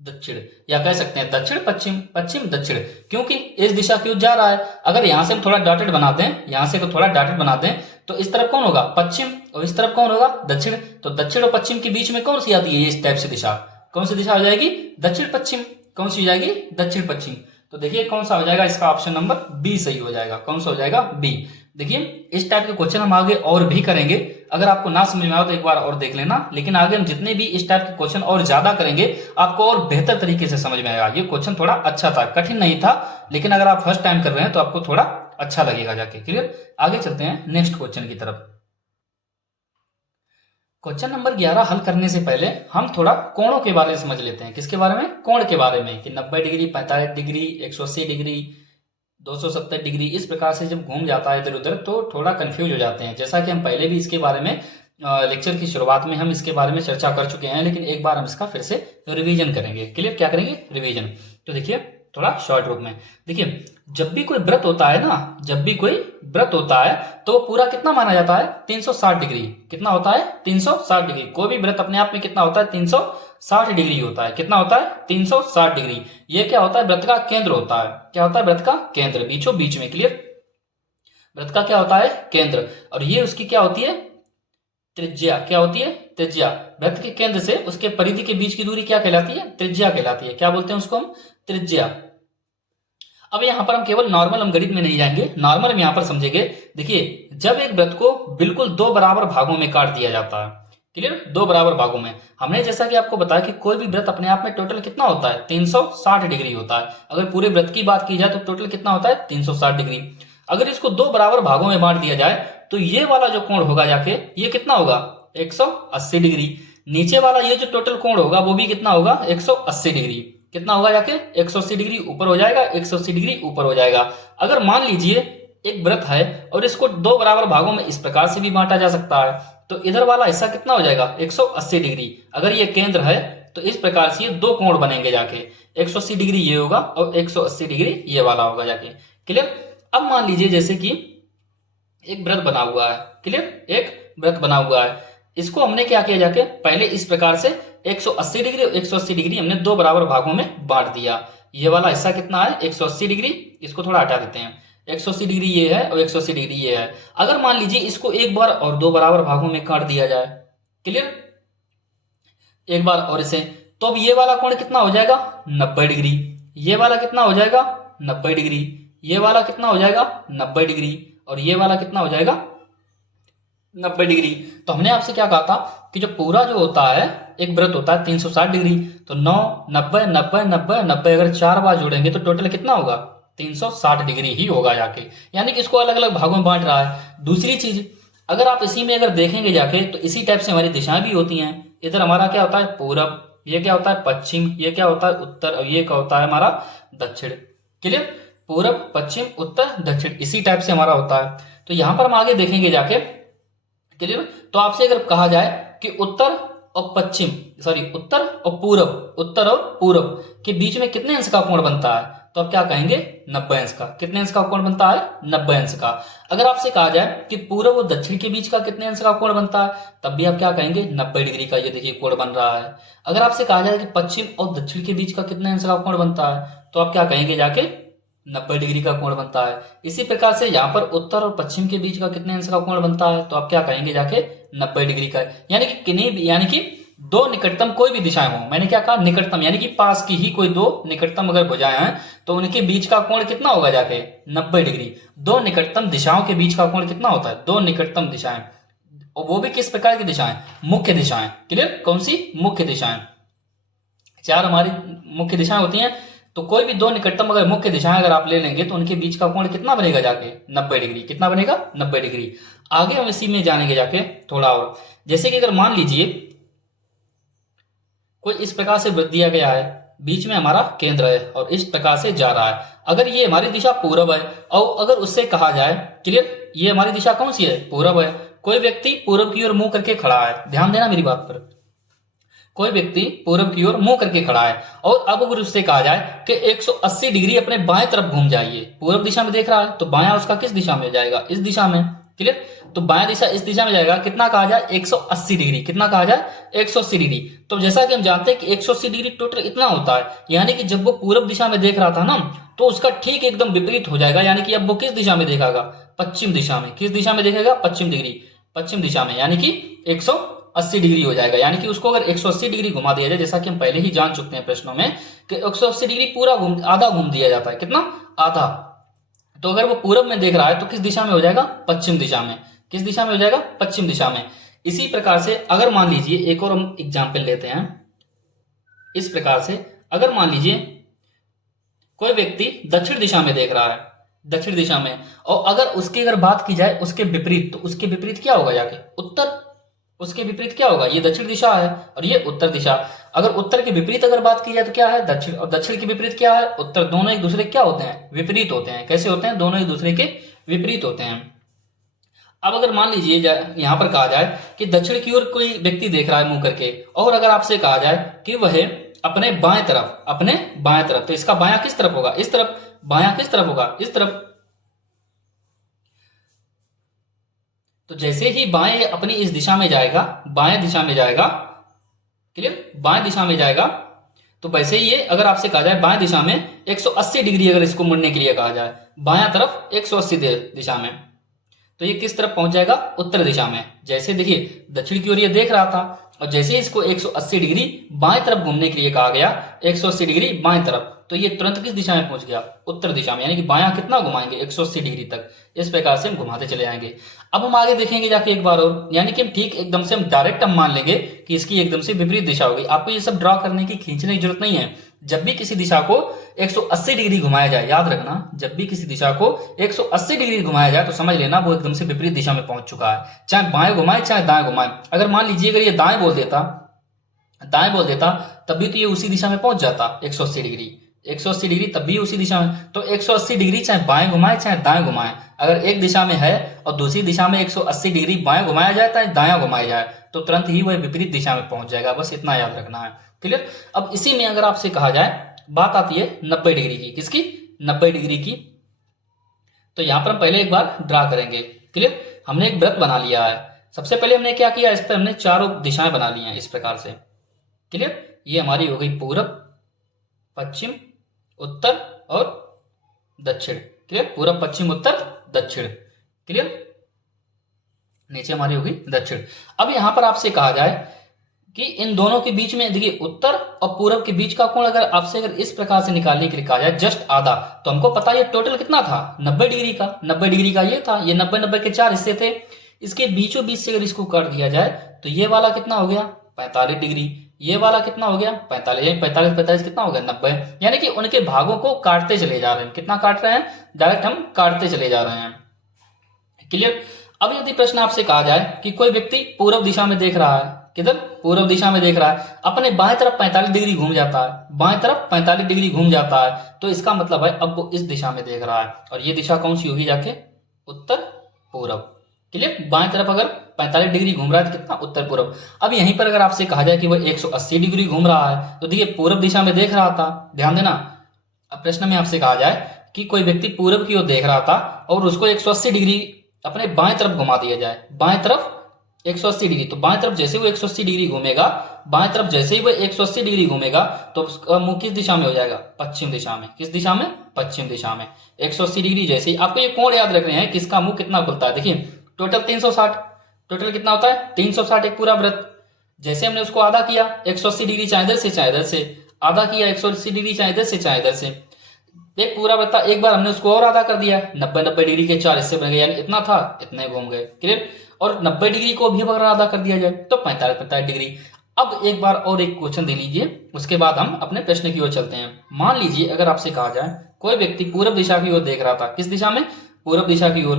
दक्षिण, या कह सकते हैं दक्षिण पश्चिम, पश्चिम दक्षिण, क्योंकि इस दिशा की ओर जा रहा है। अगर यहां से हम थोड़ा डॉटेड बनाते हैं, यहां से थोड़ा डॉटेड बनाते हैं, तो इस तरफ कौन होगा, पश्चिम, और इस तरफ कौन होगा, दक्षिण। तो दक्षिण और पश्चिम के बीच में कौन सी आती है, इस टाइप से दिशा, कौन सी दिशा हो जाएगी, दक्षिण पश्चिम, कौन सी हो जाएगी, दक्षिण पश्चिम। तो देखिए कौन सा हो जाएगा, इसका ऑप्शन नंबर बी सही हो जाएगा, कौन सा हो जाएगा, बी। देखिए इस टाइप के क्वेश्चन हम आगे और भी करेंगे, अगर आपको ना समझ में आए तो एक बार और देख लेना, लेकिन आगे हम जितने भी इस टाइप के क्वेश्चन और ज्यादा करेंगे, आपको और बेहतर तरीके से समझ में आएगा। ये क्वेश्चन थोड़ा अच्छा था, कठिन नहीं था, लेकिन अगर आप फर्स्ट टाइम कर रहे हैं तो आपको थोड़ा अच्छा लगेगा जाके। क्लियर, आगे चलते हैं नेक्स्ट क्वेश्चन की तरफ। क्वेश्चन नंबर 11 हल करने से पहले हम थोड़ा कोणों के बारे में समझ लेते हैं। किसके बारे में, कोण के बारे में, कि 90 डिग्री, 45 डिग्री, 180 डिग्री, 270 डिग्री, इस प्रकार से जब घूम जाता है इधर उधर तो थोड़ा कंफ्यूज हो जाते हैं। जैसा कि हम पहले भी इसके बारे में लेक्चर की शुरुआत में हम इसके बारे में चर्चा कर चुके हैं, लेकिन एक बार हम इसका फिर से रिवीजन करेंगे। क्लियर, क्या करेंगे, रिवीजन। तो देखिए थोड़ा शॉर्ट रूप में, देखिए जब भी कोई व्रत होता है ना, जब भी कोई व्रत होता है तो पूरा कितना माना जाता है, 360 डिग्री। कितना होता है, 360 डिग्री। कोई भी व्रत अपने आप में कितना होता है, 360 डिग्री होता है। कितना होता है, 360 डिग्री। ये क्या होता है, व्रत का केंद्र होता है। क्या होता है, व्रत का केंद्र, बीचों बीच में। क्लियर, व्रत का क्या होता है, केंद्र, और ये उसकी क्या होती है, त्रिज्या। क्या होती है, त्रिज्या। व्रत के केंद्र से उसके परिधि के बीच की दूरी क्या कहलाती है, त्रिज्या कहलाती है। क्या बोलते हैं उसको हम, त्रिज्या। अब यहाँ पर हम केवल नॉर्मल, हम गणित में नहीं जाएंगे, नॉर्मल हम यहाँ पर समझेंगे। देखिए जब एक व्रत को बिल्कुल 2 बराबर भागों में काट दिया जाता है, क्लियर, 2 बराबर भागों में, हमने जैसा कि आपको बताया कि कोई भी व्रत अपने आप में टोटल कितना होता है, 360 डिग्री होता है। अगर पूरे व्रत की बात की जाए तो टोटल कितना होता है, 360 डिग्री। अगर इसको 2 बराबर भागों में बांट दिया जाए तो ये वाला जो कोण होगा जाके, ये कितना होगा, 180 डिग्री। नीचे वाला ये जो टोटल कोण होगा वो भी कितना होगा, 180 डिग्री। कितना होगा जाके, 180 डिग्री ऊपर हो जाएगा, 180 डिग्री ऊपर हो जाएगा। अगर मान लीजिए एक व्रत है और इसको 2 बराबर भागों में इस प्रकार से भी बांटा जा सकता है, तो इधर वाला हिस्सा कितना हो जाएगा, 180 डिग्री। अगर ये केंद्र है तो इस प्रकार से ये 2 कोण बनेंगे जाके, 180 डिग्री ये होगा और 180 डिग्री ये वाला होगा जाके। क्लियर। अब मान लीजिए जैसे कि एक व्रत बना हुआ है, क्लियर, एक व्रत बना हुआ है, इसको हमने क्या किया जाके, पहले इस प्रकार से 180 डिग्री और 180 डिग्री हमने 2 बराबर भागों में बांट दिया। ये वाला हिस्सा कितना है, 180 डिग्री, इसको थोड़ा हटा देते हैं, 180 डिग्री ये है और 180 डिग्री ये है। अगर मान लीजिए इसको एक बार और 2 बराबर भागों में काट दिया जाए, क्लियर, एक बार और इसे, तो अब ये वाला कोण कितना हो जाएगा, 90 डिग्री। ये वाला कितना हो जाएगा, 90 डिग्री। ये वाला कितना हो जाएगा, 90 डिग्री। और ये वाला कितना हो जाएगा, 90 डिग्री। तो हमने आपसे क्या कहा था कि जो पूरा जो होता है, एक व्रत होता है 360 डिग्री, तो 9, 90, 90, 90, 90 अगर 4 बार जोड़ेंगे तो टोटल कितना होगा, 360 डिग्री ही होगा जाके। यानी कि इसको अलग अलग भागों में बांट रहा है। दूसरी चीज, अगर आप इसी में अगर देखेंगे जाके तो इसी टाइप से हमारी दिशाएं भी होती हैं। इधर हमारा क्या होता है, पूरब, ये क्या होता है, पश्चिम, ये क्या होता है, उत्तर, और ये क्या होता है हमारा, दक्षिण। क्लियर, पूरब, पश्चिम, उत्तर, दक्षिण, इसी टाइप से हमारा होता है। तो यहां पर हम आगे देखेंगे जाके, क्लियर। तो आपसे अगर कहा जाए कि उत्तर और पश्चिम, सॉरी उत्तर और पूरब, उत्तर और पूरब के बीच में कितने अंश का कोण बनता है, तो आप क्या कहेंगे, 90 अंश का। कितने अंश का कोण बनता है, 90 अंश का। अगर आपसे कहा जाए कि पूरब और दक्षिण के बीच का कितने अंश का कोण बनता है, तब भी आप क्या कहेंगे, 90 डिग्री का। ये देखिए कोण बन रहा है। अगर आपसे कहा जाए कि पश्चिम और दक्षिण के बीच का कितने अंश का कोण बनता है, तो आप क्या कहेंगे जाके, 90 डिग्री का कोण बनता है। इसी प्रकार से यहाँ पर उत्तर और पश्चिम के बीच का कितने अंश का कोण बनता है, तो आप क्या कहेंगे जाके, 90 डिग्री का। यानी कि दो निकटतम कोई भी दिशाएं हो, मैंने क्या कहा निकटतम, यानी कि पास की ही कोई दो निकटतम अगर भुजाएं हैं तो उनके बीच का कोण कितना होगा जाके 90 डिग्री। दो निकटतम दिशाओं के बीच का कोण कितना होता है, दो निकटतम दिशाएं, और वो भी किस प्रकार की दिशाएं, मुख्य दिशाएं। क्लियर, कौन सी, मुख्य दिशाएं। चार हमारी मुख्य दिशाएं होती हैं, तो कोई भी दो निकटतम अगर मुख्य दिशाएं अगर आप ले लेंगे तो उनके बीच का कोण कितना बनेगा जाके 90 डिग्री। कितना बनेगा, 90 डिग्री। आगे हम इसी में जानेंगे जाके थोड़ा और, जैसे कि अगर मान लीजिए कोई इस प्रकार से वृत्त दिया गया है, बीच में हमारा केंद्र है और इस प्रकार से जा रहा है। अगर ये हमारी दिशा पूरब है और अगर उससे कहा जाए, क्लियर, ये हमारी दिशा कौन सी है, पूरब है। कोई व्यक्ति पूरब की ओर मुंह करके खड़ा है, ध्यान देना मेरी बात पर। कोई व्यक्ति पूरब की ओर मुंह करके खड़ा है और अब अगर उससे कहा जाए कि 180 डिग्री अपने बाएं तरफ घूम जाइए, पूरब दिशा में देख रहा है तो बायां उसका किस दिशा में जाएगा, इस दिशा में। क्लियर, तो बायां दिशा इस दिशा में जाएगा। कितना कहा जाए, 180 डिग्री। कितना कहा जाए, 180 डिग्री। तो जैसा कि हम जानते हैं कि 180 डिग्री टोटल इतना होता है, यानी कि जब वो पूरब दिशा में देख रहा था ना तो उसका ठीक एकदम विपरीत हो जाएगा, यानी कि अब वो किस दिशा में देखेगा, पश्चिम दिशा में। किस दिशा में देखेगा, पश्चिम डिग्री, पश्चिम दिशा में, यानी कि 180 डिग्री हो जाएगा। यानी कि उसको अगर 180 डिग्री घुमा दिया जाए, जैसा कि हम पहले ही जान चुके हैं प्रश्नों में कि 180 डिग्री पूरा आधा घूम दिया जाता है। कितना, आधा। तो अगर वो पूरब में देख रहा है तो किस दिशा में हो जाएगा, पश्चिम दिशा में। किस दिशा में हो जाएगा, पश्चिम दिशा में। इसी प्रकार से अगर मान लीजिए एक और हम एग्जाम्पल लेते हैं, इस प्रकार से अगर मान लीजिए कोई व्यक्ति दक्षिण दिशा में देख रहा है, दक्षिण दिशा में, और अगर उसकी अगर बात की जाए उसके विपरीत, तो उसके विपरीत क्या होगा जाके, उत्तर। उसके विपरीत क्या होगा, ये दक्षिण दिशा है और ये उत्तर दिशा। अगर उत्तर के विपरीत अगर बात की जाए तो क्या है, दक्षिण, और दक्षिण के विपरीत क्या है, उत्तर। दोनों एक दूसरे क्या होते हैं, विपरीत होते हैं। कैसे होते हैं, दोनों एक दूसरे के विपरीत होते हैं। अब अगर मान लीजिए यहां पर कहा जाए कि दक्षिण की ओर कोई व्यक्ति देख रहा है मुंह करके, और अगर आपसे कहा जाए कि वह अपने बाएं तरफ, अपने बाएं तरफ, तो इसका बायां किस तरफ होगा, इस तरफ। बायां किस तरफ होगा, इस तरफ। तो जैसे ही बाएं अपनी इस दिशा में जाएगा, बाएं दिशा में जाएगा, क्लियर, बाएं दिशा में जाएगा, तो वैसे ही ये अगर आपसे कहा जाए बाएं दिशा में 180 डिग्री अगर इसको मुड़ने के लिए कहा जाए, बायां तरफ 180 दिशा में, तो ये किस तरफ पहुंच जाएगा, उत्तर दिशा में। जैसे देखिए दक्षिण की ओर ये देख रहा था और जैसे ही इसको 180 डिग्री बाएं तरफ घूमने के लिए कहा गया, 180 डिग्री बाएं तरफ, तो ये तुरंत किस दिशा में पहुंच गया, उत्तर दिशा में। यानी कि बायां कितना घुमाएंगे, 180 डिग्री तक। इस प्रकार से हम घुमाते चले जाएंगे। अब हम आगे देखेंगे जाके एक बार और, यानी कि हम ठीक एकदम से हम डायरेक्ट हम मान लेंगे कि इसकी एकदम से विपरीत दिशा होगी। आपको ये सब ड्रॉ करने की, खींचने की जरूरत नहीं है। जब भी किसी दिशा को 180 डिग्री घुमाया जाए, याद रखना, जब भी किसी दिशा को 180 डिग्री घुमाया जाए तो समझ लेना वो एकदम से विपरीत दिशा में पहुंच चुका है। चाहे बाएं घुमाए चाहे दाएं घुमाए। अगर मान लीजिए अगर ये दाएं बोल देता तब भी तो ये उसी दिशा में पहुंच जाता, 180 डिग्री। 180 डिग्री तब भी उसी दिशा में। तो 180 डिग्री चाहे बाएं घुमाए चाहे दाएं घुमाए, अगर एक दिशा में है और दूसरी दिशा में 180 डिग्री बाएं घुमाया जाए चाहे दायां घुमाया जाए तो तुरंत ही वह विपरीत दिशा में पहुंच जाएगा। बस इतना याद रखना है। क्लियर। अब इसी में अगर आपसे कहा जाए, बात आती है 90 डिग्री की। किसकी, 90 डिग्री की। तो यहां पर हम पहले एक बार ड्रा करेंगे। क्लियर। हमने एक वृत्त बना लिया है। सबसे पहले हमने क्या किया, इस पर हमने चारों दिशाएं बना ली हैं इस प्रकार से। क्लियर। ये हमारी हो गई पूरब, पश्चिम, उत्तर और दक्षिण। क्लियर। पूरब, पश्चिम, उत्तर, दक्षिण। क्लियर। नीचे हमारी होगी दक्षिण। अब यहां पर आपसे कहा जाए कि इन दोनों के बीच में, देखिए उत्तर और पूरब के बीच का कोण अगर आपसे अगर इस प्रकार से निकालने के लिए कहा जाए, जस्ट आधा, तो हमको पता है ये टोटल कितना था, 90 डिग्री का। 90 डिग्री का ये था, ये 90 के 4 हिस्से थे। इसके बीचों बीच से अगर इसको काट दिया जाए तो ये वाला कितना हो गया, 45 डिग्री। ये वाला कितना हो गया, 45। 45 कितना हो गया, 90। यानी कि उनके भागों को काटते चले जा रहे हैं। कितना काट रहे हैं, डायरेक्ट हम काटते चले जा रहे हैं। क्लियर। अब यदि प्रश्न आपसे कहा जाए कि कोई व्यक्ति पूर्व दिशा में देख रहा है, किधर, पूर्व दिशा में देख रहा है, अपने बाएं तरफ 45 डिग्री घूम जाता है, बाएं तरफ 45 डिग्री घूम जाता है, तो इसका मतलब है अब वो इस दिशा में देख रहा है। और ये दिशा कौन सी होगी जाके, उत्तर पूर्व। क्लियर। बाएं तरफ अगर 45 डिग्री घूम रहा है तो कितना, उत्तर पूर्व। अब यहीं पर अगर आपसे कहा जाए कि वह 180 डिग्री घूम रहा है, तो देखिए पूर्व दिशा में देख रहा था, ध्यान देना। अब प्रश्न में आपसे कहा जाए कि कोई व्यक्ति पूर्व की ओर देख रहा था और उसको 180 डिग्री अपने बाएं तरफ घुमा दिया जाए, बाएं तरफ 180 डिग्री, तो बाएं तरफ जैसे वो 180 डिग्री घूमेगा, बाएं तरफ जैसे ही वो 180 डिग्री घूमेगा तो उसका मुंह किस दिशा में हो जाएगा, पश्चिम दिशा में। किस दिशा में, पश्चिम दिशा में। 180 डिग्री जैसे ही, आपको ये कोण याद रख रहे हैं किसका मुंह कितना खुलता है। देखिए टोटल 360, टोटल कितना होता है 360 एक पूरा वृत्त। जैसे हमने उसको आधा किया 180 डिग्री चाहे इधर से चाहे इधर से, आधा किया 180 डिग्री चाहे इधर से चाहे इधर से, एक पूरा बता, एक बार हमने उसको और आधा कर दिया, 90 डिग्री के 4 हिस्से बन गए, यानी इतना था इतने घूम गए। क्लियर। और 90 डिग्री को भी अगर आधा कर दिया जाए तो 45 डिग्री। अब एक बार और एक क्वेश्चन दे लीजिए, उसके बाद हम अपने प्रश्न की ओर चलते हैं। मान लीजिए अगर आपसे कहा जाए कोई व्यक्ति पूर्व दिशा की ओर देख रहा था, किस दिशा में, पूर्व दिशा की ओर।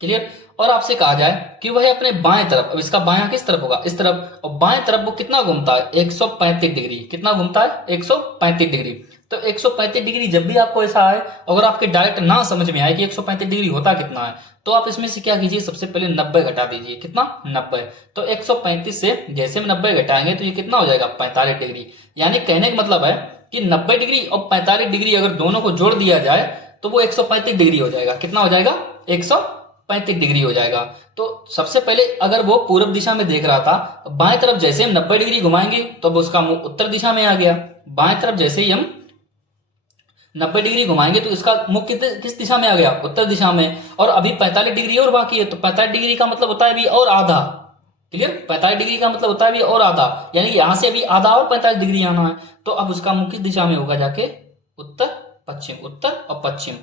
क्लियर। और आपसे कहा जाए कि वह अपने बाएं तरफ, अब इसका बायां किस तरफ होगा, इस तरफ, और बाएं तरफ वो कितना घूमता है, 135 डिग्री। कितना घूमता है, 135 डिग्री। तो 135 डिग्री जब भी आपको ऐसा आए, अगर आपके डायरेक्ट ना समझ में आए कि 135 डिग्री होता कितना है, तो आप इसमें से क्या कीजिए, सबसे पहले 90 घटा दीजिए। कितना, 90। तो 135 से जैसे हम 90 घटाएंगे तो ये कितना हो जाएगा, 45 डिग्री। यानी कहने का मतलब है कि 90 डिग्री और 45 डिग्री अगर दोनों को जोड़ दिया जाए तो वो 135 डिग्री हो जाएगा। कितना हो जाएगा, 135 डिग्री हो जाएगा। तो सबसे पहले अगर वो पूर्व दिशा में देख रहा था, बाएं तरफ जैसे हम 90 डिग्री घुमाएंगे तो अब उसका मुंह उत्तर दिशा में आ गया। बाएं तरफ जैसे ही हम 90 डिग्री घुमाएंगे तो इसका मुख किस दिशा में आ गया, उत्तर दिशा में। और अभी 45 डिग्री और बाकी है, तो 45 डिग्री का मतलब होता है अभी और आधा। क्लियर। 45 डिग्री का मतलब होता है अभी और आधा, यानी यहां से अभी आधा और 45 डिग्री आना है। तो अब उसका मुख किस दिशा में होगा, जाके उत्तर पश्चिम, उत्तर और पश्चिम।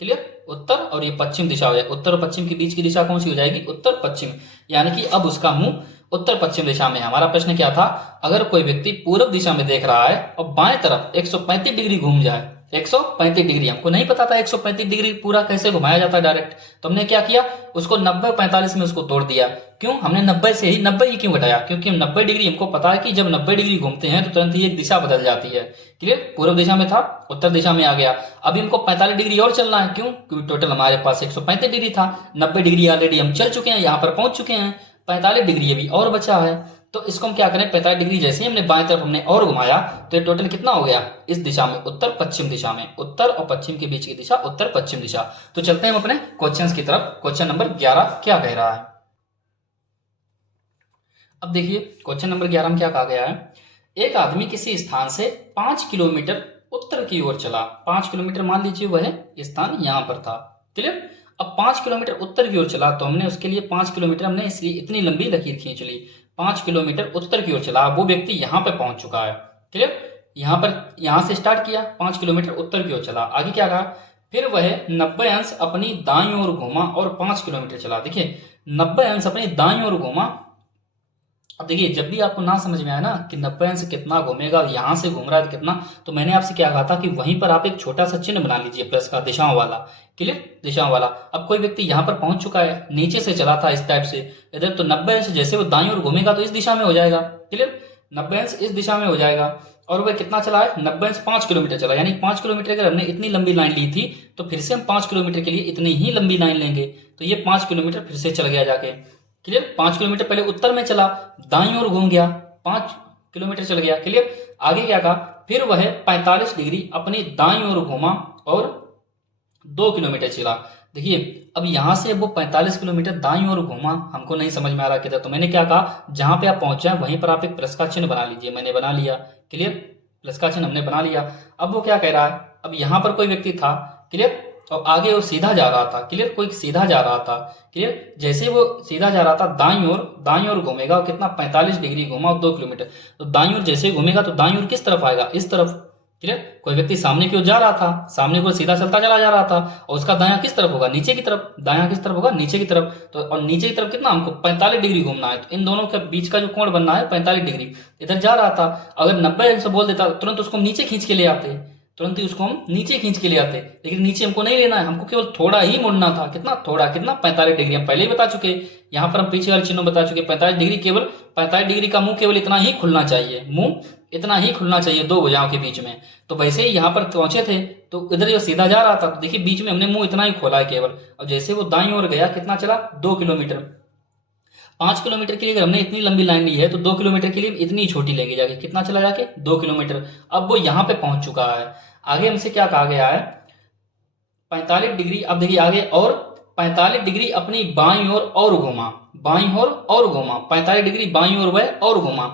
क्लियर। उत्तर और ये पश्चिम दिशा हो जाएगी, उत्तर और पश्चिम के बीच की दिशा कौन सी हो जाएगी, उत्तर पश्चिम। यानी कि अब उसका मुंह उत्तर पश्चिम दिशा में है। हमारा प्रश्न क्या था, अगर कोई व्यक्ति पूर्व दिशा में देख रहा है और बाएं तरफ 135 डिग्री घूम जाए, 135 डिग्री, हमको नहीं पता था 135 डिग्री पूरा कैसे घुमाया जाता है डायरेक्ट, तो हमने क्या किया, उसको 90 45 में उसको तोड़ दिया। क्यों, हमने 90 से ही 90 ही क्यों घटाया, क्योंकि हम 90 डिग्री, हमको पता है कि जब 90 डिग्री घूमते हैं तो तुरंत ही एक दिशा बदल जाती है। क्लियर। पूर्व दिशा में था, उत्तर दिशा में आ गया। अभी हमको 45 डिग्री और चलना है, क्यों, क्योंकि टोटल हमारे पास 135 डिग्री था, 90 डिग्री ऑलरेडी हम चल चुके हैं, यहाँ पर पहुंच चुके हैं, 45 डिग्री अभी और बचा है। तो इसको हम क्या करें, 45 डिग्री जैसे ही हमने बाएं तरफ हमने और घुमाया तो ये टोटल कितना हो गया, इस दिशा में, उत्तर पश्चिम दिशा में, उत्तर और पश्चिम के बीच की दिशा उत्तर पश्चिम दिशा। तो चलते हैं हम अपने क्वेश्चंस की तरफ। क्वेश्चन नंबर 11 क्या कह रहा है। अब देखिए क्वेश्चन नंबर 11 में क्या कहा गया है, एक आदमी किसी स्थान से 5 किलोमीटर उत्तर की ओर चला। 5 किलोमीटर मान लीजिए वह स्थान यहां पर था। क्लियर। अब 5 किलोमीटर उत्तर की ओर चला तो हमने उसके लिए 5 किलोमीटर हमने इसलिए इतनी लंबी लकीर खींच ली। 5 किलोमीटर उत्तर की ओर चला, वो व्यक्ति यहां पर पहुंच चुका है। क्लियर। यहां से स्टार्ट किया, 5 किलोमीटर उत्तर की ओर चला, आगे क्या कहा, फिर वह 90 अंश अपनी दाईं ओर घूमा और 5 किलोमीटर चला। देखिए 90 अंश अपनी दाईं ओर घूमा। अब देखिए जब भी आपको ना समझ में आया ना कि 90 अंश कितना घूमेगा, यहां से घूम रहा है कितना, तो मैंने आपसे क्या कहा था कि वहीं पर आप एक छोटा सा चिन्ह बना लीजिए प्लस का, दिशाओं वाला। क्लियर, दिशाओं वाला। अब कोई व्यक्ति यहां पर पहुंच चुका है, नीचे से चला था इस टाइप से इधर, तो 90 अंश जैसे वो दाईं ओर घूमेगा तो इस दिशा में हो जाएगा। क्लियर, 90 अंश इस दिशा में हो जाएगा। और वह कितना चला है, 90 अंश 5 किलोमीटर चला, यानी 5 किलोमीटर अगर हमने इतनी लंबी लाइन ली थी तो फिर से हम 5 किलोमीटर के लिए इतनी ही लंबी लाइन लेंगे, तो ये 5 किलोमीटर फिर से चल गया जाके। क्लियर, 5 किलोमीटर पहले उत्तर में चला, दाईं ओर घूम गया, 5 किलोमीटर चल गया। क्लियर, आगे क्या कहा, फिर वह 45 डिग्री अपनी दाईं ओर घूमा और 2 किलोमीटर चला। देखिए अब यहां से वो 45 किलोमीटर दाईं ओर घूमा, हमको नहीं समझ में आ रहा किधर, तो मैंने क्या कहा, जहां पे आप पहुंचे हैं वहीं पर आप एक प्लस का चिन्ह बना लीजिए। मैंने बना लिया। क्लियर, प्लस का चिन्ह हमने बना लिया। अब वो क्या कह रहा है, अब यहां पर कोई व्यक्ति था। क्लियर, और आगे वो सीधा जा रहा था। क्लियर, कोई सीधा जा रहा था। क्लियर, जैसे वो सीधा जा रहा था दाईं ओर घूमेगा, और कितना 45 डिग्री घूमा और 2 किलोमीटर, तो दाईं ओर जैसे ही घूमेगा तो दाईं ओर किस तरफ आएगा, इस तरफ। क्लियर, कोई व्यक्ति सामने की ओर जा रहा था, सामने की ओर सीधा चलता चला जा रहा था, और उसका दायां किस तरफ होगा, नीचे की तरफ। दायां किस तरफ होगा, नीचे की तरफ। तो और नीचे की तरफ कितना, हमको 45 डिग्री घूमना है, तो इन दोनों के बीच का जो कोण बनना है 45 डिग्री। इधर जा रहा था, अगर 90 से बोल देता तुरंत उसको नीचे खींच के ले आते, तुरंत ही उसको हम नीचे खींच के ले आते, लेकिन नीचे हमको नहीं लेना है, हमको केवल थोड़ा ही मुड़ना था। कितना, थोड़ा, कितना 45 डिग्री। हम पहले ही बता चुके, यहाँ पर हम पीछे वाले चिन्ह बता चुके, 45 डिग्री, केवल 45 डिग्री का मुंह केवल इतना ही खुलना चाहिए, मुंह इतना ही खुलना चाहिए दो भुजाओं के बीच में। तो वैसे ही यहाँ पर पहुंचे थे तो इधर जो सीधा जा रहा था, तो देखिए बीच में हमने मुंह इतना ही खोला है केवल, और जैसे वो दाईं ओर गया, कितना चला, 2 किलोमीटर। 5 किलोमीटर के लिए अगर हमने इतनी लंबी लाइन ली है तो 2 किलोमीटर के लिए इतनी छोटी लेके जाके कितना चला जाके 2 किलोमीटर। अब वो यहाँ पे पहुंच चुका है। आगे हमसे क्या कहा गया है, 45 डिग्री। अब देखिए आगे, और 45 डिग्री अपनी बाईं ओर और घुमा, बाईं ओर और घुमा, 45 डिग्री बाईं ओर वह और घुमा।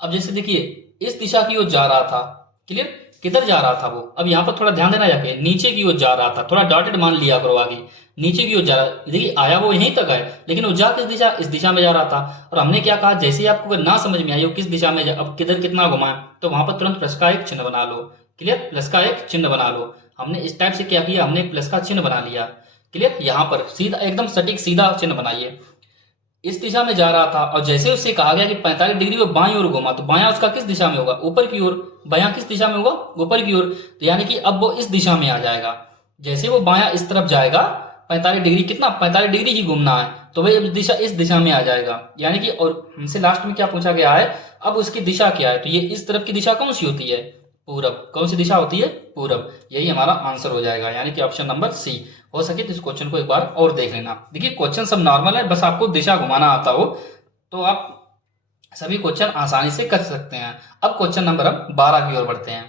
अब जैसे देखिए इस दिशा की ओर जा रहा था। क्लियर, किधर जा रहा था वो, अब यहाँ पर थोड़ा ध्यान देना, जाके नीचे की ओर जा रहा था, थोड़ा डॉटेड मान लिया करो आगे, नीचे की ओर जा रहा, देखिए आया वो यहीं तक है, लेकिन वो जा किस दिशा, इस दिशा में जा रहा था। और हमने क्या कहा, जैसे ही आपको अगर ना समझ में आई हो किस दिशा में अब किधर कितना घुमाए, तो वहां पर तुरंत प्लस का एक चिन्ह बना लो। क्लियर, प्लस का एक चिन्ह बना लो। हमने इस टाइप से क्या किया, हमने प्लस का चिन्ह बना लिया। क्लियर, यहाँ पर सीधा एकदम सटीक सीधा चिन्ह बनाइए। इस दिशा में जा रहा था और जैसे उससे कहा गया कि 45 डिग्री वो बाईं ओर घुमा, तो बायां उसका किस दिशा में होगा, ऊपर की ओर। बायां किस दिशा में होगा, ऊपर की ओर। तो यानी कि अब वो इस दिशा में आ जाएगा। जैसे वो बायां इस तरफ जाएगा, 45 डिग्री, कितना 45 डिग्री ही घूमना है, तो वही इस दिशा में आ जाएगा। यानी कि, और हमसे लास्ट में क्या पूछा गया है, अब उसकी दिशा क्या है, तो ये इस तरफ की दिशा कौन सी होती है, पूरब। कौन सी दिशा होती है, पूरब। यही हमारा आंसर हो जाएगा, यानी कि ऑप्शन नंबर सी। हो सके तो इस क्वेश्चन को एक बार और देख लेना। देखिए क्वेश्चन सब नॉर्मल है, बस आपको दिशा घुमाना आता हो तो आप सभी क्वेश्चन आसानी से कर सकते हैं। अब क्वेश्चन नंबर हम 12 की ओर बढ़ते हैं।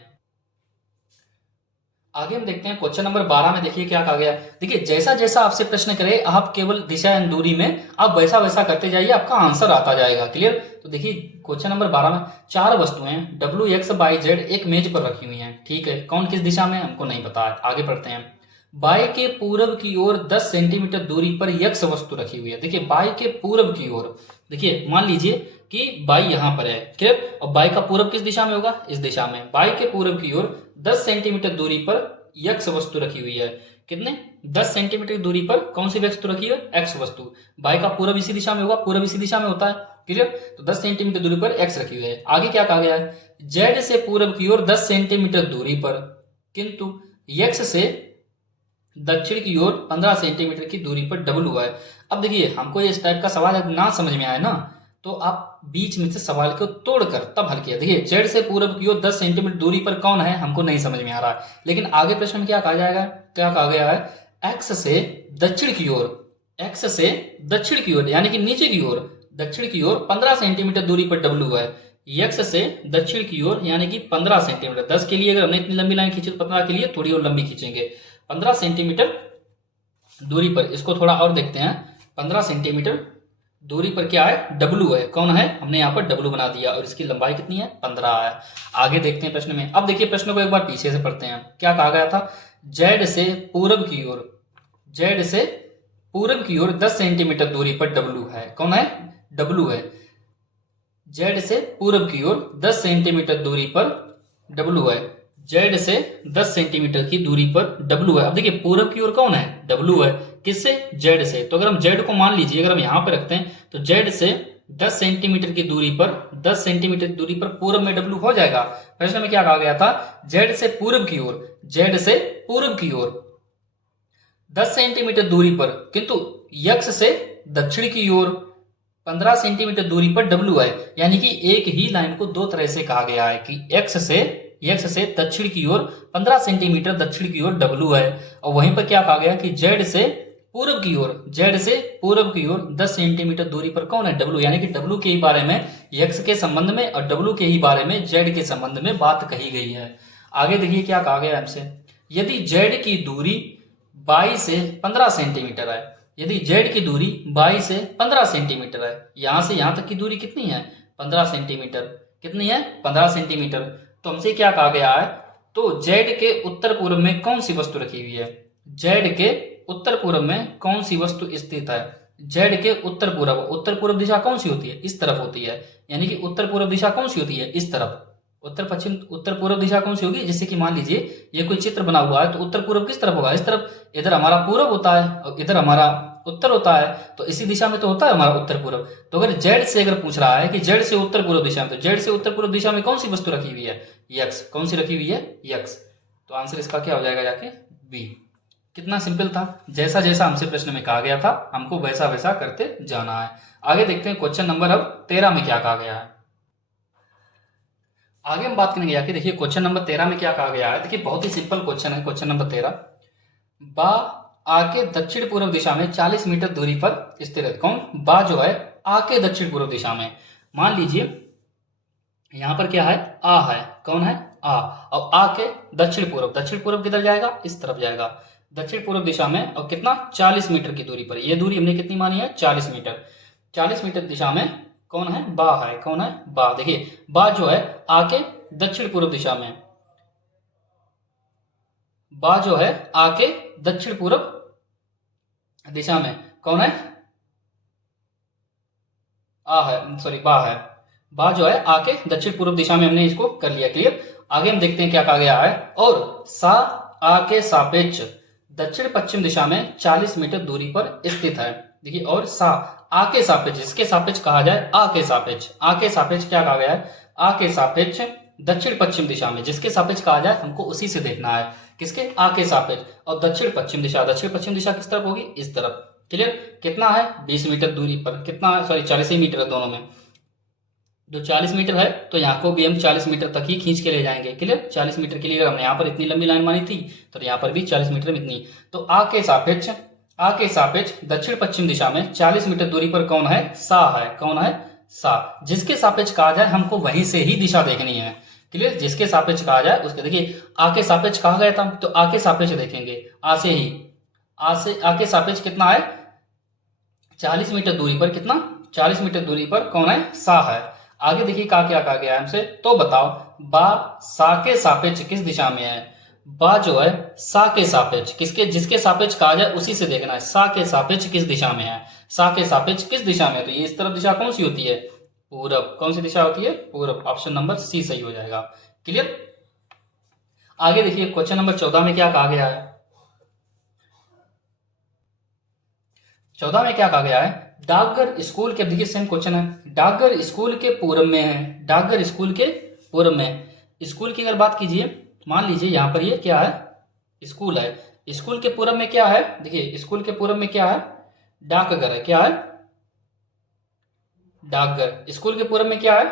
आगे हम देखते हैं क्वेश्चन नंबर 12 में। देखिए क्या कहा गया है, देखिए जैसा जैसा आपसे प्रश्न करे, आप केवल दिशा एंड दूरी में आप वैसा वैसा करते जाइए, आपका आंसर आता जाएगा। क्लियर, तो देखिए क्वेश्चन नंबर 12 में 4 वस्तुएं WXYZ एक मेज पर रखी हुई हैं। ठीक है, कौन किस दिशा में हमको नहीं पता है। आगे पढ़ते हैं। बाई के पूरब की ओर 10 सेंटीमीटर दूरी पर यक्ष वस्तु रखी हुई है। देखिए बाई के पूरब की ओर, देखिए मान लीजिए कि बाई यहां पर है। क्लियर, और बाई का पूरब किस दिशा में होगा, इस दिशा में। बाई के पूरब की ओर 10 सेंटीमीटर दूरी पर यक्ष वस्तु रखी हुई है। कितने, 10 सेंटीमीटर दूरी पर कौन सी वस्तु रखी है, एक्स वस्तु। बाई का पूरब इसी दिशा में होगा, पूरब इसी दिशा में होता है। क्लियर, तो 10 सेंटीमीटर दूरी पर एक्स रखी हुई है। आगे क्या कहा गया है, जेड से पूरब की ओर 10 सेंटीमीटर दूरी पर, किंतु यक्ष से दक्षिण की ओर 15 सेंटीमीटर की दूरी पर डब्लू है। अब देखिए हमको इस टाइप का सवाल ना समझ में आए ना, तो आप बीच में से सवाल को तोड़कर तब हल किया। देखिए जेड से पूरब की ओर 10 सेंटीमीटर दूरी पर कौन है, हमको नहीं समझ में आ रहा है, लेकिन आगे प्रश्न में क्या कहा जाएगा, क्या कहा गया है, एक्स से दक्षिण की ओर, एक्स से दक्षिण की ओर यानी कि नीचे की ओर, दक्षिण की ओर 15 सेंटीमीटर दूरी पर डब्लू है। एक्स से दक्षिण की ओर यानी कि 15 सेंटीमीटर, 10 के लिए अगर हमने इतनी लंबी लाइन खींची तो 15 के लिए थोड़ी और लंबी खींचेंगे। 15 सेंटीमीटर दूरी पर, इसको थोड़ा और देखते हैं। 15 सेंटीमीटर दूरी पर क्या है, डब्लू है। कौन है, हमने यहाँ पर डब्लू बना दिया, और इसकी लंबाई कितनी है, 15 है। आगे देखते हैं प्रश्न में। अब देखिए प्रश्न को एक बार पीछे से पढ़ते हैं। क्या कहा गया था, जेड से पूरब की ओर, जेड से पूरब की ओर 10 सेंटीमीटर दूरी पर डब्लू है। कौन है, डब्लू है। जेड से पूरब की ओर 10 सेंटीमीटर दूरी पर डब्लू है। जेड से 10 सेंटीमीटर की दूरी पर डब्लू है। अब देखिए पूरब की ओर कौन है, डब्लू है। किससे, जेड से। तो अगर हम जेड को मान लीजिए, अगर हम यहां पर रखते हैं, तो जेड से 10 सेंटीमीटर की दूरी पर, 10 सेंटीमीटर दूरी पर पूरब में डब्लू हो जाएगा। प्रश्न में क्या कहा गया था, जेड से पूरब की ओर, जेड से पूरब की ओर 10 सेंटीमीटर दूरी पर, किंतु यक्ष से दक्षिण की ओर 15 सेंटीमीटर दूरी पर डब्लू है। यानी कि एक ही लाइन को दो तरह से कहा गया है कि एक्स से दक्षिण की ओर 15 सेंटीमीटर दक्षिण की ओर डब्लू है, और वहीं पर क्या कहा गया कि जेड से पूरब की ओर, जेड से पूरब की ओर 10 सेंटीमीटर दूरी पर कौन है, डब्लू। यानी कि डब्लू के ही बारे में, एक्स के संबंध में, और डब्लू के ही बारे में जेड के संबंध में बात कही गई है। आगे देखिए क्या कहा गया हमसे, यदि जेड की दूरी 22 से 15 सेंटीमीटर है, यदि जेड की दूरी 22 से 15 सेंटीमीटर है, यहां से यहां तक की दूरी कितनी है, 15 सेंटीमीटर। कितनी है, 15 सेंटीमीटर। तो हमसे क्या कहा गया है, तो जेड के उत्तर पूर्व में कौन सी वस्तु रखी हुई है, जेड के उत्तर पूर्व में कौन सी वस्तु स्थित है। जेड के उत्तर पूर्व, उत्तर पूर्व दिशा कौन सी होती है, इस तरफ होती है। यानी कि उत्तर पूर्व दिशा कौन सी होती है, इस तरफ। उत्तर पश्चिम, उत्तर पूर्व दिशा कौन सी होगी, जैसे कि मान लीजिए ये कोई चित्र बना हुआ है, तो उत्तर पूर्व किस तरफ होगा, इस तरफ। इधर हमारा पूर्व होता है और इधर हमारा उत्तर होता है, तो इसी दिशा में तो होता है हमारा उत्तर पूर्व। तो अगर जेड से अगर पूछ रहा है कि जेड से उत्तर पूर्व दिशा में, तो जेड से उत्तर पूर्व दिशा में कौन सी वस्तु रखी हुई है, यक्स। कौन सी रखी हुई है, यक्स। तो आंसर इसका क्या हो जाएगा, जाके बी। कितना सिंपल था, जैसा जैसा हमसे प्रश्न में कहा गया था हमको वैसा वैसा करते जाना है। आगे देखते हैं क्वेश्चन नंबर अब 13 में क्या कहा गया है। आगे हम बात करेंगे जाके, देखिए क्वेश्चन नंबर 13 में क्या कहा गया है। देखिए बहुत ही सिंपल क्वेश्चन है क्वेश्चन नंबर 13। बा आके दक्षिण पूर्व दिशा में 40 मीटर दूरी पर स्थिर है। कौन, बा जो है आके दक्षिण पूर्व दिशा में, मान लीजिए यहां पर क्या है, आ है। कौन है, आ। और आ के दक्षिण पूर्व, दक्षिण पूर्व किधर जाएगा, इस तरफ जाएगा, दक्षिण पूर्व दिशा में। और कितना, 40 मीटर की दूरी पर। यह दूरी हमने कितनी मानी है, 40 मीटर। 40 मीटर दिशा में कौन है, बा है। कौन है, बा। देखिए बा जो है आके दक्षिण पूर्व दिशा में, बा जो है आ के दक्षिण पूर्व दिशा में कौन है, आ है, सॉरी बा है, बा जो है आ के दक्षिण पूर्व दिशा में हमने इसको कर लिया क्लियर। आगे हम देखते हैं क्या कहा गया है। और सा आ के सापेक्ष दक्षिण पश्चिम दिशा में 40 मीटर दूरी पर स्थित है। देखिए, और सा आ के सापेक्ष, जिसके सापेक्ष कहा जाए आ के सापेक्ष, आ के सापेक्ष क्या कहा गया है, आ के सापेक्ष दक्षिण पश्चिम दिशा में, जिसके सापेक्ष कहा जाए हमको उसी से देखना है, किसके, आ के सापेक्ष। और दक्षिण पश्चिम दिशा, दक्षिण पश्चिम दिशा किस तरफ होगी, इस तरफ। क्लियर, कितना है 20 मीटर दूरी पर, कितना है, सॉरी 40 ही मीटर है दोनों में, जो 40 मीटर है तो यहाँ को भी हम 40 मीटर तक ही खींच के ले जाएंगे। क्लियर, 40 मीटर के लिए अगर हमने यहाँ पर इतनी लंबी लाइन मानी थी तो यहाँ पर भी 40 मीटर में इतनी। तो आ के सापेक्ष दक्षिण पश्चिम दिशा में 40 मीटर दूरी पर कौन है, सा है, कौन है, सा। जिसके सापेक्ष कहा जाए हमको वहीं से ही दिशा देखनी है। क्लियर, जिसके सापेक्ष कहा जाए उसके, देखिए आ के सापेक्ष कहा गया था तो आ के सापेक्ष देखेंगे, आ से ही, आ के सापेक्ष कितना है, 40 मीटर दूरी पर, कितना, 40 मीटर दूरी पर कौन है, सा है। आगे देखिए क्या कहा गया है हमसे, तो बताओ बा सा के सापेक्ष किस दिशा में है। बा जो है सा के सापेक्ष, किसके, जिसके सापेक्ष कहा जाए उसी से देखना है, सा के सापेक्ष किस दिशा में है, सा के सापेक्ष किस दिशा में है। तो ये इस तरफ दिशा कौन सी होती है, पूरब। कौन सी दिशा होती है, पूरब। ऑप्शन नंबर सी सही हो जाएगा। क्लियर। आगे देखिए क्वेश्चन नंबर 14 में क्या कहा गया है। 14 में क्या कहा गया है, डाकघर स्कूल के, देखिए सेम क्वेश्चन है, डाकघर स्कूल के पूर्व में है, डाकघर स्कूल के पूर्व में। स्कूल की अगर बात कीजिए, मान लीजिए यहाँ पर ये क्या है, स्कूल है, स्कूल के पूर्व में क्या है, देखिए स्कूल के पूर्व में क्या है, डाकघर है, क्या है, डाकघर। स्कूल के पूर्व में क्या है,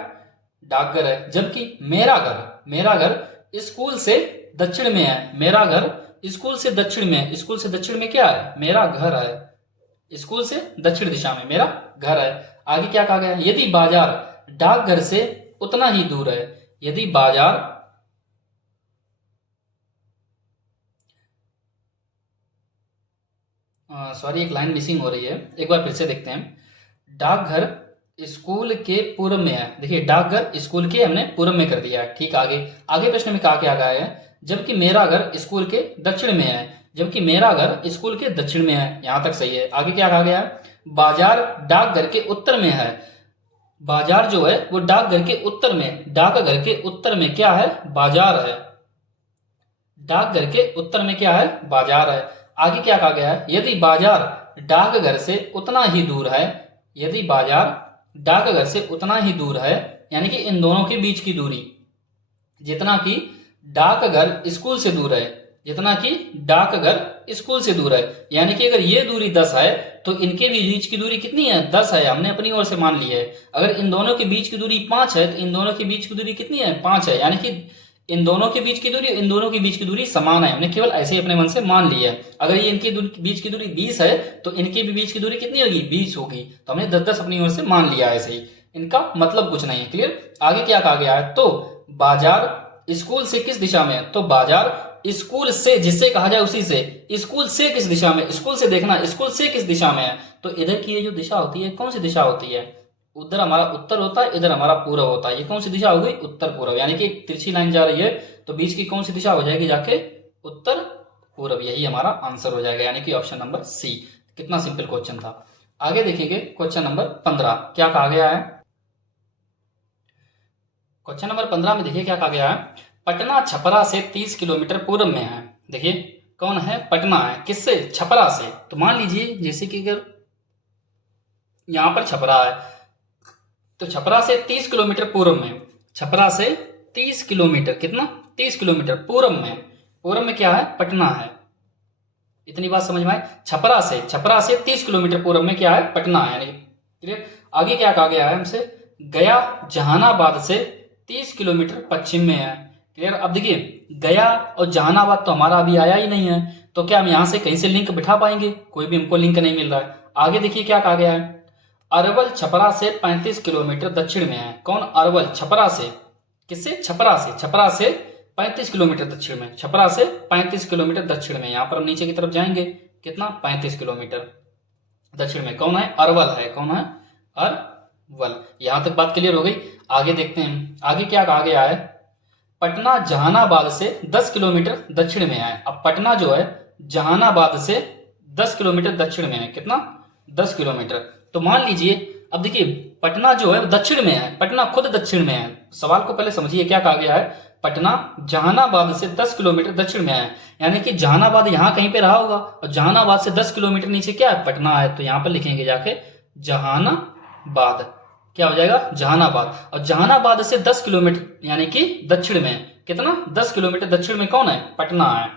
डाकघर है। जबकि मेरा घर स्कूल से दक्षिण में है, मेरा घर स्कूल से दक्षिण में है, स्कूल से दक्षिण में क्या है, मेरा घर है, स्कूल से दक्षिण दिशा में मेरा घर है। आगे क्या कहा गया, यदि बाजार डाकघर से उतना ही दूर है, यदि बाजार सॉरी एक लाइन मिसिंग हो रही है, एक बार फिर से देखते हैं। डाकघर स्कूल के पूर्व में है, देखिए डाकघर स्कूल के हमने पूर्व में कर दिया है। ठीक, आगे प्रश्न में कहा क्या गया है, जबकि मेरा घर स्कूल के दक्षिण में है, जबकि मेरा घर स्कूल के दक्षिण में है, यहां तक सही है। आगे क्या कहा गया है, बाजार डाकघर के उत्तर में है, बाजार जो है वो डाकघर के उत्तर में, डाकघर के उत्तर में क्या है, बाजार है, डाकघर के उत्तर में क्या है, बाजार है। आगे क्या कहा गया है, यदि बाजार डाकघर से उतना ही दूर है, यदि बाजार डाकघर से उतना ही दूर है, यानी कि इन दोनों के बीच की दूरी, जितना कि डाकघर स्कूल से दूर है, जितना कि डाकघर स्कूल से दूर है, यानी कि अगर ये दूरी 10 है तो इनके भी बीच की दूरी कितनी है, 10 है, हमने अपनी ओर से मान ली है। अगर इन दोनों के बीच की दूरी 5 है तो इन दोनों के बीच की दूरी कितनी है, 5 है, यानी कि इन दोनों के बीच की दूरी, इन दोनों के बीच की दूरी समान है, हमने केवल ऐसे ही अपने मन से मान ली है। अगर ये इनके बीच की दूरी 20 है तो इनके भी बीच की दूरी कितनी होगी, 20 होगी, तो हमने 10-10 अपनी ओर से मान लिया है, ऐसे ही, इनका मतलब कुछ नहीं है। क्लियर। आगे क्या कहा गया है, तो बाजार स्कूल से किस दिशा में है, तो बाजार स्कूल से, जिससे कहा जाए उसी से, स्कूल से किस दिशा में, स्कूल से देखना, स्कूल से किस दिशा में है, तो इधर की ये जो दिशा होती है कौन सी दिशा होती है, उधर हमारा उत्तर होता है, इधर हमारा पूर्व होता है, ये कौन सी दिशा हो गई, उत्तर पूर्व, यानी कि तिरछी लाइन जा रही है तो बीच की कौन सी दिशा हो जाएगी, जाके उत्तर पूर्व, यही हमारा आंसर हो जाएगा, यानी कि ऑप्शन नंबर सी। कितना सिंपल क्वेश्चन था। आगे देखिए क्वेश्चन नंबर 15 क्या कहा गया है। क्वेश्चन नंबर 15 में देखिए क्या कहा गया है, पटना छपरा से 30 किलोमीटर पूर्व में है। देखिए कौन है, पटना है, किससे, छपरा से। तो मान लीजिए जैसे कि अगर यहां पर छपरा है तो छपरा से 30 किलोमीटर पूर्व में, छपरा से 30 किलोमीटर, कितना, 30 किलोमीटर पूर्व में, पूर्व में क्या है, पटना है। इतनी बात समझ में आए, छपरा से 30 किलोमीटर पूर्व में क्या है, पटना है, यानी क्लियर। आगे क्या कहा गया है हमसे, गया जहानाबाद से 30 किलोमीटर पश्चिम में है। क्लियर। अब देखिए गया और जहानाबाद तो हमारा अभी आया ही नहीं है, तो क्या हम यहां से कहीं से लिंक बिठा पाएंगे, कोई भी हमको लिंक नहीं मिल रहा है। आगे देखिए क्या कहा गया है, अरवल छपरा से 35 किलोमीटर दक्षिण में है। कौन, अरवल छपरा से, किससे, छपरा से 35 किलोमीटर दक्षिण में, छपरा से 35 किलोमीटर दक्षिण में। यहां पर हम नीचे की तरफ जाएंगे, कितना, 35 किलोमीटर दक्षिण में कौन है, अरवल है, कौन है, अरवल। यहां तक बात क्लियर हो गई। आगे देखते हैं आगे क्या कहा गया है, पटना जहानाबाद से 10 किलोमीटर दक्षिण में है। अब पटना जो है जहानाबाद से 10 किलोमीटर दक्षिण में है। कितना? 10 किलोमीटर। तो मान लीजिए, अब देखिए पटना जो है दक्षिण में है, पटना खुद दक्षिण में है। सवाल को पहले समझिए क्या कहा गया है, पटना जहानाबाद से 10 किलोमीटर दक्षिण में है, यानी कि जहानाबाद यहां कहीं पे रहा होगा और जहानाबाद से 10 किलोमीटर नीचे क्या है, पटना है। तो यहां पर लिखेंगे जाके जहानाबाद। क्या हो जाएगा? जहानाबाद। और जहानाबाद से 10 किलोमीटर यानी कि दक्षिण में, कितना? 10 किलोमीटर दक्षिण में कौन है? पटना है।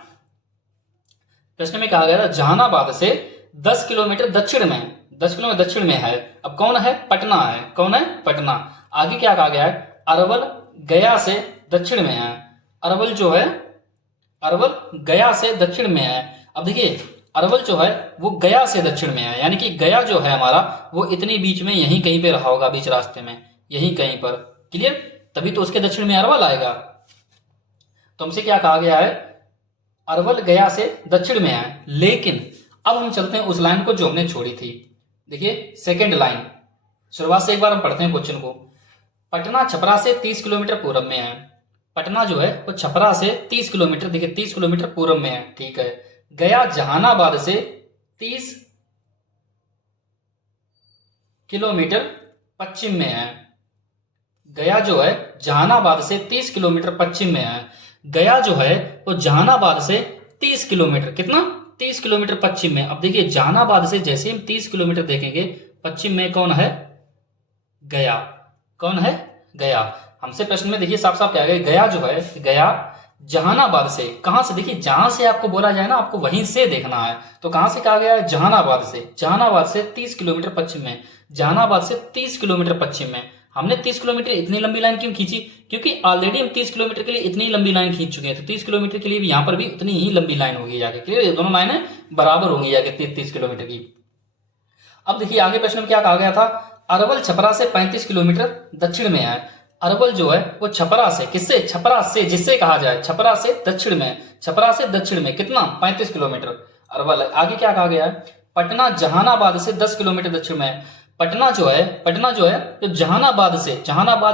प्रश्न में कहा गया था जहानाबाद से 10 किलोमीटर दक्षिण में, 10 किलोमीटर दक्षिण में है। अब कौन है? पटना है। कौन है? पटना। आगे क्या कहा गया है? अरवल गया से दक्षिण में है। अरवल जो है, अरवल गया से दक्षिण में है। अब देखिए अरवल जो है वो गया से दक्षिण में है, यानी कि गया जो है हमारा वो इतने बीच में यहीं कहीं पे रहा होगा, बीच रास्ते में यहीं कहीं पर। क्लियर? तभी तो उसके दक्षिण में अरवल आएगा। तो हमसे क्या कहा गया है? अरवल गया से दक्षिण में है। लेकिन अब हम चलते हैं उस लाइन को जो हमने छोड़ी थी। देखिए सेकेंड लाइन, शुरुआत से एक बार हम पढ़ते हैं क्वेश्चन को। पटना छपरा से 30 किलोमीटर पूर्व में है। पटना जो है वो छपरा से 30 किलोमीटर, देखिए 30 किलोमीटर पूर्व में है। ठीक है। गया जहानाबाद से 30 किलोमीटर पश्चिम में है। गया जो है जहानाबाद से 30 किलोमीटर पश्चिम में है। गया जो है वो जहानाबाद से 30 किलोमीटर, कितना? 30 किलोमीटर पश्चिम में। अब देखिए जहानाबाद से जैसे हम 30 किलोमीटर देखेंगे, पश्चिम में कौन है? गया। कौन है? गया। हमसे प्रश्न में देखिए साफ साफ क्या है, गया जो है, गया जहानाबाद से, कहां से? देखिए जहां से आपको बोला जाए ना, आपको वहीं से देखना है। तो कहां से कहा गया है? जहानाबाद से। जहानाबाद से 30 किलोमीटर पश्चिम में। जहानाबाद से 30 किलोमीटर पश्चिम में। हमने 30 किलोमीटर इतनी लंबी लाइन क्यों खींची? क्योंकि ऑलरेडी हम 30 किलोमीटर के लिए इतनी लंबी लाइन खींच चुके हैं, तो 30 किलोमीटर के लिए भी यहां पर भी उतनी ही लंबी लाइन होगी जाके। क्लियर? ये दोनों लाइनें बराबर होंगी जाके 30 किलोमीटर की। अब देखिए आगे प्रश्न में क्या कहा गया था? अरवल छपरा से 35 किलोमीटर दक्षिण में है। अरवल जो है वो छपरा से, किससे? छपरा से, जिससे कहा जाए छपरा से दक्षिण में। छपरा से दक्षिण में कितना? 35 किलोमीटर अरवल है। आगे क्या कहा गया है? पटना जहानाबाद से 10 किलोमीटर दक्षिण में है। पटना जो है, पटना जो है तो जहानाबाद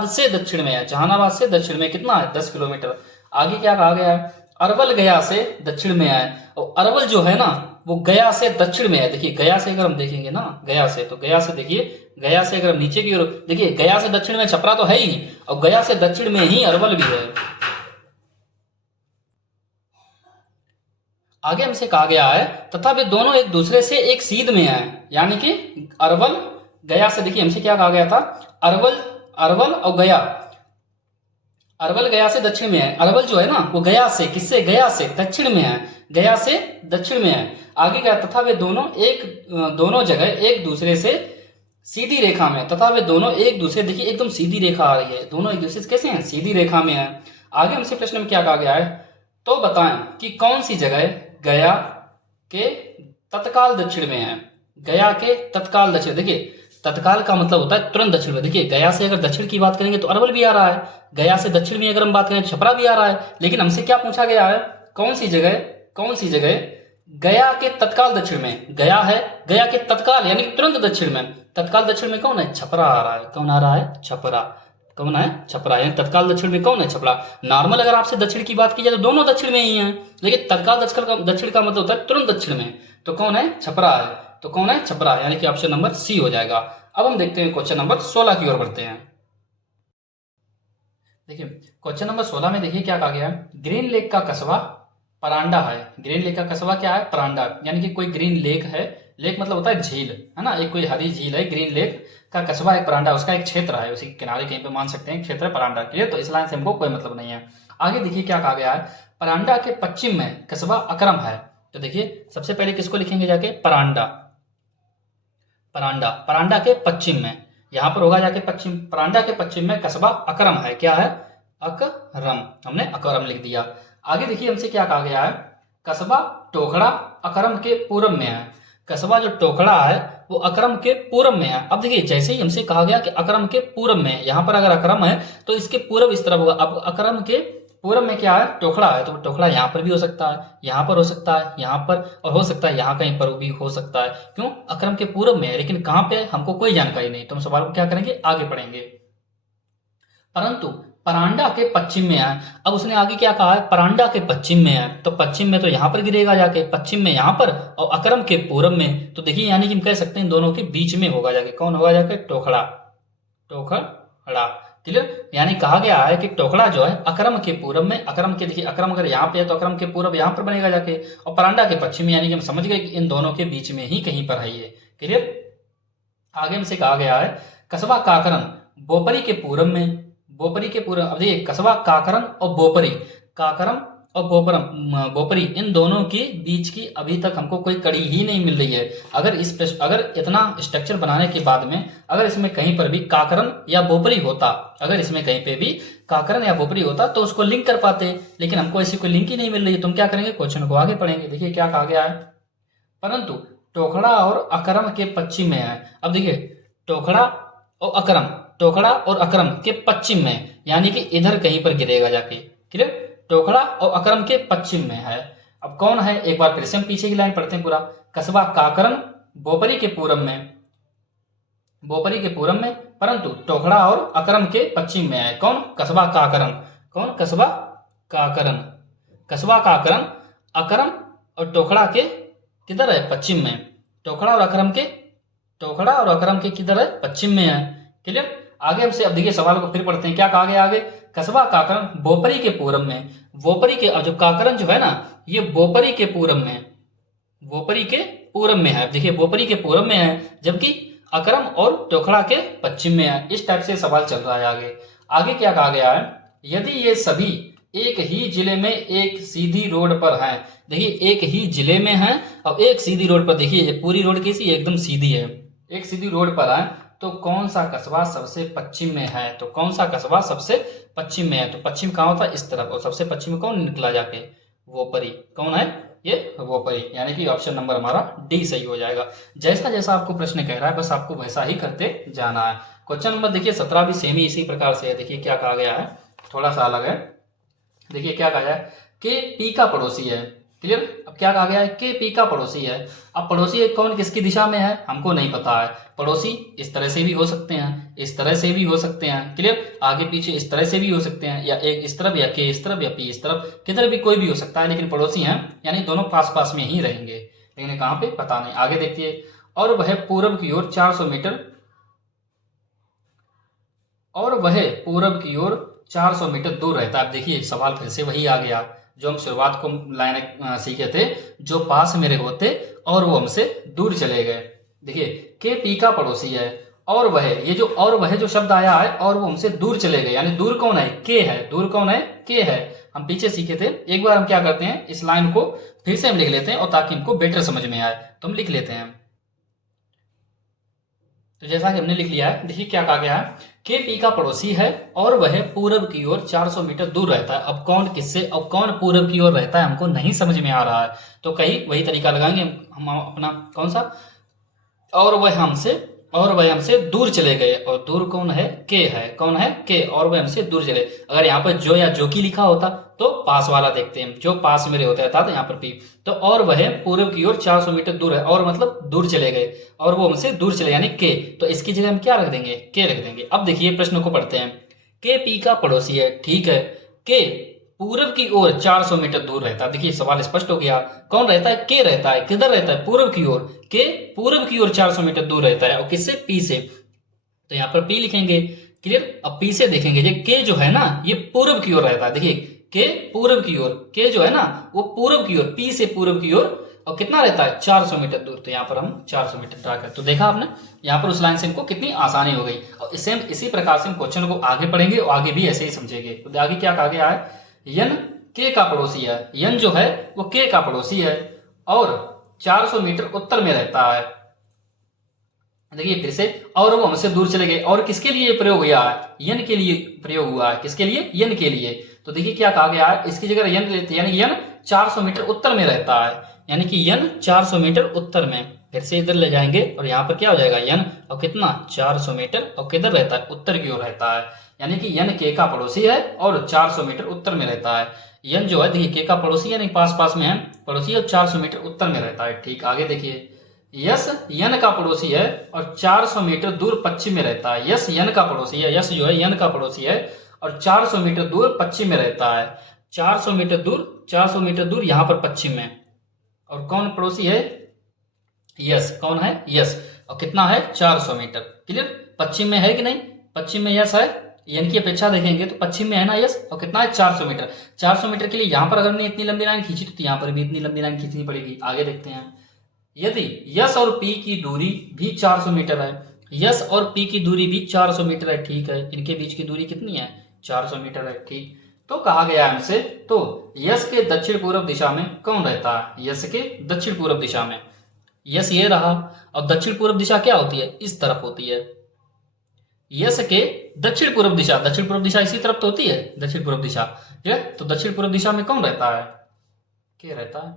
से दक्षिण में है। जहानाबाद से दक्षिण में कितना है? 10 किलोमीटर। आगे क्या कहा गया है? अरवल गया से दक्षिण में है। और अरवल जो है ना वो गया से दक्षिण में है। देखिए गया से अगर हम देखेंगे ना, गया से, तो गया से देखिए, गया से अगर हम नीचे की ओर देखिए, गया से दक्षिण में छपरा तो है ही, और गया से दक्षिण में ही अरवल भी है। आगे हमसे कहा गया है तथा वे दोनों एक दूसरे से एक सीध में है, यानी कि अरवल गया से, देखिए हमसे क्या कहा गया था? अरवल, अरवल और गया, अरवल गया से दक्षिण में है। अरवल जो है ना वो गया से, किससे? गया से दक्षिण में है। गया से दक्षिण में है। आगे क्या? तथा वे दोनों दोनों जगह एक दूसरे से सीधी रेखा में, तथा वे दोनों एक दूसरे, देखिए एकदम सीधी रेखा आ रही है, दोनों एक दूसरे से कैसे हैं? सीधी रेखा में है। आगे हमसे प्रश्न में क्या कहा गया है? तो बताएं कि कौन सी जगह गया के तत्काल दक्षिण में है। गया के तत्काल दक्षिण, देखिए तत्काल का मतलब होता है तुरंत दक्षिण में। देखिए गया से अगर दक्षिण की बात करेंगे तो अरवल भी आ रहा है, गया से दक्षिण में अगर हम बात करें तो छपरा भी आ रहा है। लेकिन हमसे क्या पूछा गया है? कौन सी जगह, कौन सी जगह गया के तत्काल दक्षिण में? गया है, गया के तत्काल यानी तुरंत दक्षिण में। तत्काल दक्षिण में कौन है? छपरा आ रहा है। कौन आ रहा है? छपरा। कौन है? छपरा। यानी तत्काल दक्षिण में कौन है? छपरा। नॉर्मल अगर आपसे दक्षिण की बात की जाए तो दोनों दक्षिण में ही हैं, लेकिन तत्काल दक्षिण का मतलब होता है तुरंत दक्षिण में। तो कौन है? छपरा है। तो कौन है? छपरा, यानी कि ऑप्शन नंबर सी हो जाएगा। अब हम देखते हैं क्वेश्चन नंबर 16 की ओर बढ़ते हैं। देखिए क्वेश्चन नंबर 16 में देखिए क्या कहा गया है? ग्रीन लेक का कस्बा परांडा है। ग्रीन लेक का कस्बा क्या है? परांडा। यानी कि कोई ग्रीन लेक है, लेक मतलब होता है झील, है ना, एक कोई हरी झील है। ग्रीन लेक का कस्बा एक परांडा, उसका एक क्षेत्र है, उसी के किनारे कहीं पे मान सकते हैं क्षेत्र है परांडा। क्लियर? तो इस लाइन से हमको कोई मतलब नहीं है। आगे देखिए क्या कहा गया है? परांडा के पश्चिम में कस्बा अकरम है। तो देखिए सबसे पहले किसको लिखेंगे जाके? परांडा। परांडा, परांडा के पश्चिम में, यहां पर होगा जाके पश्चिम। परांडा के पश्चिम में कस्बा अकरम है। क्या है? अकरम। हमने अकरम लिख दिया। आगे देखिए हमसे क्या कहा गया है? कस्बा टोखड़ा अकरम के पूर्व में है। कस्बा जो टोखड़ा है वो अकरम के पूर्व में है। अब देखिए जैसे ही हमसे कहा गया कि अकरम के पूर्व में, यहां पर अगर अकरम है तो इसके पूर्व इस तरफ होगा। अब अकरम के पूर्व में क्या है? टोखड़ा है। तो टोखड़ा यहाँ पर भी हो सकता है, यहाँ पर हो सकता है, यहाँ पर, और हो सकता है यहाँ कहीं पर भी हो सकता है। क्यों? अकरम के पूर्व में है, लेकिन कहाँ पे हमको कोई जानकारी नहीं। तो हम सवाल को क्या करेंगे? आगे पढ़ेंगे। परंतु परांडा के पश्चिम में है। अब उसने आगे क्या कहा है, परांडा के पश्चिम में है, तो पश्चिम में तो यहाँ पर गिरेगा जाके, पश्चिम में यहाँ पर, और अकरम के पूरब में। तो देखिए यानी कि हम कह सकते हैं दोनों के बीच में होगा जाके। कौन होगा जाके, टोखड़ा, टोखड़ा। क्लियर, यानी कहा गया है कि टोखड़ा जो है अकरम के पूरब में, अकरम के, देखिए अकरम अगर यहाँ पे है तो अकरम के पूरब यहाँ पर बनेगा जाके, और परांडा के पश्चिम में, यानी कि हम समझ गए कि इन दोनों के बीच में ही कहीं पर है ये। क्लियर, आगे हमसे कहा गया है कस्बा काकरन बोपरी के पूरब में, बोपरी के पूरब। अब देखिए कस्बा काकरन और बोपरी, काकरम और बोपरी, इन दोनों के बीच की अभी तक हमको कोई कड़ी ही नहीं मिल रही है। अगर इतना स्ट्रक्चर बनाने के बाद में अगर इसमें कहीं पर भी काकरन या बोपरी होता, अगर इसमें कहीं पे भी काकरन या बोपरी होता तो उसको लिंक कर पाते, लेकिन हमको ऐसी कोई लिंक ही नहीं मिल रही है। तुम क्या करेंगे, क्वेश्चन को आगे पढ़ेंगे। देखिए क्या कहा गया है, परंतु टोखड़ा और अकरम के पश्चिम में है। अब देखिए टोखड़ा और अकरम, टोखड़ा और अकरम के पश्चिम में, यानी कि इधर कहीं पर गिरेगा जाके। क्लियर, टोखड़ा और अकरम के पश्चिम में है। अब कौन है, एक बार फिर से हम पीछे की लाइन पढ़ते हैं पूरा। कस्बा काकरन बोपरी के पूरब में, बोपरी के पूरब में, परंतु टोखड़ा और अकरम के पश्चिम में है। कौन, कस्बा काकरन। कौन, कस्बा काकरन। कस्बा काकरन अकरम और टोखड़ा के किधर है, पश्चिम में। टोखड़ा और अकरम के, टोखड़ा और अकरम के किधर है, पश्चिम में है। क्लियर, आगे हमसे अब देखिए सवाल को फिर पढ़ते हैं। क्या कहा गया आगे, कस्बा काकरन बोपरी के पूरब में, बोपरी के, जो काकरन जो है ना ये बोपरी के पूरब में, बोपरी के पूरब में है। देखिए बोपरी के पूरब में है, जबकि अकरम और टोखड़ा के पश्चिम में है। इस टाइप से सवाल चल रहा है आगे। आगे क्या कहा गया है, यदि ये सभी एक ही जिले में एक सीधी रोड पर हैं। देखिए एक ही जिले में है और एक सीधी रोड पर, देखिए पूरी रोड कैसी एकदम सीधी है, एक सीधी रोड पर है, तो कौन सा कस्बा सबसे पश्चिम में है, तो कौन सा कस्बा सबसे पश्चिम में है। तो पश्चिम कहाँ होता है, इस तरफ, और सबसे पश्चिम में कौन निकला जाके, वोपरी। कौन है ये, वोपरी, यानी कि ऑप्शन नंबर हमारा डी सही हो जाएगा। जैसा जैसा आपको प्रश्न कह रहा है बस आपको वैसा ही करते जाना है। क्वेश्चन नंबर देखिए 17 भी सेम ही इसी प्रकार से है। देखिए क्या कहा गया है, थोड़ा सा अलग है। देखिए क्या कहा गया है, के पी का पड़ोसी है। क्लियर, अब क्या कहा गया है, के पी का पड़ोसी है। अब पड़ोसी कौन किसकी दिशा में है हमको नहीं पता है। पड़ोसी इस तरह से भी हो सकते हैं, इस तरह से भी हो सकते हैं। क्लियर, आगे पीछे इस तरह से भी हो सकते हैं, या एक इस तरफ, या के इस तरफ, या पी इस तरफ, किधर भी कोई भी हो सकता है, लेकिन पड़ोसी हैं यानी दोनों पास पास में ही रहेंगे, लेकिन कहाँ पे पता नहीं। आगे देखिए, और वह पूरब की ओर 400 मीटर, और वह पूरब की ओर 400 मीटर दूर रहता है। अब देखिए सवाल फिर से वही आ गया जो हम शुरुआत को लाइन सीखे थे, जो पास मेरे होते और वो हमसे दूर चले गए। देखिए के पी का पड़ोसी है, और वह, ये जो और वह जो शब्द आया है, और वो हमसे दूर चले गए, यानी दूर कौन है, के है। दूर कौन है, के है। हम पीछे सीखे थे। एक बार हम क्या करते हैं, इस लाइन को फिर से हम लिख लेते हैं, और ताकि हमको बेटर समझ में आए तो हम लिख लेते हैं। तो जैसा कि हमने लिख लिया है, देखिए क्या कहा गया है, के पी का पड़ोसी है और वह पूरब की ओर 400 मीटर दूर रहता है। अब कौन किससे, अब कौन पूरब की ओर रहता है हमको नहीं समझ में आ रहा है, तो कहीं वही तरीका लगाएंगे हम अपना, कौन सा, और वह हमसे दूर चले गए। और दूर कौन है, के है। कौन है, के, और वह हमसे दूर चले। अगर यहाँ पर जो या जो की लिखा होता तो पास वाला देखते हैं, जो पास मेरे होता था, तो यहाँ पर पी, तो और वह पूर्व की ओर 400 मीटर दूर है, और मतलब दूर चले गए, और वो हमसे दूर चले यानी के, तो इसकी जगह हम क्या रख देंगे, के रख देंगे। अब देखिए प्रश्न को पढ़ते हैं। के पी का पड़ोसी है, ठीक है, के पूर्व की ओर 400 मीटर दूर रहता है। देखिए सवाल स्पष्ट हो गया, कौन रहता है, के रहता है। किधर रहता है, पूर्व की ओर। के पूर्व की ओर 400 मीटर दूर रहता है, और किससे, पी से, तो यहाँ पर पी लिखेंगे। क्लियर, अब पी से देखेंगे, ये के जो है ना ये पूर्व की ओर रहता है। देखिए के पूर्व की ओर, के जो है ना वो पूर्व की ओर, पी से पूर्व की ओर, और कितना रहता है, 400 मीटर दूर। तो यहाँ पर हम 400 मीटर ड्रा कर, तो देखा आपने यहाँ पर उस लाइन से हमको कितनी आसानी हो गई। और सेम इसी प्रकार से हम क्वेश्चन को आगे पढ़ेंगे और आगे भी ऐसे ही समझेंगे। तो आगे क्या कहा गया है, यन के का पड़ोसी है। यन जो है वो के का पड़ोसी है और 400 मीटर उत्तर में रहता है। देखिए फिर से, और वो हमसे दूर चले गए, और किसके लिए प्रयोग हुआ है, यन के लिए प्रयोग हुआ है। किसके लिए, यन के लिए। तो देखिए क्या कहा गया है, इसकी जगह यन लेते हैं, यानी यन 400 मीटर उत्तर में रहता है, यानी कि यन 400 मीटर उत्तर में। फिर से इधर ले जाएंगे और यहाँ पर क्या हो जाएगा, यन, और कितना, 400 मीटर, और किधर रहता है, उत्तर की ओर रहता है, यानी कि यन के का पड़ोसी है और 400 मीटर उत्तर में रहता है। यन जो है देखिए के का पड़ोसी यानी पास पास में है, पड़ोसी और 400 मीटर उत्तर में रहता है। ठीक, आगे देखिए, यस यन का पड़ोसी है और 400 मीटर दूर पश्चिम में रहता है। यस यन का पड़ोसी है, यस जो है यन का पड़ोसी है और 400 मीटर दूर पश्चिम में रहता है। 400 मीटर दूर, 400 मीटर दूर यहाँ पर पश्चिम में। और कौन पड़ोसी है? यस। कौन है? यस। और कितना है? 400 मीटर। क्लियर? पश्चिम में है कि नहीं? पश्चिम में यस है, यानी कि अपेक्षा देखेंगे तो पश्चिम में है ना यस। और कितना है? 400 मीटर। 400 मीटर के लिए यहाँ पर अगर हमने इतनी लंबी लाइन खींची तो यहाँ पर भी इतनी लंबी लाइन खींचनी पड़ेगी। आगे देखते हैं, यदि यस और पी की दूरी भी 400 मीटर है, यस और पी की दूरी भी 400 मीटर है, ठीक है, इनके बीच की दूरी कितनी है? 400 मीटर है, ठीक। तो कहा गया हमसे, तो यस के दक्षिण पूर्व दिशा में कौन रहता है? यस के दक्षिण पूर्व दिशा में यस ये रहा, और दक्षिण पूर्व दिशा क्या होती है? इस तरफ होती है। यस के दक्षिण पूर्व दिशा, दक्षिण पूर्व दिशा इसी तरफ तो होती है, दक्षिण पूर्व दिशा। ठीक है, तो दक्षिण पूर्व दिशा में कौन रहता है? क्या रहता है?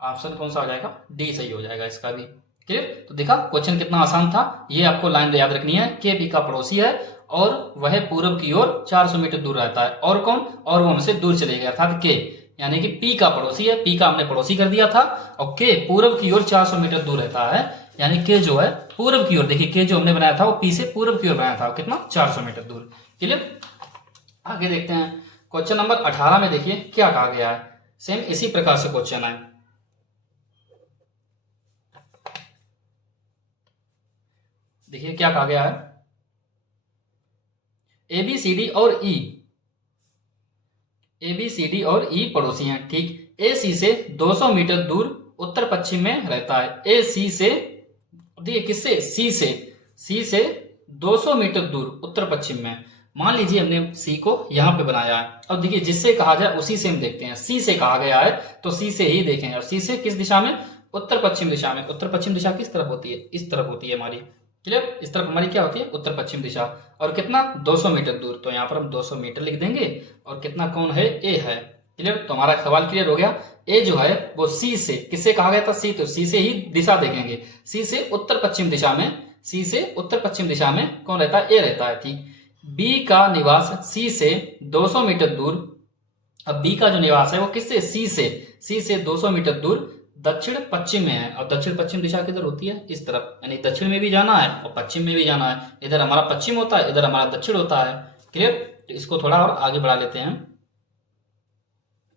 ऑप्शन कौन सा हो जाएगा? डी सही हो जाएगा इसका भी। क्लियर? तो देखा क्वेश्चन कितना आसान था। ये आपको लाइन याद रखनी है, के पी का पड़ोसी है और वह पूर्व की ओर 400 मीटर दूर रहता है। और कौन? और वो हमसे दूर चले गया, अर्थात के, यानी कि पी का पड़ोसी है। पी का हमने पड़ोसी कर दिया था, और के पूर्व की ओर 400 मीटर दूर रहता है, यानी के जो है पूर्व की ओर। देखिए के जो हमने बनाया था वो पी से पूर्व की ओर बनाया था, कितना? 400 मीटर दूर। क्लियर? आगे देखते हैं, क्वेश्चन नंबर 18 में देखिए क्या कहा गया है। सेम इसी प्रकार से क्वेश्चन है। देखिए क्या कहा गया है, ए बी सी डी और ई, ए बी सी डी और ई पड़ोसी हैं, ठीक। ए सी से 200 मीटर दूर उत्तर पश्चिम में रहता है। ए सी से, देखिए किससे? सी से 200 मीटर दूर उत्तर पश्चिम में। मान लीजिए हमने सी को यहां पे बनाया है। अब देखिए जिससे कहा जाए उसी से हम देखते हैं। सी से कहा गया है तो सी से ही देखेंगे। और सी से किस दिशा में? उत्तर पश्चिम दिशा में। उत्तर पश्चिम दिशा किस तरफ होती है? इस तरफ होती है हमारी। क्लियर? इस तरफ हमारी क्या होती है? उत्तर पश्चिम दिशा। और कितना? 200 मीटर दूर। तो यहाँ पर हम 200 मीटर लिख देंगे। और कितना कौन है? ए है। क्लियर? तो हमारा सवाल क्लियर हो गया। ए जो है वो सी से, किससे कहा गया था? सी, तो सी से ही दिशा देखेंगे। सी से उत्तर पश्चिम दिशा में, सी से उत्तर पश्चिम दिशा में कौन रहता है? ए रहता है, ठीक। बी का निवास सी से 200 मीटर दूर। अब बी का जो निवास है वो किससे? सी से 200 मीटर दूर दक्षिण पश्चिम में है। और दक्षिण पश्चिम दिशा किधर होती है? इस तरफ, यानी दक्षिण में भी जाना है और पश्चिम में भी जाना है। इधर हमारा पश्चिम होता है, इधर हमारा दक्षिण होता है। क्लियर? तो इसको थोड़ा और आगे बढ़ा लेते हैं।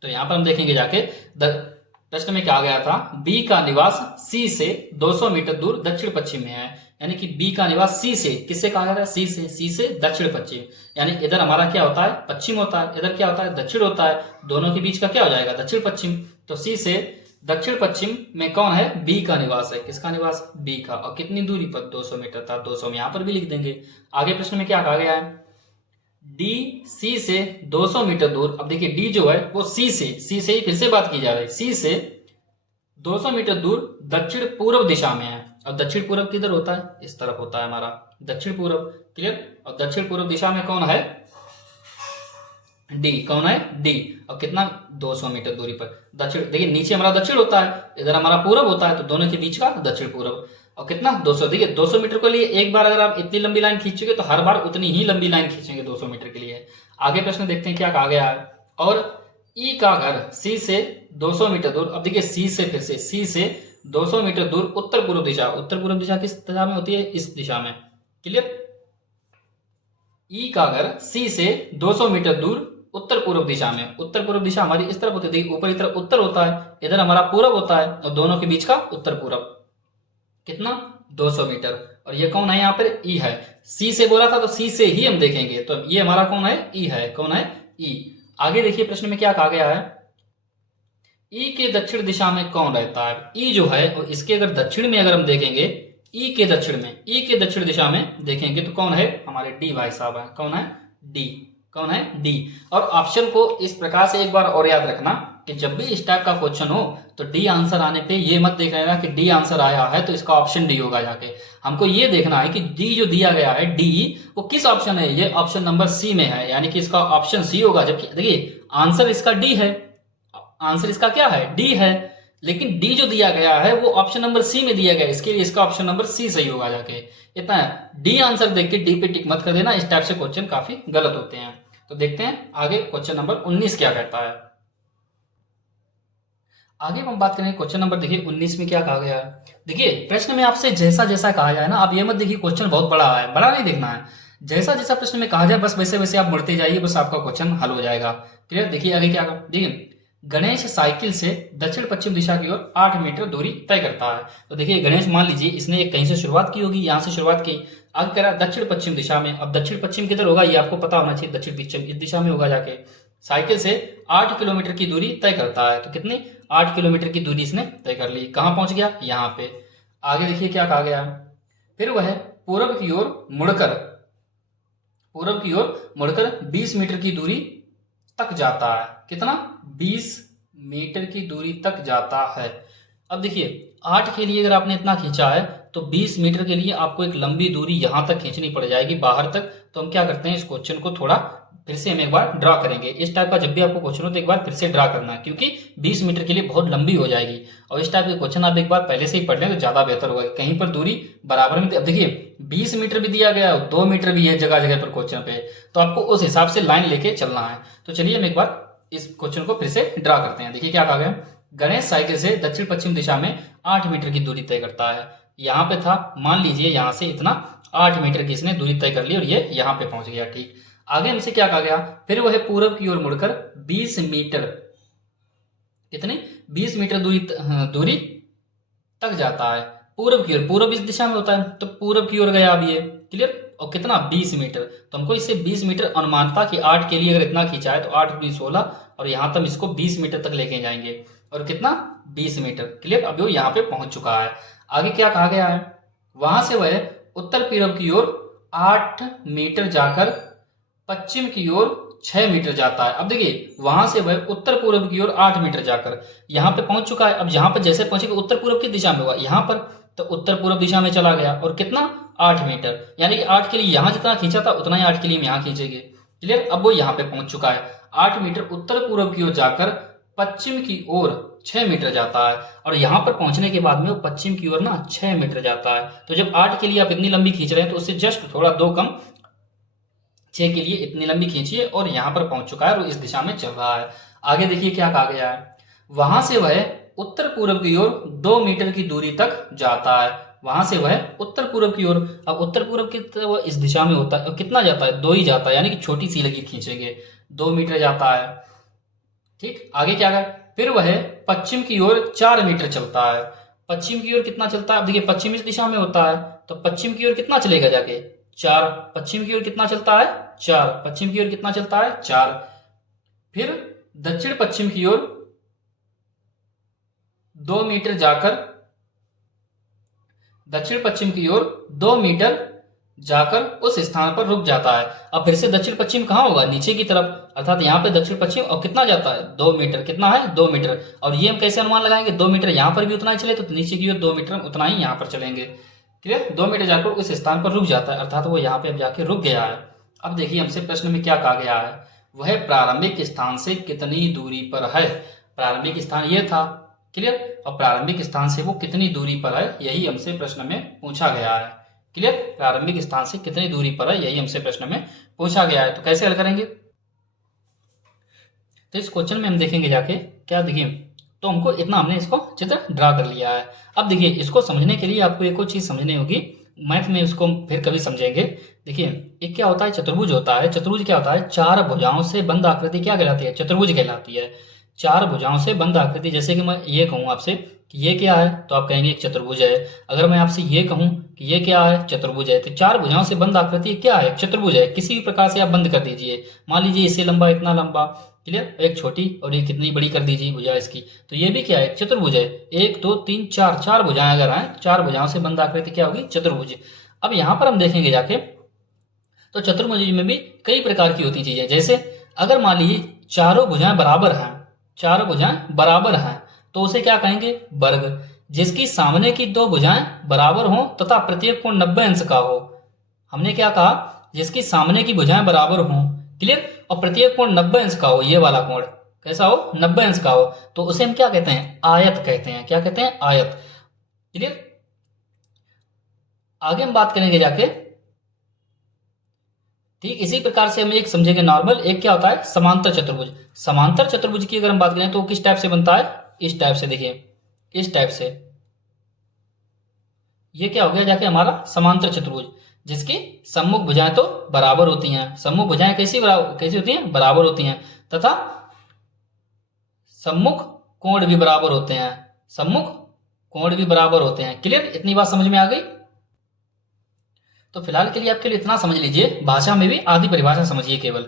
तो यहां पर हम देखेंगे जाके प्रश्न में क्या आ गया था, बी का निवास सी से 200 मीटर दूर दक्षिण पश्चिम में है। यानी कि बी का निवास सी से, किससे कहा गया था? सी से दक्षिण पश्चिम। यानी इधर हमारा क्या होता है? पश्चिम होता है, इधर क्या होता है? दक्षिण होता है। दोनों के बीच का क्या हो जाएगा? दक्षिण पश्चिम। तो सी से दक्षिण पश्चिम में कौन है? बी का निवास है। किसका निवास? बी का। और कितनी दूरी पर? 200 मीटर था। 200 में यहां पर भी लिख देंगे। आगे प्रश्न में क्या कहा गया है, डी सी से 200 मीटर दूर। अब देखिए डी जो है वो सी से ही फिर से बात की जा रही है। सी से 200 मीटर दूर दक्षिण पूर्व दिशा में है। और दक्षिण पूर्व किधर होता है? इस तरफ होता है हमारा दक्षिण पूर्व। क्लियर? और दक्षिण पूर्व दिशा में कौन है? डी। कौन है? डी। और कितना? 200 मीटर दूरी पर दक्षिण। देखिए नीचे हमारा दक्षिण होता है, इधर हमारा पूर्व होता है, तो दोनों के बीच का दक्षिण पूर्व। और कितना? 200। देखिए 200 मीटर के लिए एक बार अगर आप इतनी लंबी लाइन खींचोगे तो हर बार उतनी ही लंबी लाइन खींचेंगे 200 मीटर के लिए। आगे प्रश्न देखते हैं क्या कहा गया है। और ई का घर सी से 200 मीटर दूर। अब देखिए सी से, फिर से सी से 200 मीटर दूर उत्तर पूर्व दिशा। उत्तर पूर्व दिशा किस दिशा में होती है? इस दिशा में। क्लियर? ई का घर सी से 200 मीटर दूर उत्तर पूर्व दिशा में। उत्तर पूर्व दिशा हमारी इस तरफ होती है। देखिए ऊपर की तरफ उत्तर होता है, इधर हमारा पूर्व होता है, और दोनों के बीच का उत्तर पूर्व। कितना? 200 मीटर। और ये कौन है? यहाँ पर ई है। सी से बोला था तो सी से ही हम देखेंगे। तो ये हमारा कौन है? ई है। कौन है? ई। आगे देखिए प्रश्न में क्या कहा गया है, ई के दक्षिण दिशा में कौन रहता है? ई जो है और इसके अगर दक्षिण में अगर हम देखेंगे, ई के दक्षिण में, ई के दक्षिण दिशा में देखेंगे तो कौन है? हमारे डी भाई साहब है। कौन है? डी। कौन है? डी। और ऑप्शन को इस प्रकार से एक बार और याद रखना कि जब भी इस टाइप का क्वेश्चन हो तो डी आंसर आने पे ये मत देख लेना कि डी आंसर आया है तो इसका ऑप्शन डी होगा। जाके हमको ये देखना है कि डी जो दिया गया है डी, वो किस ऑप्शन है? ये ऑप्शन नंबर सी में है, यानी कि इसका ऑप्शन सी होगा। जबकि देखिए आंसर इसका डी है, आंसर इसका क्या है? डी है। लेकिन डी जो दिया गया है वो ऑप्शन नंबर सी में दिया गया है, इसके लिए इसका ऑप्शन नंबर सी सही होगा। जाके इतना है, डी आंसर देख के डी पे टिक मत कर देना। इस टाइप से क्वेश्चन काफी गलत होते हैं। तो देखते हैं आगे क्वेश्चन नंबर 19 क्या कहता है। आगे हम बात करेंगे क्वेश्चन नंबर, देखिए 19 में क्या कहा गया है। देखिए प्रश्न में आपसे जैसा जैसा कहा जाए ना, आप ये मत देखिए क्वेश्चन बहुत बड़ा है, बड़ा नहीं देखना है। जैसा जैसा प्रश्न में कहा जाए बस वैसे वैसे आप मुड़ते जाइए, बस आपका क्वेश्चन हल हो जाएगा। क्लियर। देखिए आगे क्या कर, देखिए गणेश साइकिल से दक्षिण पश्चिम दिशा की ओर 8 मीटर दूरी तय करता है। तो देखिए गणेश मान लीजिए इसने एक कहीं से शुरुआत की होगी, यहाँ से शुरुआत की, आगे करा दक्षिण पश्चिम दिशा में। अब दक्षिण पश्चिम किधर होगा ये आपको पता होना चाहिए, दक्षिण पश्चिम इस दिशा में होगा जाके। साइकिल से 8 किलोमीटर की दूरी तय करता है। तो कितनी, 8 किलोमीटर की दूरी इसने तय कर ली। कहाँ पहुंच गया, यहाँ पे। आगे देखिए क्या कहा गया, फिर वह पूर्व की ओर मुड़कर 20 मीटर की दूरी तक जाता है। कितना, 20 मीटर की दूरी तक जाता है। अब देखिए 8 के लिए अगर आपने इतना खींचा है तो 20 मीटर के लिए आपको एक लंबी दूरी यहां तक खींचनी पड़ जाएगी, बाहर तक। तो हम क्या करते हैं, इस क्वेश्चन को थोड़ा फिर से हम एक बार ड्रा करेंगे। इस टाइप का जब भी आपको क्वेश्चन हो तो एक बार फिर से ड्रा करना है, क्योंकि 20 मीटर के लिए बहुत लंबी हो जाएगी। और इस टाइप के क्वेश्चन आप एक बार पहले से ही पढ़ लें तो ज्यादा बेहतर होगा। कहीं पर दूरी बराबर में, अब देखिए 20 मीटर भी दिया गया, 2 मीटर भी है जगह जगह पर क्वेश्चन पे, तो आपको उस हिसाब से लाइन लेके चलना है। तो चलिए हम एक बार इस क्वेश्चन को फिर से ड्रा करते हैं। देखिए क्या कहा गया, गणेश साइकिल से दक्षिण पश्चिम दिशा में 8 मीटर की दूरी तय करता है। यहाँ पे था, मान लीजिए यहाँ से इतना 8 मीटर की इसने दूरी तय कर ली और ये यहाँ पे पहुंच गया। ठीक, आगे हमसे क्या कहा गया, फिर वह पूर्व की ओर मुड़कर 20 मीटर, कितनी, 20 मीटर दूरी तक जाता है। पूर्व की ओर, पूर्व इस दिशा में होता है तो पूर्व की ओर गया अब ये। क्लियर। और कितना, 20 मीटर। तो हमको इससे 20 मीटर अनुमान था कि 8 के लिए अगर इतना खींचा है तो 8 × 16, और यहां तक इसको 20 मीटर तक लेके जाएंगे। और कितना, 20 मीटर। क्लियर। अब वो यहाँ पे पहुंच चुका है। आगे क्या कहा गया है, वहां से वह उत्तर पूर्व की ओर 8 मीटर जाकर पश्चिम की ओर 6 मीटर जाता है। अब देखिए वहां से वह उत्तर पूर्व की ओर 8 मीटर जाकर यहाँ पे पहुंच चुका है। अब यहाँ पर जैसे पहुंचेगा उत्तर पूर्व की दिशा में होगा, यहाँ पर तो उत्तर पूर्व दिशा में चला गया। और कितना, 8 मीटर, यानी कि 8 के लिए यहाँ जितना खींचा था उतना ही 8 के लिए हम यहाँ खींचेंगे। क्लियर। अब वो यहाँ पे पहुंच चुका है। 8 मीटर उत्तर पूर्व की ओर जाकर पश्चिम की ओर 6 मीटर जाता है। और यहाँ पर पहुंचने के बाद में वो पश्चिम की ओर ना 6 मीटर जाता है। तो जब 8 के लिए आप इतनी लंबी खींच रहे हैं तो उससे जस्ट थोड़ा 2 कम, 6 के लिए इतनी लंबी खींचिए और यहाँ पर पहुंच चुका है और इस दिशा में चल रहा है। आगे देखिए क्या कहा गया है, वहां से वह उत्तर पूर्व की ओर 2 मीटर की दूरी तक जाता है। वहां से वह उत्तर पूर्व की ओर, अब उत्तर पूर्व की तो इस दिशा में होता है, कितना जाता है, 2 ही जाता है, यानी कि छोटी सी लकीर खींचेंगे, 2 मीटर जाता है। ठीक, आगे क्या है, फिर वह पश्चिम की ओर 4 मीटर चलता है। पश्चिम की ओर कितना चलता है, अब देखिए पश्चिम इस दिशा में होता है तो पश्चिम की ओर कितना चलेगा जाके, 4। पश्चिम की ओर कितना चलता है, 4। पश्चिम की ओर कितना चलता है, 4। फिर दक्षिण पश्चिम की ओर 2 मीटर जाकर, दक्षिण पश्चिम की ओर 2 मीटर जाकर उस स्थान पर रुक जाता है। अब फिर से दक्षिण पश्चिम कहाँ होगा, नीचे की तरफ, अर्थात यहाँ पे दक्षिण पश्चिम। और कितना जाता है, 2 मीटर। कितना है, 2 मीटर। और ये हम कैसे अनुमान लगाएंगे, 2 मीटर यहाँ पर भी उतना ही चले तो नीचे की ओर 2 मीटर उतना ही यहाँ पर चलेंगे। क्लियर। 2 मीटर जाकर उस स्थान पर रुक जाता है, अर्थात वो यहाँ पे अब जाके रुक गया है। अब देखिए हमसे प्रश्न में क्या कहा गया है, वह प्रारंभिक स्थान से कितनी दूरी पर है। प्रारंभिक स्थान ये था। क्लियर। और प्रारंभिक स्थान से वो कितनी दूरी पर है, यही हमसे प्रश्न में पूछा गया है। क्लियर। प्रारंभिक स्थान से कितनी दूरी पर है, यही हमसे प्रश्न में पूछा गया है। तो कैसे हल करेंगे, तो इस क्वेश्चन में हम देखेंगे जाके क्या, देखिए तो हमको इतना हमने इसको चित्र ड्रा कर लिया है। अब देखिए इसको समझने के लिए आपको एक और चीज समझनी होगी, मैथ में इसको फिर कभी समझेंगे। देखिए एक क्या होता है, चतुर्भुज होता है। चतुर्भुज क्या होता है, 4 भुजाओं से बंद आकृति क्या कहलाती है, चतुर्भुज कहलाती है। 4 भुजाओं से बंद आकृति, जैसे कि मैं ये कहूँ आपसे कि ये क्या है, तो आप कहेंगे एक चतुर्भुज है। अगर मैं आपसे ये कहूँ कि ये क्या है, चतुर्भुज है। तो 4 भुजाओं से बंद आकृति क्या है, चतुर्भुज है। किसी भी प्रकार से आप बंद कर दीजिए, मान लीजिए इससे लंबा इतना लंबा, क्लियर, एक छोटी और ये कितनी बड़ी कर दीजिए भुजा इसकी, तो ये भी क्या है, चतुर्भुज है। 1 2 3 4, 4 भुजाएं अगर आए, 4 भुजाओं से बंद आकृति क्या होगी, चतुर्भुज। अब यहाँ पर हम देखेंगे जाके तो चतुर्भुज में भी कई प्रकार की होती चीजें, जैसे अगर मान लीजिए चारों भुजाएं बराबर हैं, चारों भुजाएं बराबर हैं तो उसे क्या कहेंगे, वर्ग। जिसकी सामने की 2 भुजाएं बराबर हों तथा प्रत्येक कोण 90 अंश का हो। हमने क्या कहा, जिसकी सामने की भुजाएं बराबर हों, क्लियर, और प्रत्येक कोण 90 अंश का हो, ये वाला कोण कैसा हो, 90 अंश का हो, तो उसे हम क्या कहते हैं, आयत कहते हैं। क्या कहते हैं, आयत। क्लियर। आगे हम बात करेंगे जाके, ठीक इसी प्रकार से हम एक समझेंगे नॉर्मल, एक क्या होता है, समांतर चतुर्भुज। समांतर चतुर्भुज की अगर हम बात करें तो किस टाइप से बनता है, इस टाइप से, देखिए इस टाइप से। ये क्या हो गया जाके हमारा समांतर चतुर्भुज। जिसकी सम्मुख भुजाएं तो बराबर होती हैं। सम्मुख भुजाएं कैसी होती हैं? बराबर होती हैं, तथा सम्मुख कोण भी बराबर होते हैं। सम्मुख कोण भी बराबर होते हैं। क्लियर? इतनी बात समझ में आ गई? तो फिलहाल के लिए आपके लिए इतना समझ लीजिए, भाषा में भी आधी परिभाषा समझिए केवल,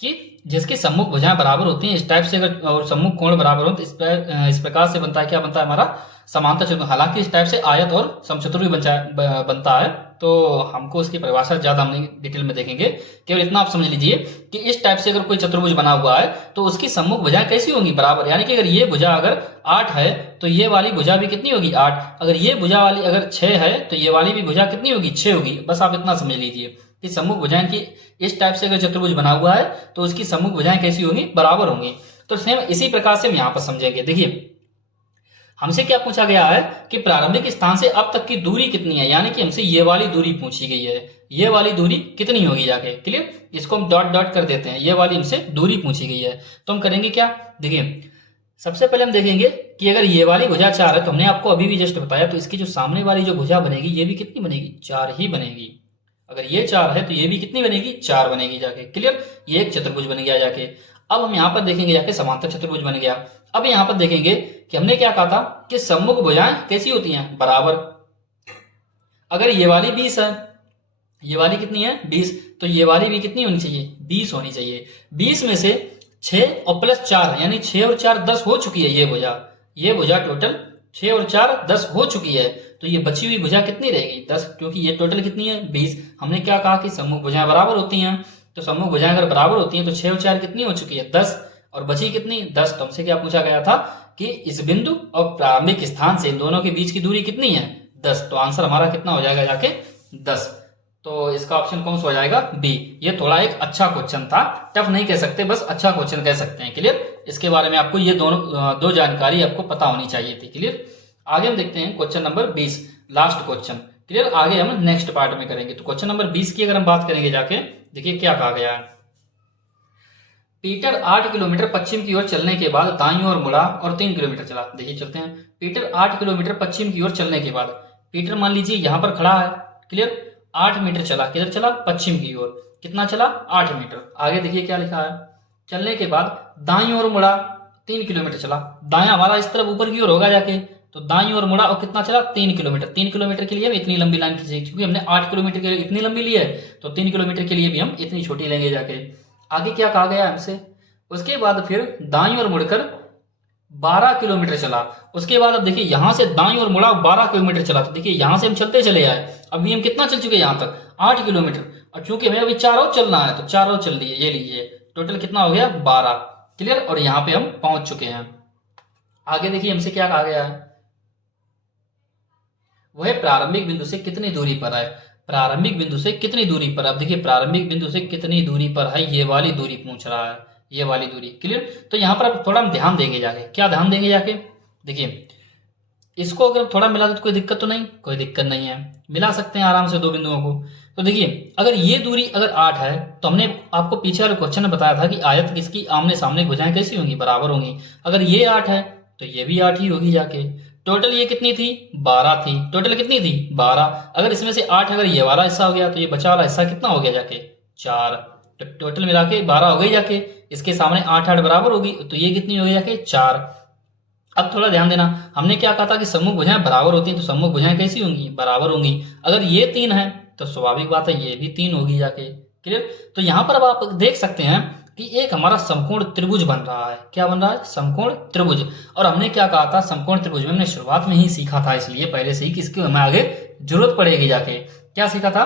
कि जिसकी सम्मुख भुजाएं बराबर होती हैं, इस टाइप से अगर, और सम्मुख कोण बराबर हो, तो इस प्रकार से बनता है, क्या बनता है हमारा? समांतर चतुर्भुज। हालांकि इस टाइप से आयत और समचतुर्भुज बनता है, तो हमको इसकी परिभाषा ज्यादा हम डिटेल में देखेंगे। केवल इतना आप समझ लीजिए कि इस टाइप से अगर कोई चतुर्भुज बना हुआ है तो उसकी सम्मुख भुजाएं कैसी होंगी? बराबर। यानी कि अगर ये भुजा अगर 8 है तो ये वाली भुजा भी कितनी होगी? 8। अगर ये भुजा वाली अगर 6 है तो ये वाली भी भुजा कितनी होगी? 6 होगी। बस आप इतना समझ लीजिए कि सम्मुख भुजाएं की इस टाइप से अगर चतुर्भुज बना हुआ है तो उसकी सम्मुख भुजाएं कैसी होंगी? बराबर होंगी। तो सेम इसी प्रकार से हम यहाँ पर समझेंगे। देखिए, हमसे क्या पूछा गया है कि प्रारंभिक स्थान से अब तक की दूरी कितनी है, यानी कि हमसे ये वाली दूरी पूछी गई है। ये वाली दूरी कितनी होगी जाके? क्लियर? इसको हम डॉट डॉट कर देते हैं। ये वाली हमसे दूरी पूछी गई है, तो हम करेंगे क्या? देखिए, सबसे पहले हम देखेंगे कि अगर ये वाली भुजा 4 है, तो हमने आपको अभी भी जस्ट बताया, तो इसकी जो सामने वाली जो भुजा बनेगी ये भी कितनी बनेगी? 4 ही बनेगी। अगर ये 4 है तो ये भी कितनी बनेगी? 4 बनेगी जाके। क्लियर? ये एक चतुर्भुज बन गया जाके। अब हम यहाँ पर देखेंगे जाके समांतर चतुर्भुज बन गया। अब यहाँ पर देखेंगे कि हमने क्या कहा था कि सम्मुख भुजाएं कैसी होती हैं? बराबर। अगर ये वाली 20 है, ये वाली कितनी है? 20, तो ये वाली भी कितनी होनी चाहिए? 20 होनी चाहिए। 20 में से 6 और प्लस 4 यानी 6 और 4 10 हो चुकी है ये भुजा। ये भुजा टोटल 6 और 4 10 हो चुकी है, तो ये बची हुई भुजा कितनी रहेगी? 10, क्योंकि ये टोटल कितनी है? 20। हमने क्या कहा कि सम्मुख भुजाएं बराबर होती हैं, तो सम्मुख भुजाएं अगर बराबर होती हैं तो 6 और 4 कितनी हो चुकी है? 10, और बची कितनी? 10। तो हमसे क्या पूछा गया था कि इस बिंदु और प्रारंभिक स्थान से इन दोनों के बीच की दूरी कितनी है? 10। तो आंसर हमारा कितना हो जाएगा जाके? 10। तो इसका ऑप्शन कौन सा हो जाएगा? बी। ये थोड़ा एक अच्छा क्वेश्चन था, टफ नहीं कह सकते, बस अच्छा क्वेश्चन कह सकते हैं। क्लियर? इसके बारे में आपको ये दोनों दो जानकारी आपको पता होनी चाहिए थी। क्लियर? आगे हम देखते हैं question number 20, last question. Clear? आगे हम नेक्स्ट पार्ट में करेंगे। तो क्वेश्चन नंबर 20 की अगर हम बात करेंगे जाके, देखिए क्या कहा गया है। पीटर 8 किलोमीटर पश्चिम की ओर चलने के बाद दाईं ओर मुड़ा और 3 किलोमीटर चला। देखिए चलते हैं। पीटर 8 किलोमीटर पश्चिम की ओर चलने के बाद, पीटर मान लीजिए यहां पर खड़ा है। क्लियर? 8 मीटर चला, किधर चला? पश्चिम की ओर। कितना चला? 8 मीटर। आगे देखिए क्या लिखा है। चलने के बाद दाईं ओर मुड़ा, 3 किलोमीटर चला। दाया हमारा इस तरफ ऊपर की ओर होगा जाके, तो दाईं ओर मुड़ा और कितना चला? 3 किलोमीटर। 3 किलोमीटर के लिए हम इतनी लंबी लाइन खींचेंगे, क्योंकि हमने 8 किलोमीटर के लिए इतनी लंबी ली है, तो 3 किलोमीटर के लिए भी हम इतनी छोटी लेंगे जाके। आगे क्या कहा गया हमसे? उसके बाद फिर दाईं ओर मुड़कर 12 किलोमीटर चला। उसके बाद अब देखिए यहां से दाईं ओर मुड़ा 12 किलोमीटर चला। तो देखिए यहां से हम चलते चले आए, अभी हम कितना चल चुके हैं यहां तक? 8 किलोमीटर। और चूंकि हमें अभी 4 और चलना है, तो 4 और चल लिए, ये लीजिए टोटल कितना हो गया? 12। क्लियर? और यहां पे हम पहुंच चुके हैं। आगे देखिए हमसे क्या कहा गया है, वह प्रारंभिक बिंदु से कितनी दूरी पर है? प्रारंभिक बिंदु से कितनी दूरी पर? अब देखिए प्रारंभिक बिंदु से कितनी दूरी पर है, ये वाली दूरी पूछ रहा है, ये वाली दूरी। क्लियर? तो यहां पर अब थोड़ा हम ध्यान देंगे जाके। क्या ध्यान देंगे जाके? देखिए इसको अगर थोड़ा मिला दो तो कोई दिक्कत तो नहीं, कोई दिक्कत नहीं है, मिला सकते हैं आराम से दो बिंदुओं को। तो देखिए अगर ये दूरी अगर 8 है, तो हमने आपको पीछे वाले क्वेश्चन में बताया था कि आयत किसकी आमने सामने भुजाएं कैसी होंगी? बराबर होंगी। अगर ये 8 है तो ये भी 8 ही होगी जाके। टोटल ये कितनी थी? 12 थी। टोटल कितनी थी? 12। अगर इसमें से 8 अगर ये वाला हिस्सा हो गया, तो ये बचा वाला हिस्सा कितना हो गया जाके? 4। तो टोटल मिला के 12 हो गई जाके। इसके सामने 8 8 बराबर होगी, तो ये कितनी हो गई जाके? 4। अब थोड़ा ध्यान देना, हमने क्या कहा था कि सम्मुख भुजाएं बराबर होती हैं, तो सम्मुख भुजाएं कैसी होंगी? बराबर होंगी। अगर ये 3 है तो स्वाभाविक बात है ये भी 3 होगी जाके। क्लियर? तो यहां पर अब आप देख सकते हैं कि एक हमारा समकोण त्रिभुज बन रहा है। क्या बन रहा है? समकोण त्रिभुज। और हमने क्या कहा था समकोण त्रिभुज में? हमने शुरुआत में ही सीखा था, इसलिए पहले से ही कि इसकी हमें आगे जरूरत पड़ेगी जाके। क्या सीखा था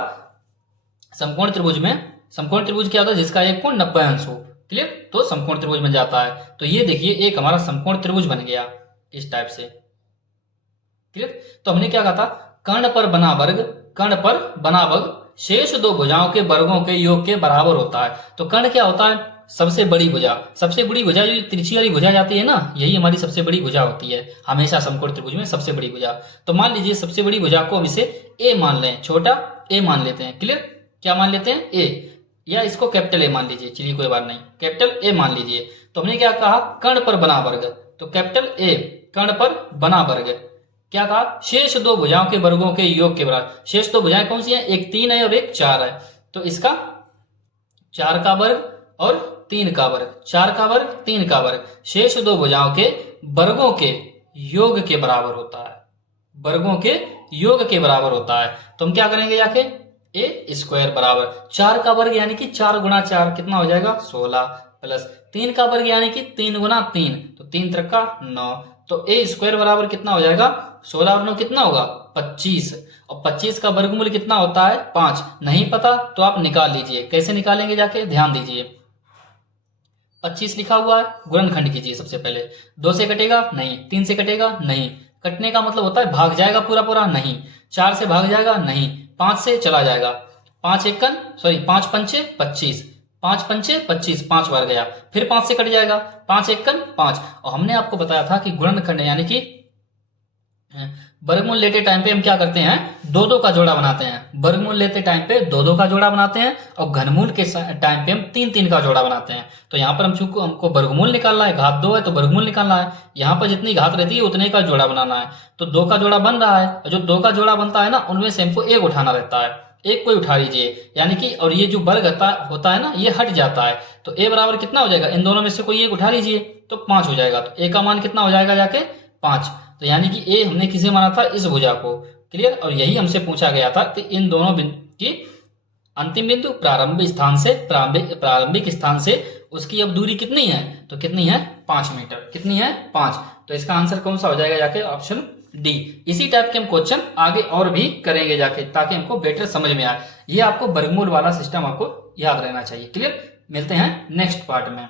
समकोण त्रिभुज में? समकोण त्रिभुज क्या होता है? जिसका एक कोण 90 अंश हो। क्लियर? तो समकोण त्रिभुज बन जाता है। तो ये देखिए एक हमारा समकोण त्रिभुज बन गया इस टाइप से। क्लियर? तो हमने क्या कहा था? कर्ण पर बना वर्ग, कर्ण पर बना वर्ग शेष दो भुजाओं के वर्गों के योग के बराबर होता है। तो कर्ण क्या होता है? सबसे बड़ी भुजा। सबसे बड़ी भुजा जो तिरछी वाली भुजा जाती है ना, यही हमारी सबसे बड़ी भुजा होती है हमेशा समकोण त्रिभुज में, सबसे बड़ी भुजा। तो मान लीजिए सबसे बड़ी भुजा को हम इसे ए मान लें, छोटा ए मान लेते हैं। क्लियर? क्या मान लेते हैं? ए, या इसको कैपिटल ए मान लीजिए, चलिए कोई बात नहीं, कैपिटल ए मान लीजिए। तो हमने क्या कहा? कर्ण पर बना वर्ग, तो कैपिटल ए कर्ण पर बना वर्ग। क्या कहा, शेष दो भुजाओं के वर्गों के योग के बराबर। शेष दो भुजाएं कौन सी हैं, एक 3 है और एक 4 है, तो इसका 4 का वर्ग और 3 का वर्ग, 4 का वर्ग 3 का वर्ग शेष दो भुजाओं के वर्गों के योग के बराबर होता है, वर्गों के योग के बराबर होता है। तो हम क्या करेंगे जाके, ए स्क्वायर बराबर 4 का वर्ग यानी कि 4 गुणा 4 कितना हो जाएगा 16, प्लस 3 का वर्ग यानी कि 3 गुना 3 तो 3 त्रिक का 9, तो ए स्क्वायर बराबर कितना हो जाएगा 16 और 9 कितना होगा 25, और 25 का वर्गमूल कितना होता है 5। नहीं पता तो आप निकाल लीजिए, कैसे निकालेंगे जाके ध्यान दीजिए। 25 लिखा हुआ है, गुणनखंड कीजिए सबसे पहले। 2 से कटेगा नहीं, 3 से कटेगा नहीं, कटने का मतलब होता है भाग जाएगा पूरा पूरा नहीं, 4 से भाग जाएगा नहीं, 5 से चला जाएगा, 5 पंचे 25, 5 पंचे 25 5 बार गया, फिर 5 से कट जाएगा, 5 एकन 5। और हमने आपको बताया था कि गुणनखंड यानी कि वर्गमूल लेते टाइम पे हम क्या करते हैं, 2 का जोड़ा बनाते हैं। वर्गमूल लेते टाइम पे 2 का जोड़ा बनाते हैं और घनमूल के टाइम पे हम 3 का जोड़ा बनाते हैं। तो यहाँ पर हमको वर्गमूल निकालना है, घात 2 है तो वर्गमूल निकालना है, यहाँ पर जितनी घात रहती है उतने का जोड़ा बनाना है। तो 2 का जोड़ा बन रहा है, और जो 2 का जोड़ा बनता है ना उनमें से हमको 1 उठाना रहता है, एक कोई उठा लीजिए, यानी कि और ये जो वर्ग होता है ना ये हट जाता है, तो ए बराबर कितना हो जाएगा, इन दोनों में से कोई एक उठा लीजिए तो 5 हो जाएगा। तो ए का मान कितना हो जाएगा जाके 5, तो यानी कि ए हमने किसे माना था, इस भुजा को। क्लियर, और यही हमसे पूछा गया था कि इन दोनों की अंतिम बिंदु प्रारंभिक स्थान से उसकी अब दूरी कितनी है, तो कितनी है 5 मीटर, कितनी है 5। तो इसका आंसर कौन सा हो जाएगा जाके ऑप्शन डी। इसी टाइप के हम क्वेश्चन आगे और भी करेंगे जाके, ताकि हमको बेटर समझ में आए। ये आपको वर्गमूल वाला सिस्टम आपको याद रहना चाहिए। क्लियर, मिलते हैं नेक्स्ट पार्ट में।